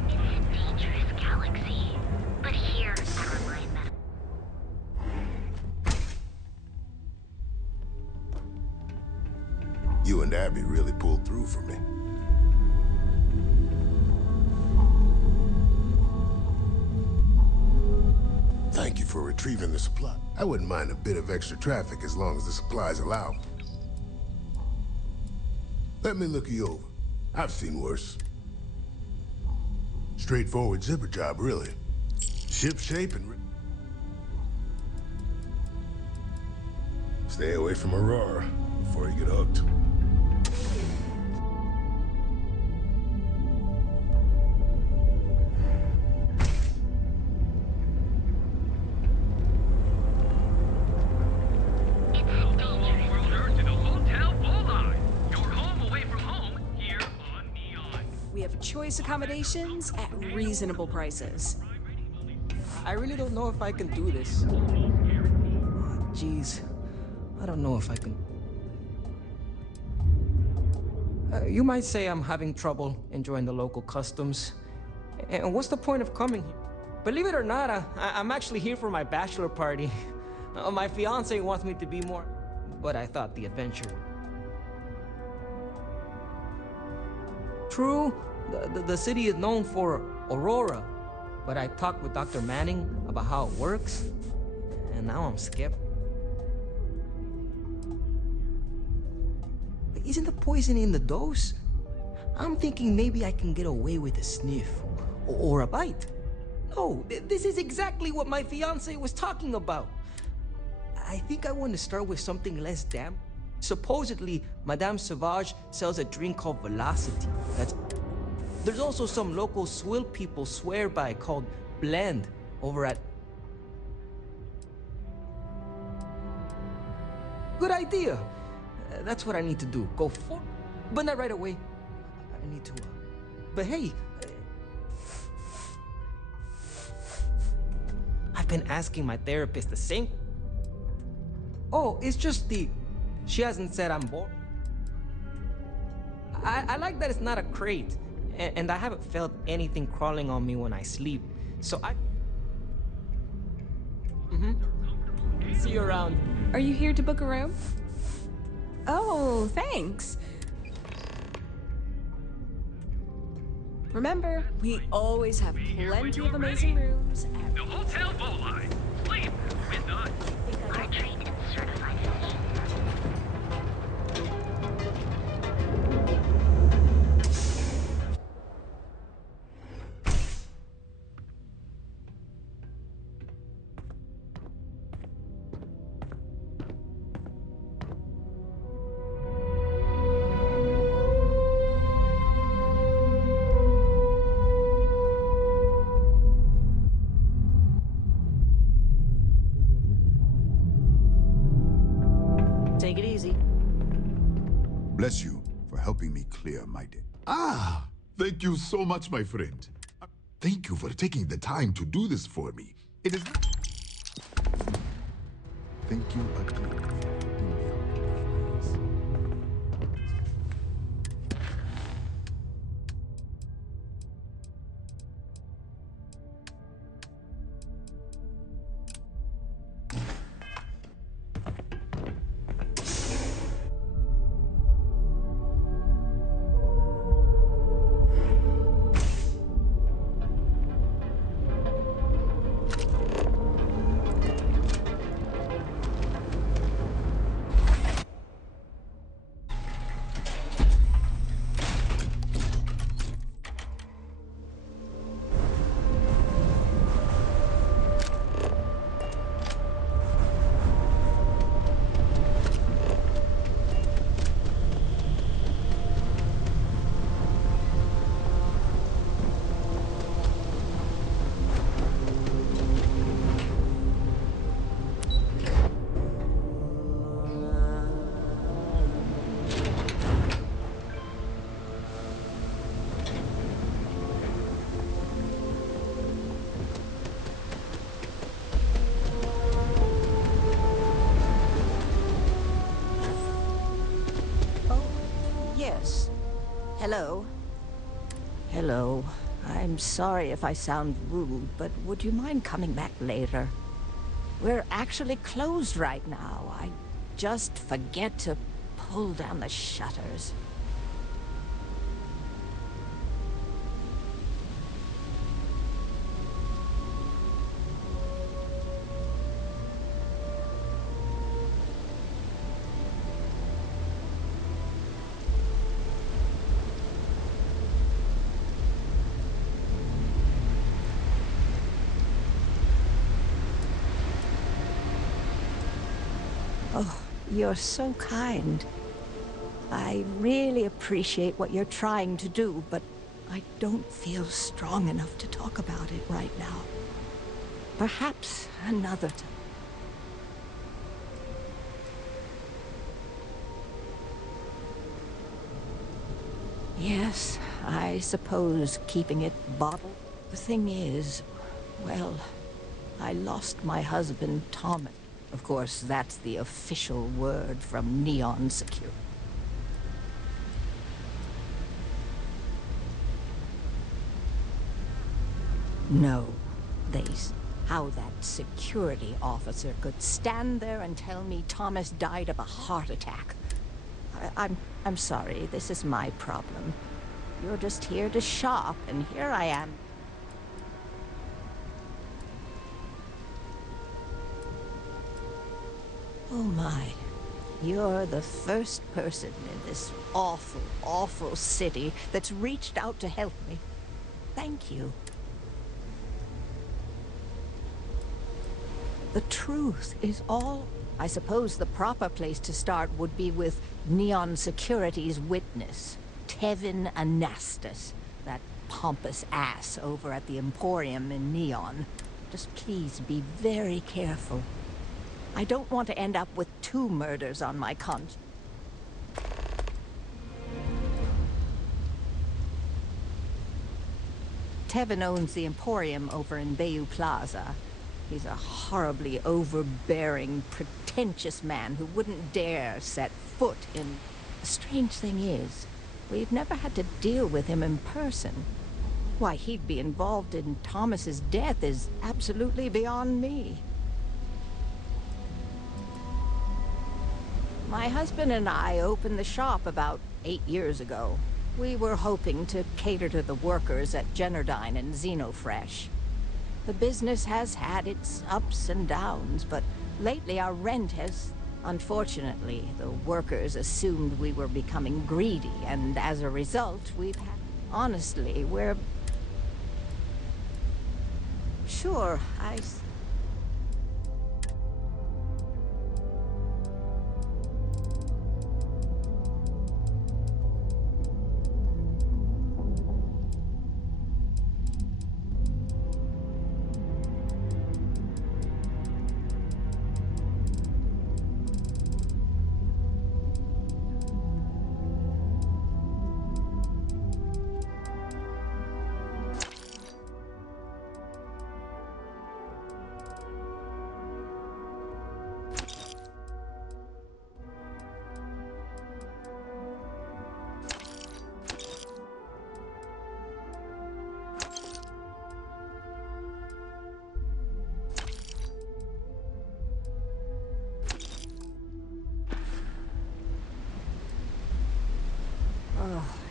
Dangerous galaxy. But here, I remind them. You and Abby really pulled through for me. Thank you for retrieving the supply. I wouldn't mind a bit of extra traffic as long as the supplies allow. Let me look you over. I've seen worse. Straightforward zipper job, really. Ship shape and... Stay away from Aurora before you get hooked. We have choice accommodations at reasonable prices. I really don't know if I can do this. Jeez, I don't know if I can. You might say I'm having trouble enjoying the local customs. And what's the point of coming here? Believe it or not, I'm actually here for my bachelor party. My fiance wants me to be more, but I thought the adventure. True, the city is known for Aurora, but I talked with Dr. Manning about how it works, and now I'm skeptical. Isn't the poison in the dose? I'm thinking maybe I can get away with a sniff or a bite. No, this is exactly what my fiance was talking about. I think I want to start with something less damp, Supposedly, Madame Sauvage sells a drink called Velocity. There's also some local swill people swear by called Blend over at... Good idea. That's what I need to do. Go for... But not right away. I need to... But hey... I've been asking my therapist the same... Oh, it's just the... She hasn't said I'm bored. I like that it's not a crate. And I haven't felt anything crawling on me when I sleep. So I... See you around. Are you here to book a room? Oh, thanks. Remember, we always have plenty of amazing rooms at The Hotel Bowline. Sleep with us. I trained in certified fashion. Take it easy. Bless you for helping me clear my day. Ah, thank you so much, my friend. Thank you for taking the time to do this for me. It is... Thank you again. Yes. Hello. Hello. I'm sorry if I sound rude, but would you mind coming back later? We're actually closed right now. I just forget to pull down the shutters. Oh, you're so kind. I really appreciate what you're trying to do, but I don't feel strong enough to talk about it right now. Perhaps another time. Yes, I suppose keeping it bottled. The thing is, well, I lost my husband, Thomas. Of course, that's the official word from Neon Security. No, how that security officer could stand there and tell me Thomas died of a heart attack. I'm sorry, this is my problem. You're just here to shop, and here I am. Oh my, you're the first person in this awful, awful city that's reached out to help me. Thank you. The truth is all I suppose the proper place to start would be with Neon Security's witness, Tevin Anastas, that pompous ass over at the Emporium in Neon. Just please be very careful. I don't want to end up with 2 murders on my conscience. Tevin owns the Emporium over in Bayou Plaza. He's a horribly overbearing, pretentious man who wouldn't dare set foot in... The strange thing is, we've never had to deal with him in person. Why he'd be involved in Thomas's death is absolutely beyond me. My husband and I opened the shop about 8 years ago. We were hoping to cater to the workers at Generdyne and Xenofresh. The business has had its ups and downs, but lately our rent has... Unfortunately, the workers assumed we were becoming greedy, and as a result, we've had... Honestly, we're... Sure,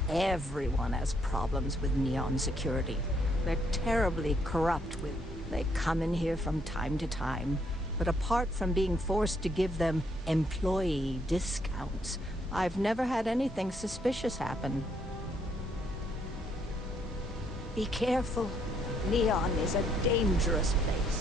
Everyone has problems with Neon Security. They're terribly corrupt with... They come in here from time to time, but apart from being forced to give them employee discounts, I've never had anything suspicious happen. Be careful. Neon is a dangerous place.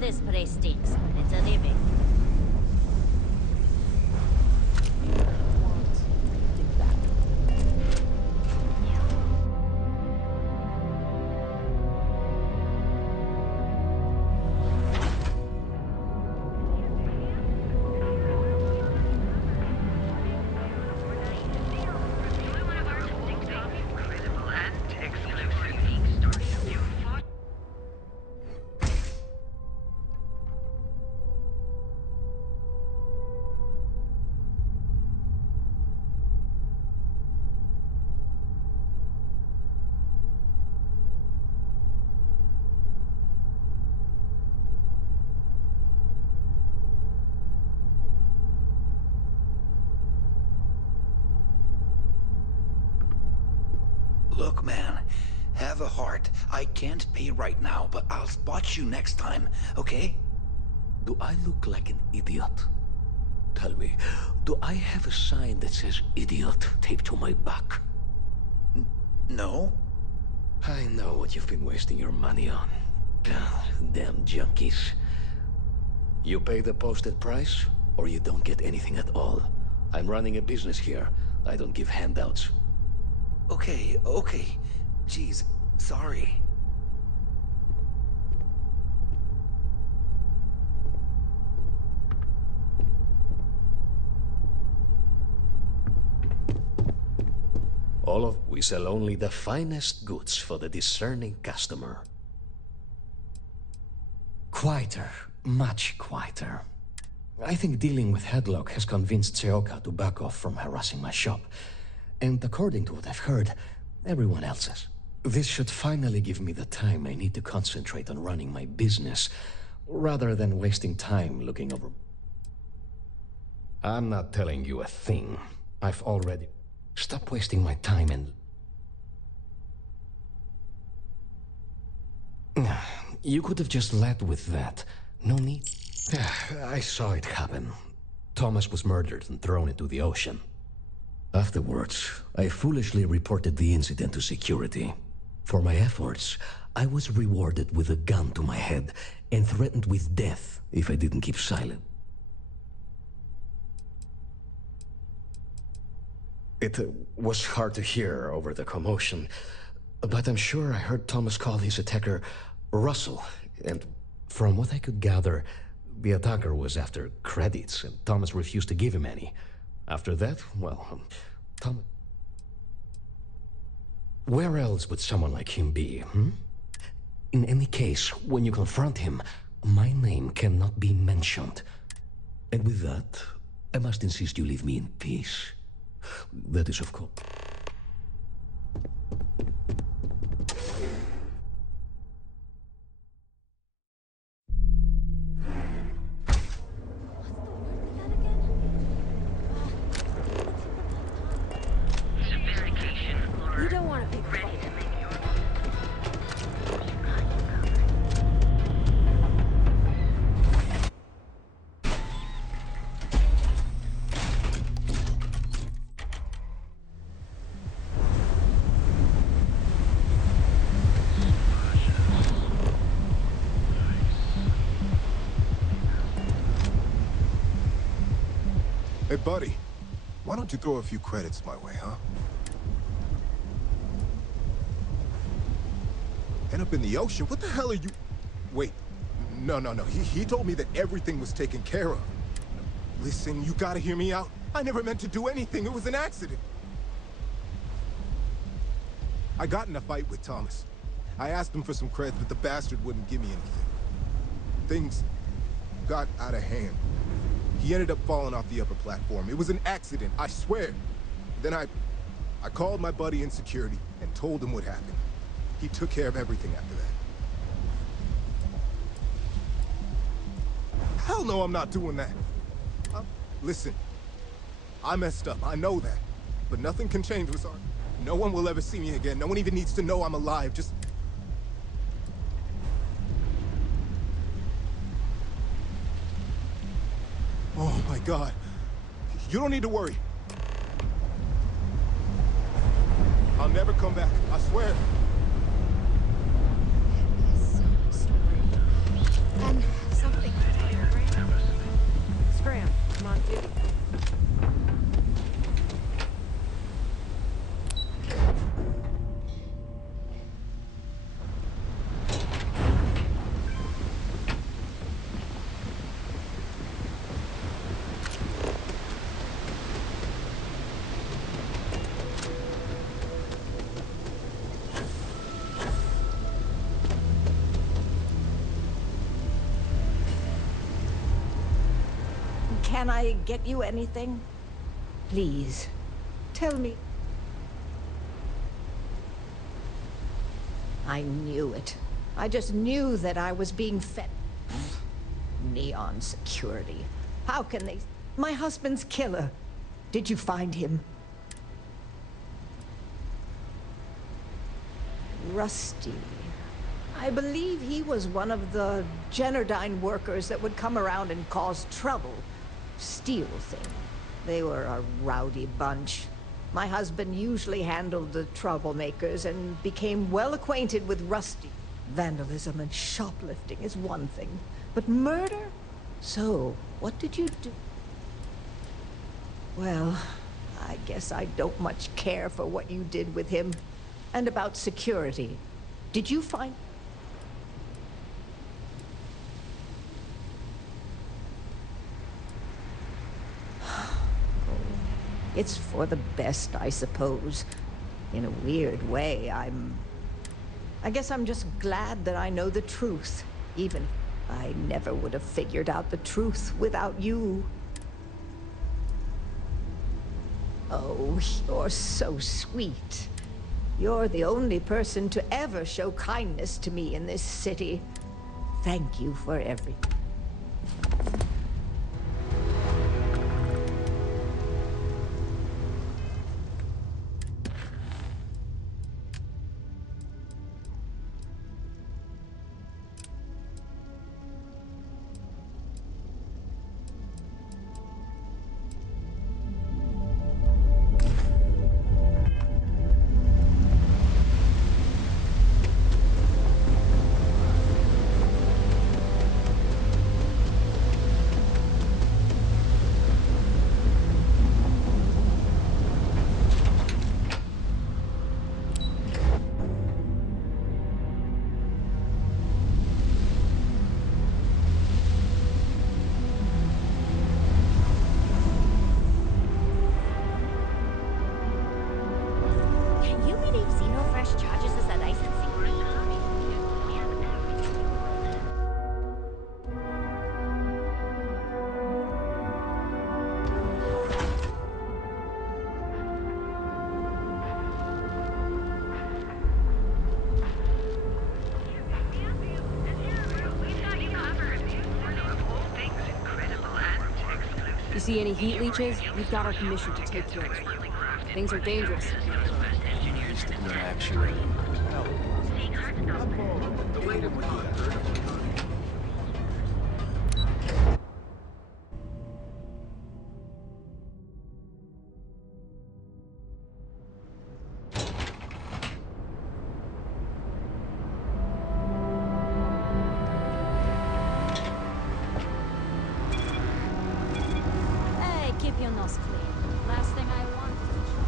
This place stinks. It's a living. Look, man, have a heart. I can't pay right now, but I'll spot you next time, okay? Do I look like an idiot? Tell me, do I have a sign that says idiot taped to my back? No. I know what you've been wasting your money on. Damn junkies. You pay the posted price, or you don't get anything at all. I'm running a business here. I don't give handouts. Okay. Jeez, sorry. We sell only the finest goods for the discerning customer. Quieter. Much quieter. I think dealing with Headlock has convinced Seoka to back off from harassing my shop. And according to what I've heard, everyone else's. This should finally give me the time I need to concentrate on running my business, rather than wasting time looking over... I'm not telling you a thing. I've already... Stop wasting my time and... You could have just led with that. No need... I saw it happen. Thomas was murdered and thrown into the ocean. Afterwards, I foolishly reported the incident to security. For my efforts, I was rewarded with a gun to my head and threatened with death if I didn't keep silent. It was hard to hear over the commotion, but I'm sure I heard Thomas call his attacker Russell, and from what I could gather, the attacker was after credits, and Thomas refused to give him any. After that, well, Thomas... Where else would someone like him be, hmm? In any case, when you confront him, my name cannot be mentioned. And with that, I must insist you leave me in peace. That is, of course... You don't want to be ready. Hey, buddy. Why don't you throw a few credits my way, huh? End up in the ocean? What the hell are you... Wait. No. He told me that everything was taken care of. Listen, you gotta hear me out. I never meant to do anything. It was an accident. I got in a fight with Thomas. I asked him for some credits, but the bastard wouldn't give me anything. Things got out of hand. He ended up falling off the upper platform. It was an accident, I swear. Then I called my buddy in security and told him what happened. He took care of everything after that. Hell no, I'm not doing that. Listen, I messed up, I know that. But nothing can change what's hard. No one will ever see me again. No one even needs to know I'm alive. Just... Oh my God. You don't need to worry. I'll never come back, I swear. And something. Scram, come on, dude. Can I get you anything? Please, tell me. I knew it. I just knew that I was being fed. Neon security. How can they... My husband's killer. Did you find him? Rusty. I believe he was one of the Generdyne workers that would come around and cause trouble. Steal things. They were a rowdy bunch. My husband usually handled the troublemakers and became well acquainted with Rusty. Vandalism and shoplifting is one thing, but murder? So, what did you do? Well, I guess I don't much care for what you did with him. And about security. Did you find... It's for the best, I suppose. In a weird way, I guess I'm just glad that I know the truth. Even I never would have figured out the truth without you. Oh, you're so sweet. You're the only person to ever show kindness to me in this city. Thank you for everything. Can you believe Xenofresh charges us a licensing fee? You see any heat leeches? We've got our commission to take care of it. Things are dangerous. Where's the good actually? Hey, keep your nose clean. Last thing I want is to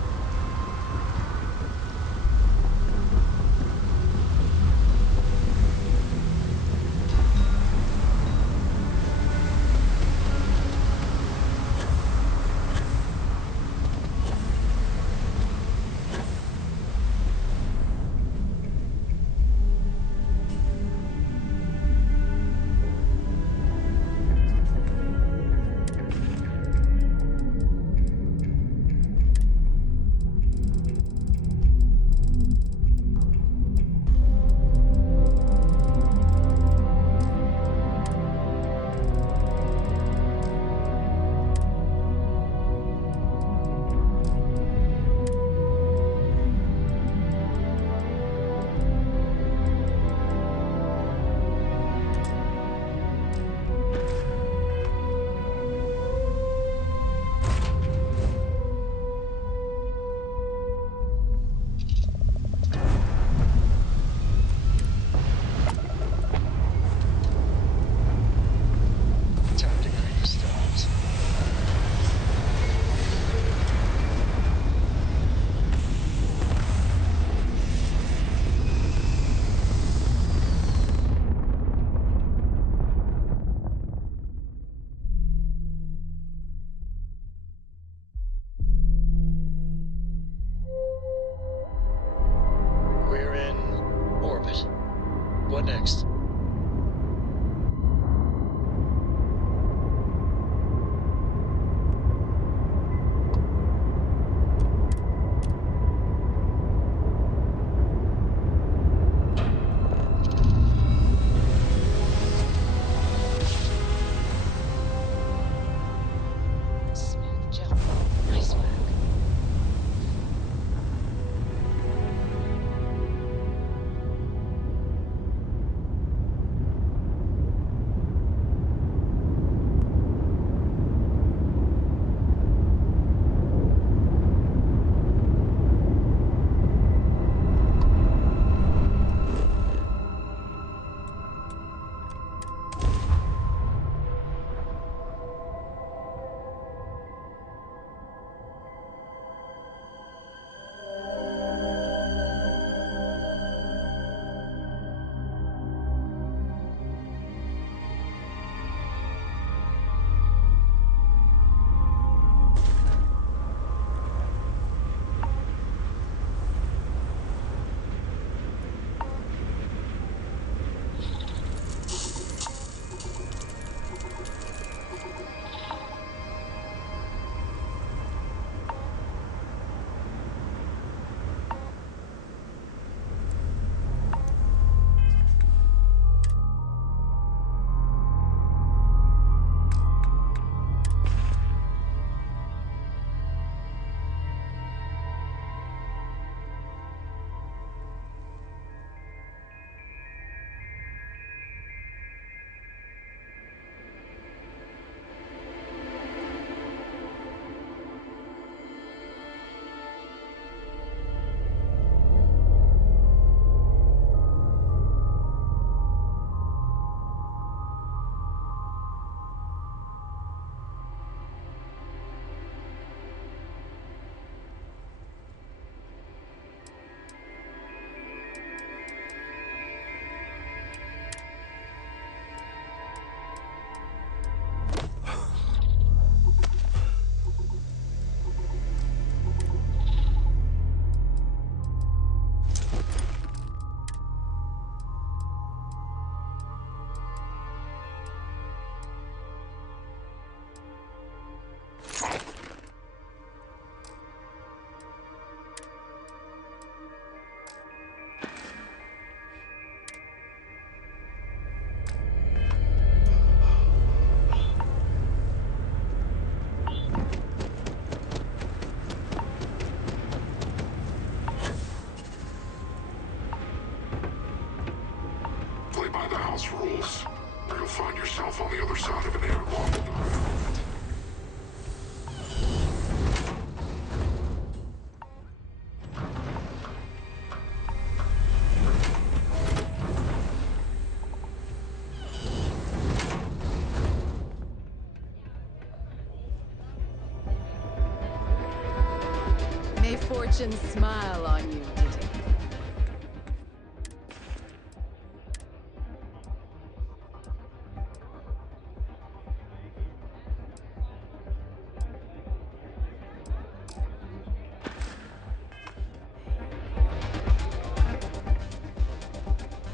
kitchen smile on you today.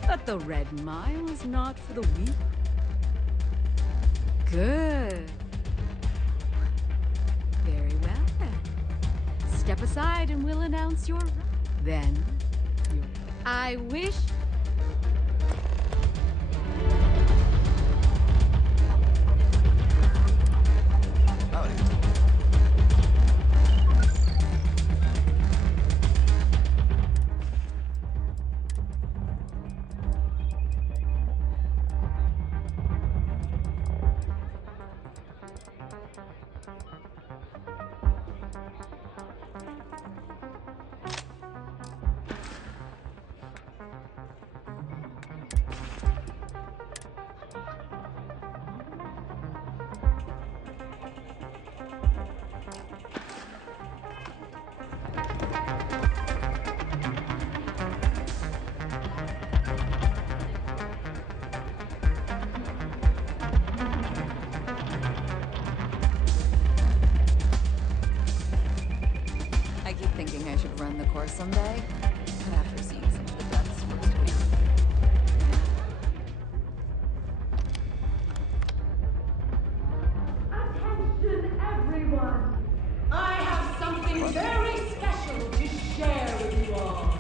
But the Red Mile is not for the weak. Good. Very well then. Step aside and we'll announce your... Then, your... I wish... I keep thinking I should run the course someday, but after seeing some of the deaths firsthand. Attention, everyone! I have something very special to share with you all.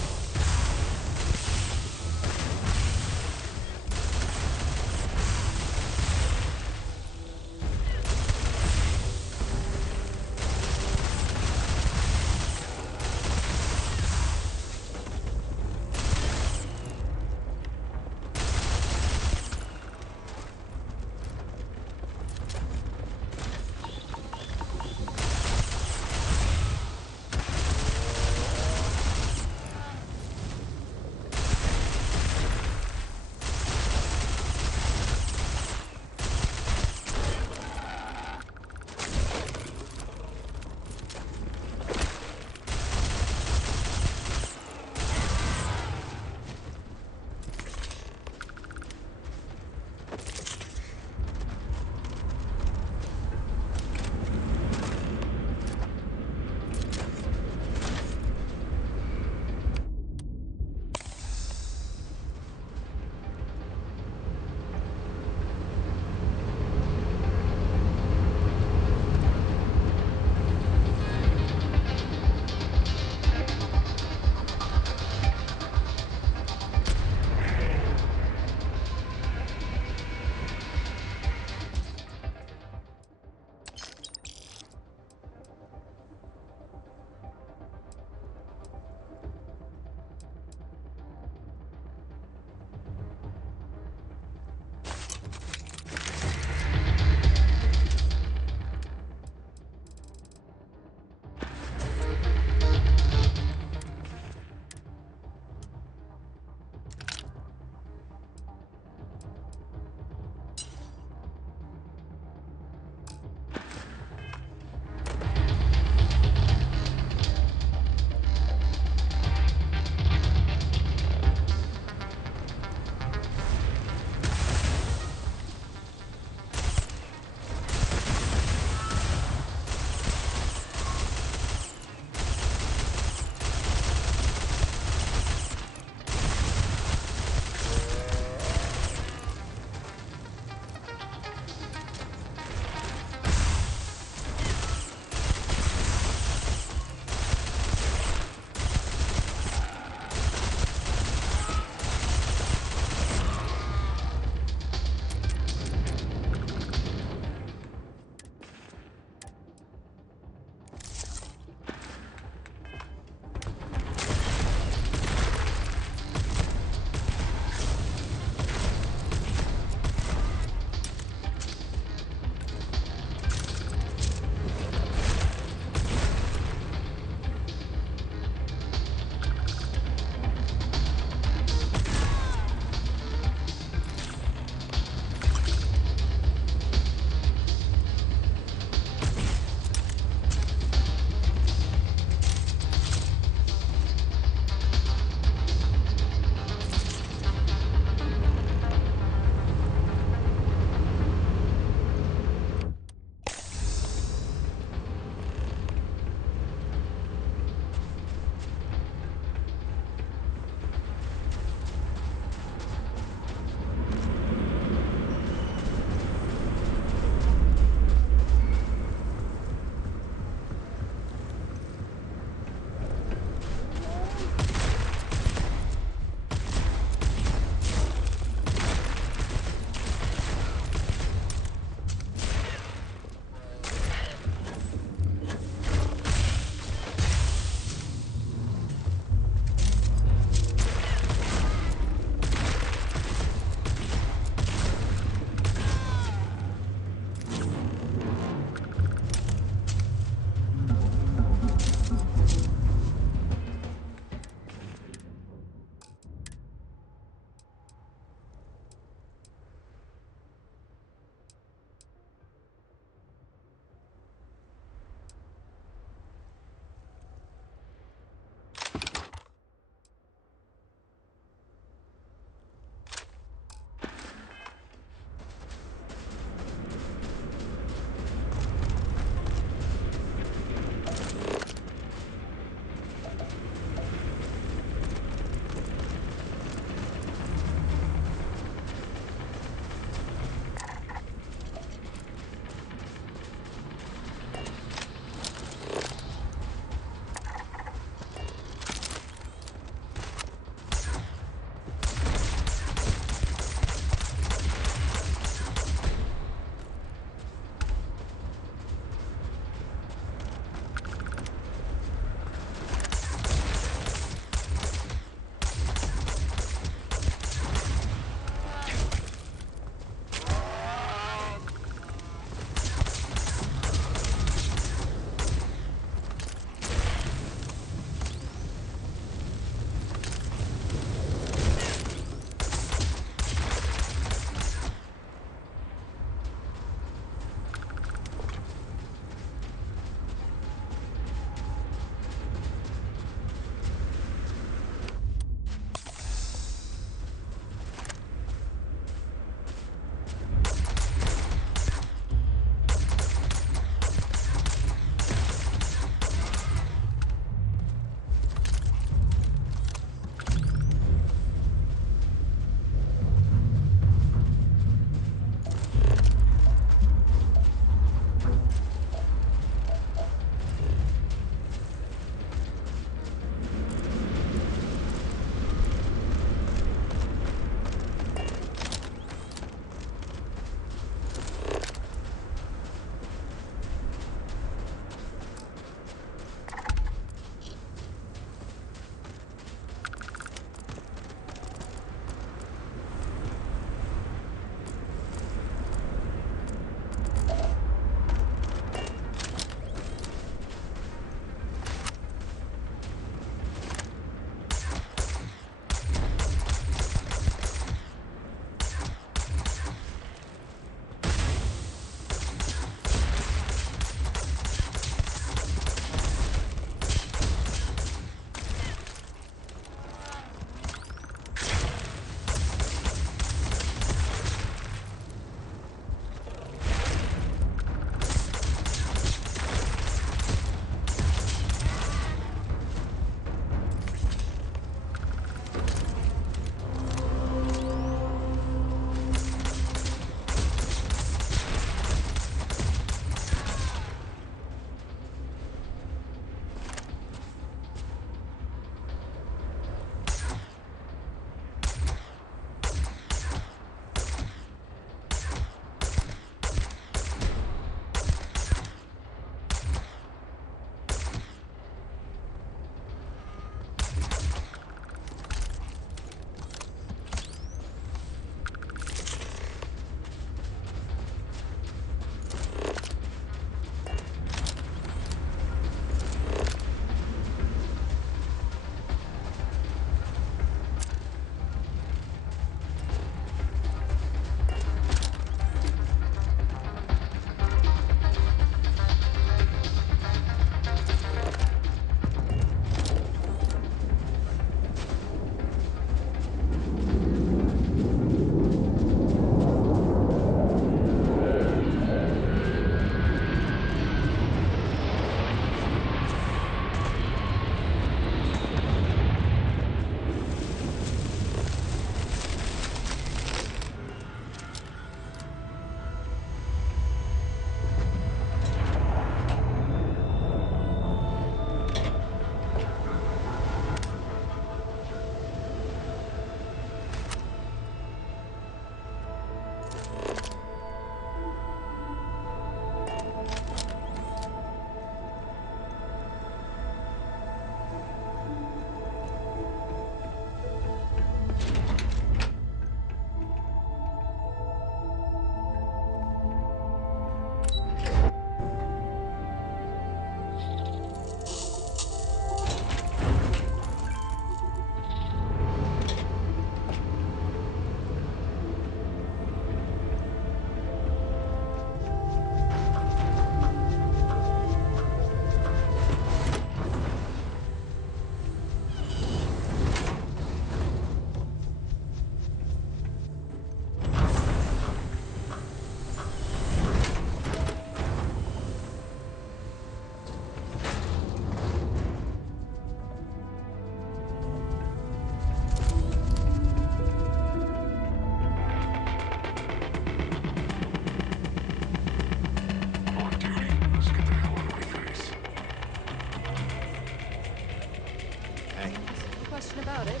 Hey. No question about it.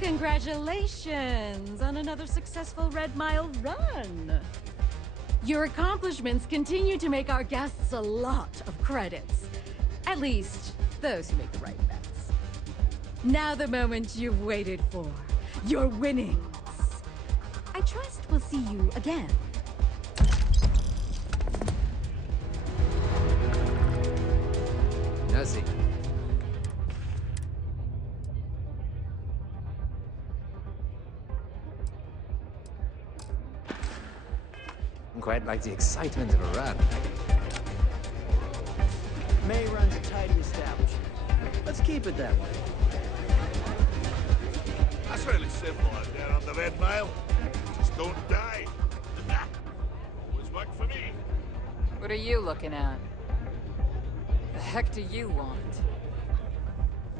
Congratulations on another successful Red Mile run. Your accomplishments continue to make our guests a lot of credits. At least, those who make the right bets. Now the moment you've waited for. Your winnings. I trust we'll see you again. Nazi. Quite like the excitement of a run. May runs a tidy establishment. Let's keep it that way. That's really simple out there on the Red Mile. Just don't die. Always worked for me. What are you looking at? The heck do you want?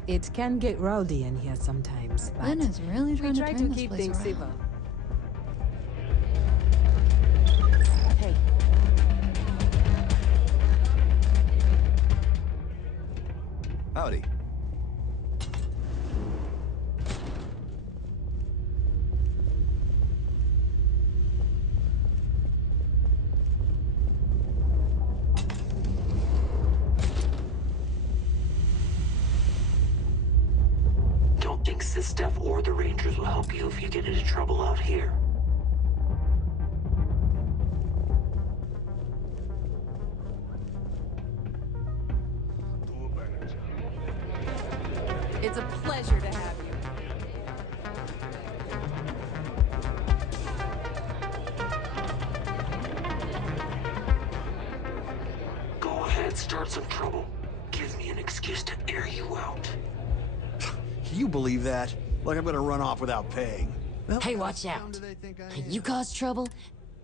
It can get rowdy in here sometimes, but Lynn is really trying We to try turn to this keep place things around. civil. Hey. Howdy. Don't think Sistef or the Rangers will help you if you get into trouble out here. It's a pleasure to have you. Go ahead, start some trouble. Gives me an excuse to air you out. You believe that? Like I'm gonna run off without paying. Hey, watch out. You cause trouble?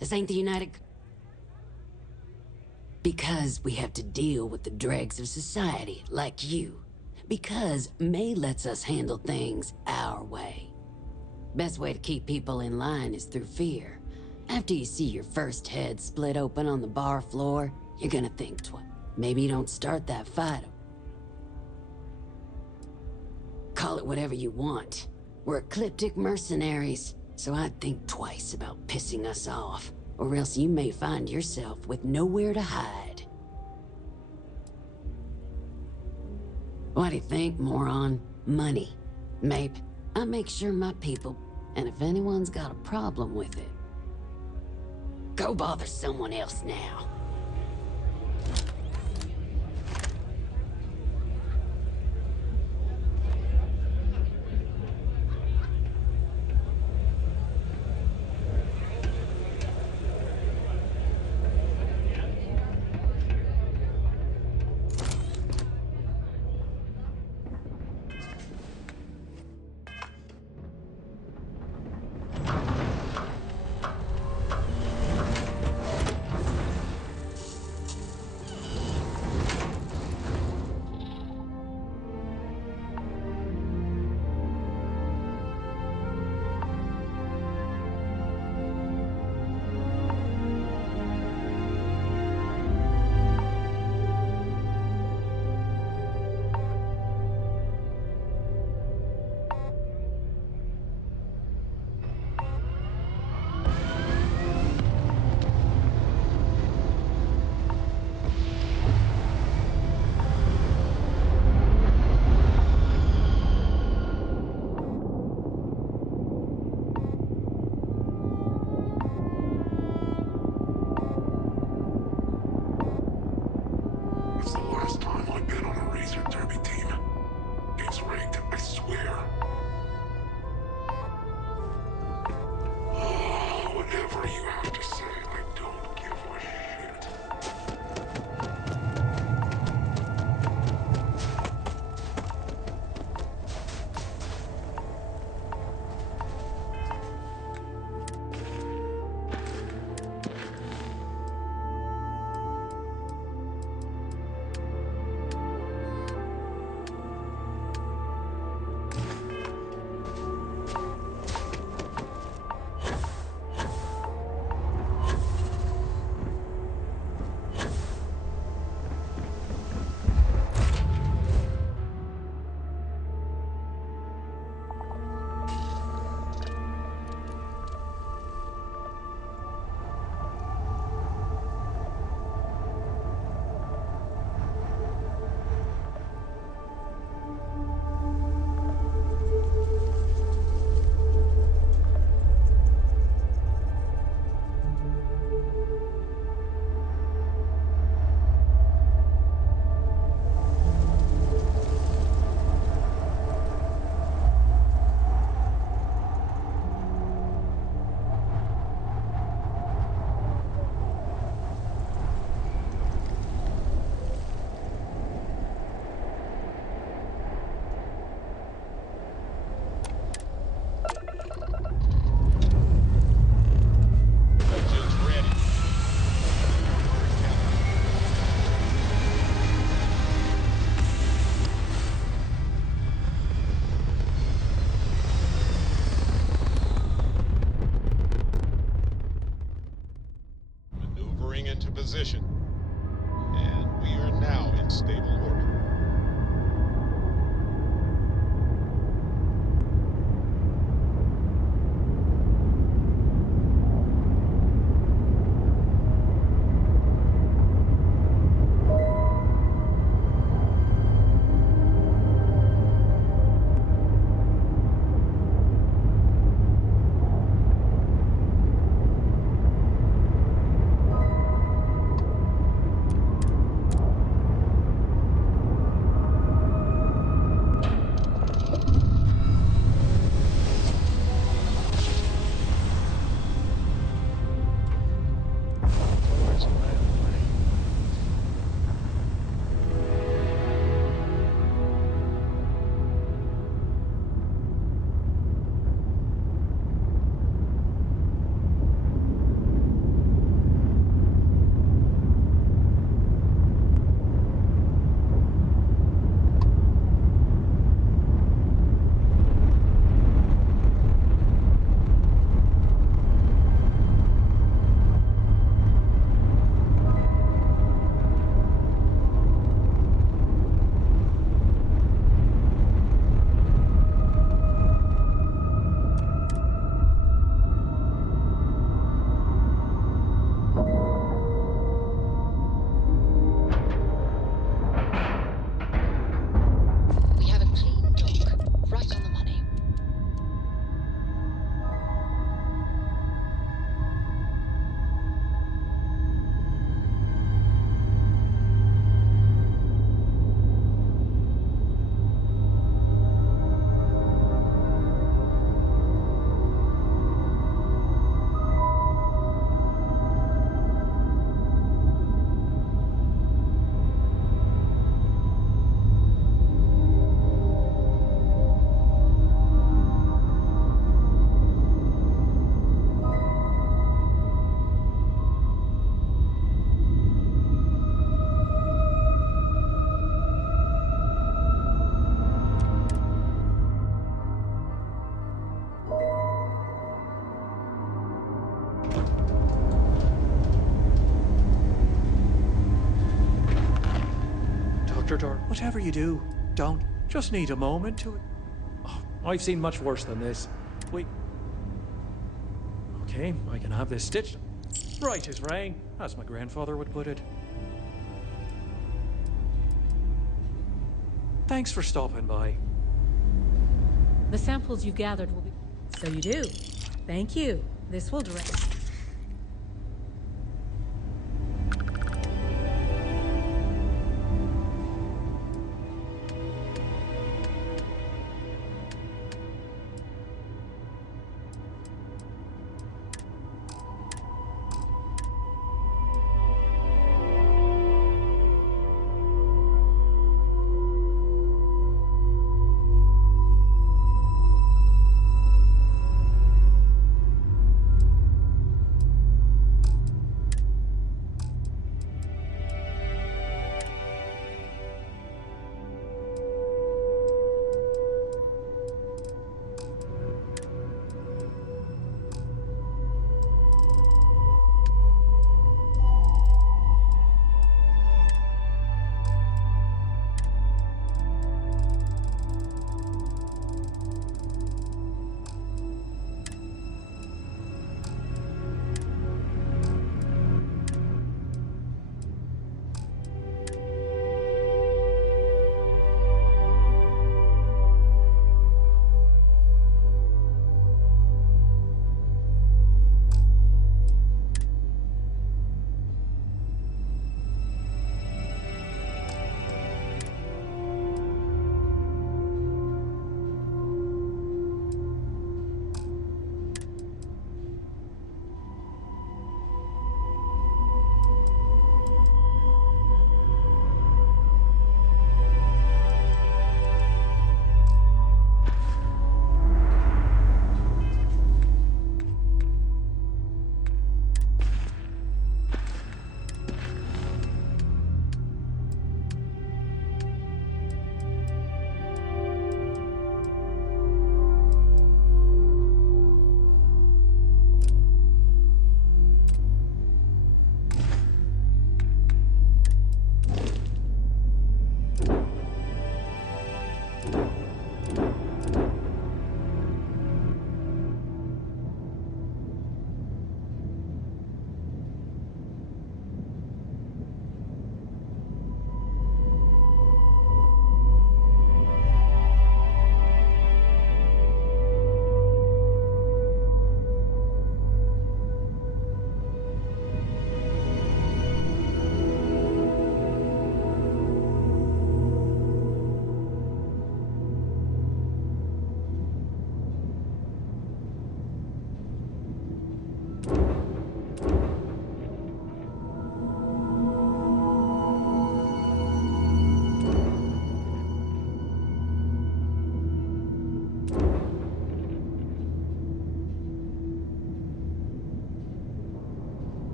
This ain't the United... Because we have to deal with the dregs of society, like you. Because May lets us handle things our way. Best way to keep people in line is through fear. After you see your first head split open on the bar floor, you're gonna think twice. Maybe you don't start that fight. Call it whatever you want. We're ecliptic mercenaries, so I'd think twice about pissing us off, or else you may find yourself with nowhere to hide. What do you think, moron? Money. Maybe. I make sure my people, and if anyone's got a problem with it, go bother someone else now. It's the last time I've been on a Razor Derby team. It's rigged, I swear. Whatever you have to say, I don't give a shit. Whatever you do, don't just need a moment to... Oh, I've seen much worse than this. Wait. Okay, I can have this stitched. Right as rain, as my grandfather would put it. Thanks for stopping by. The samples you've gathered will be... So you do. Thank you. This will direct...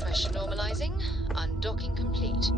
Pressure normalizing. Undocking complete.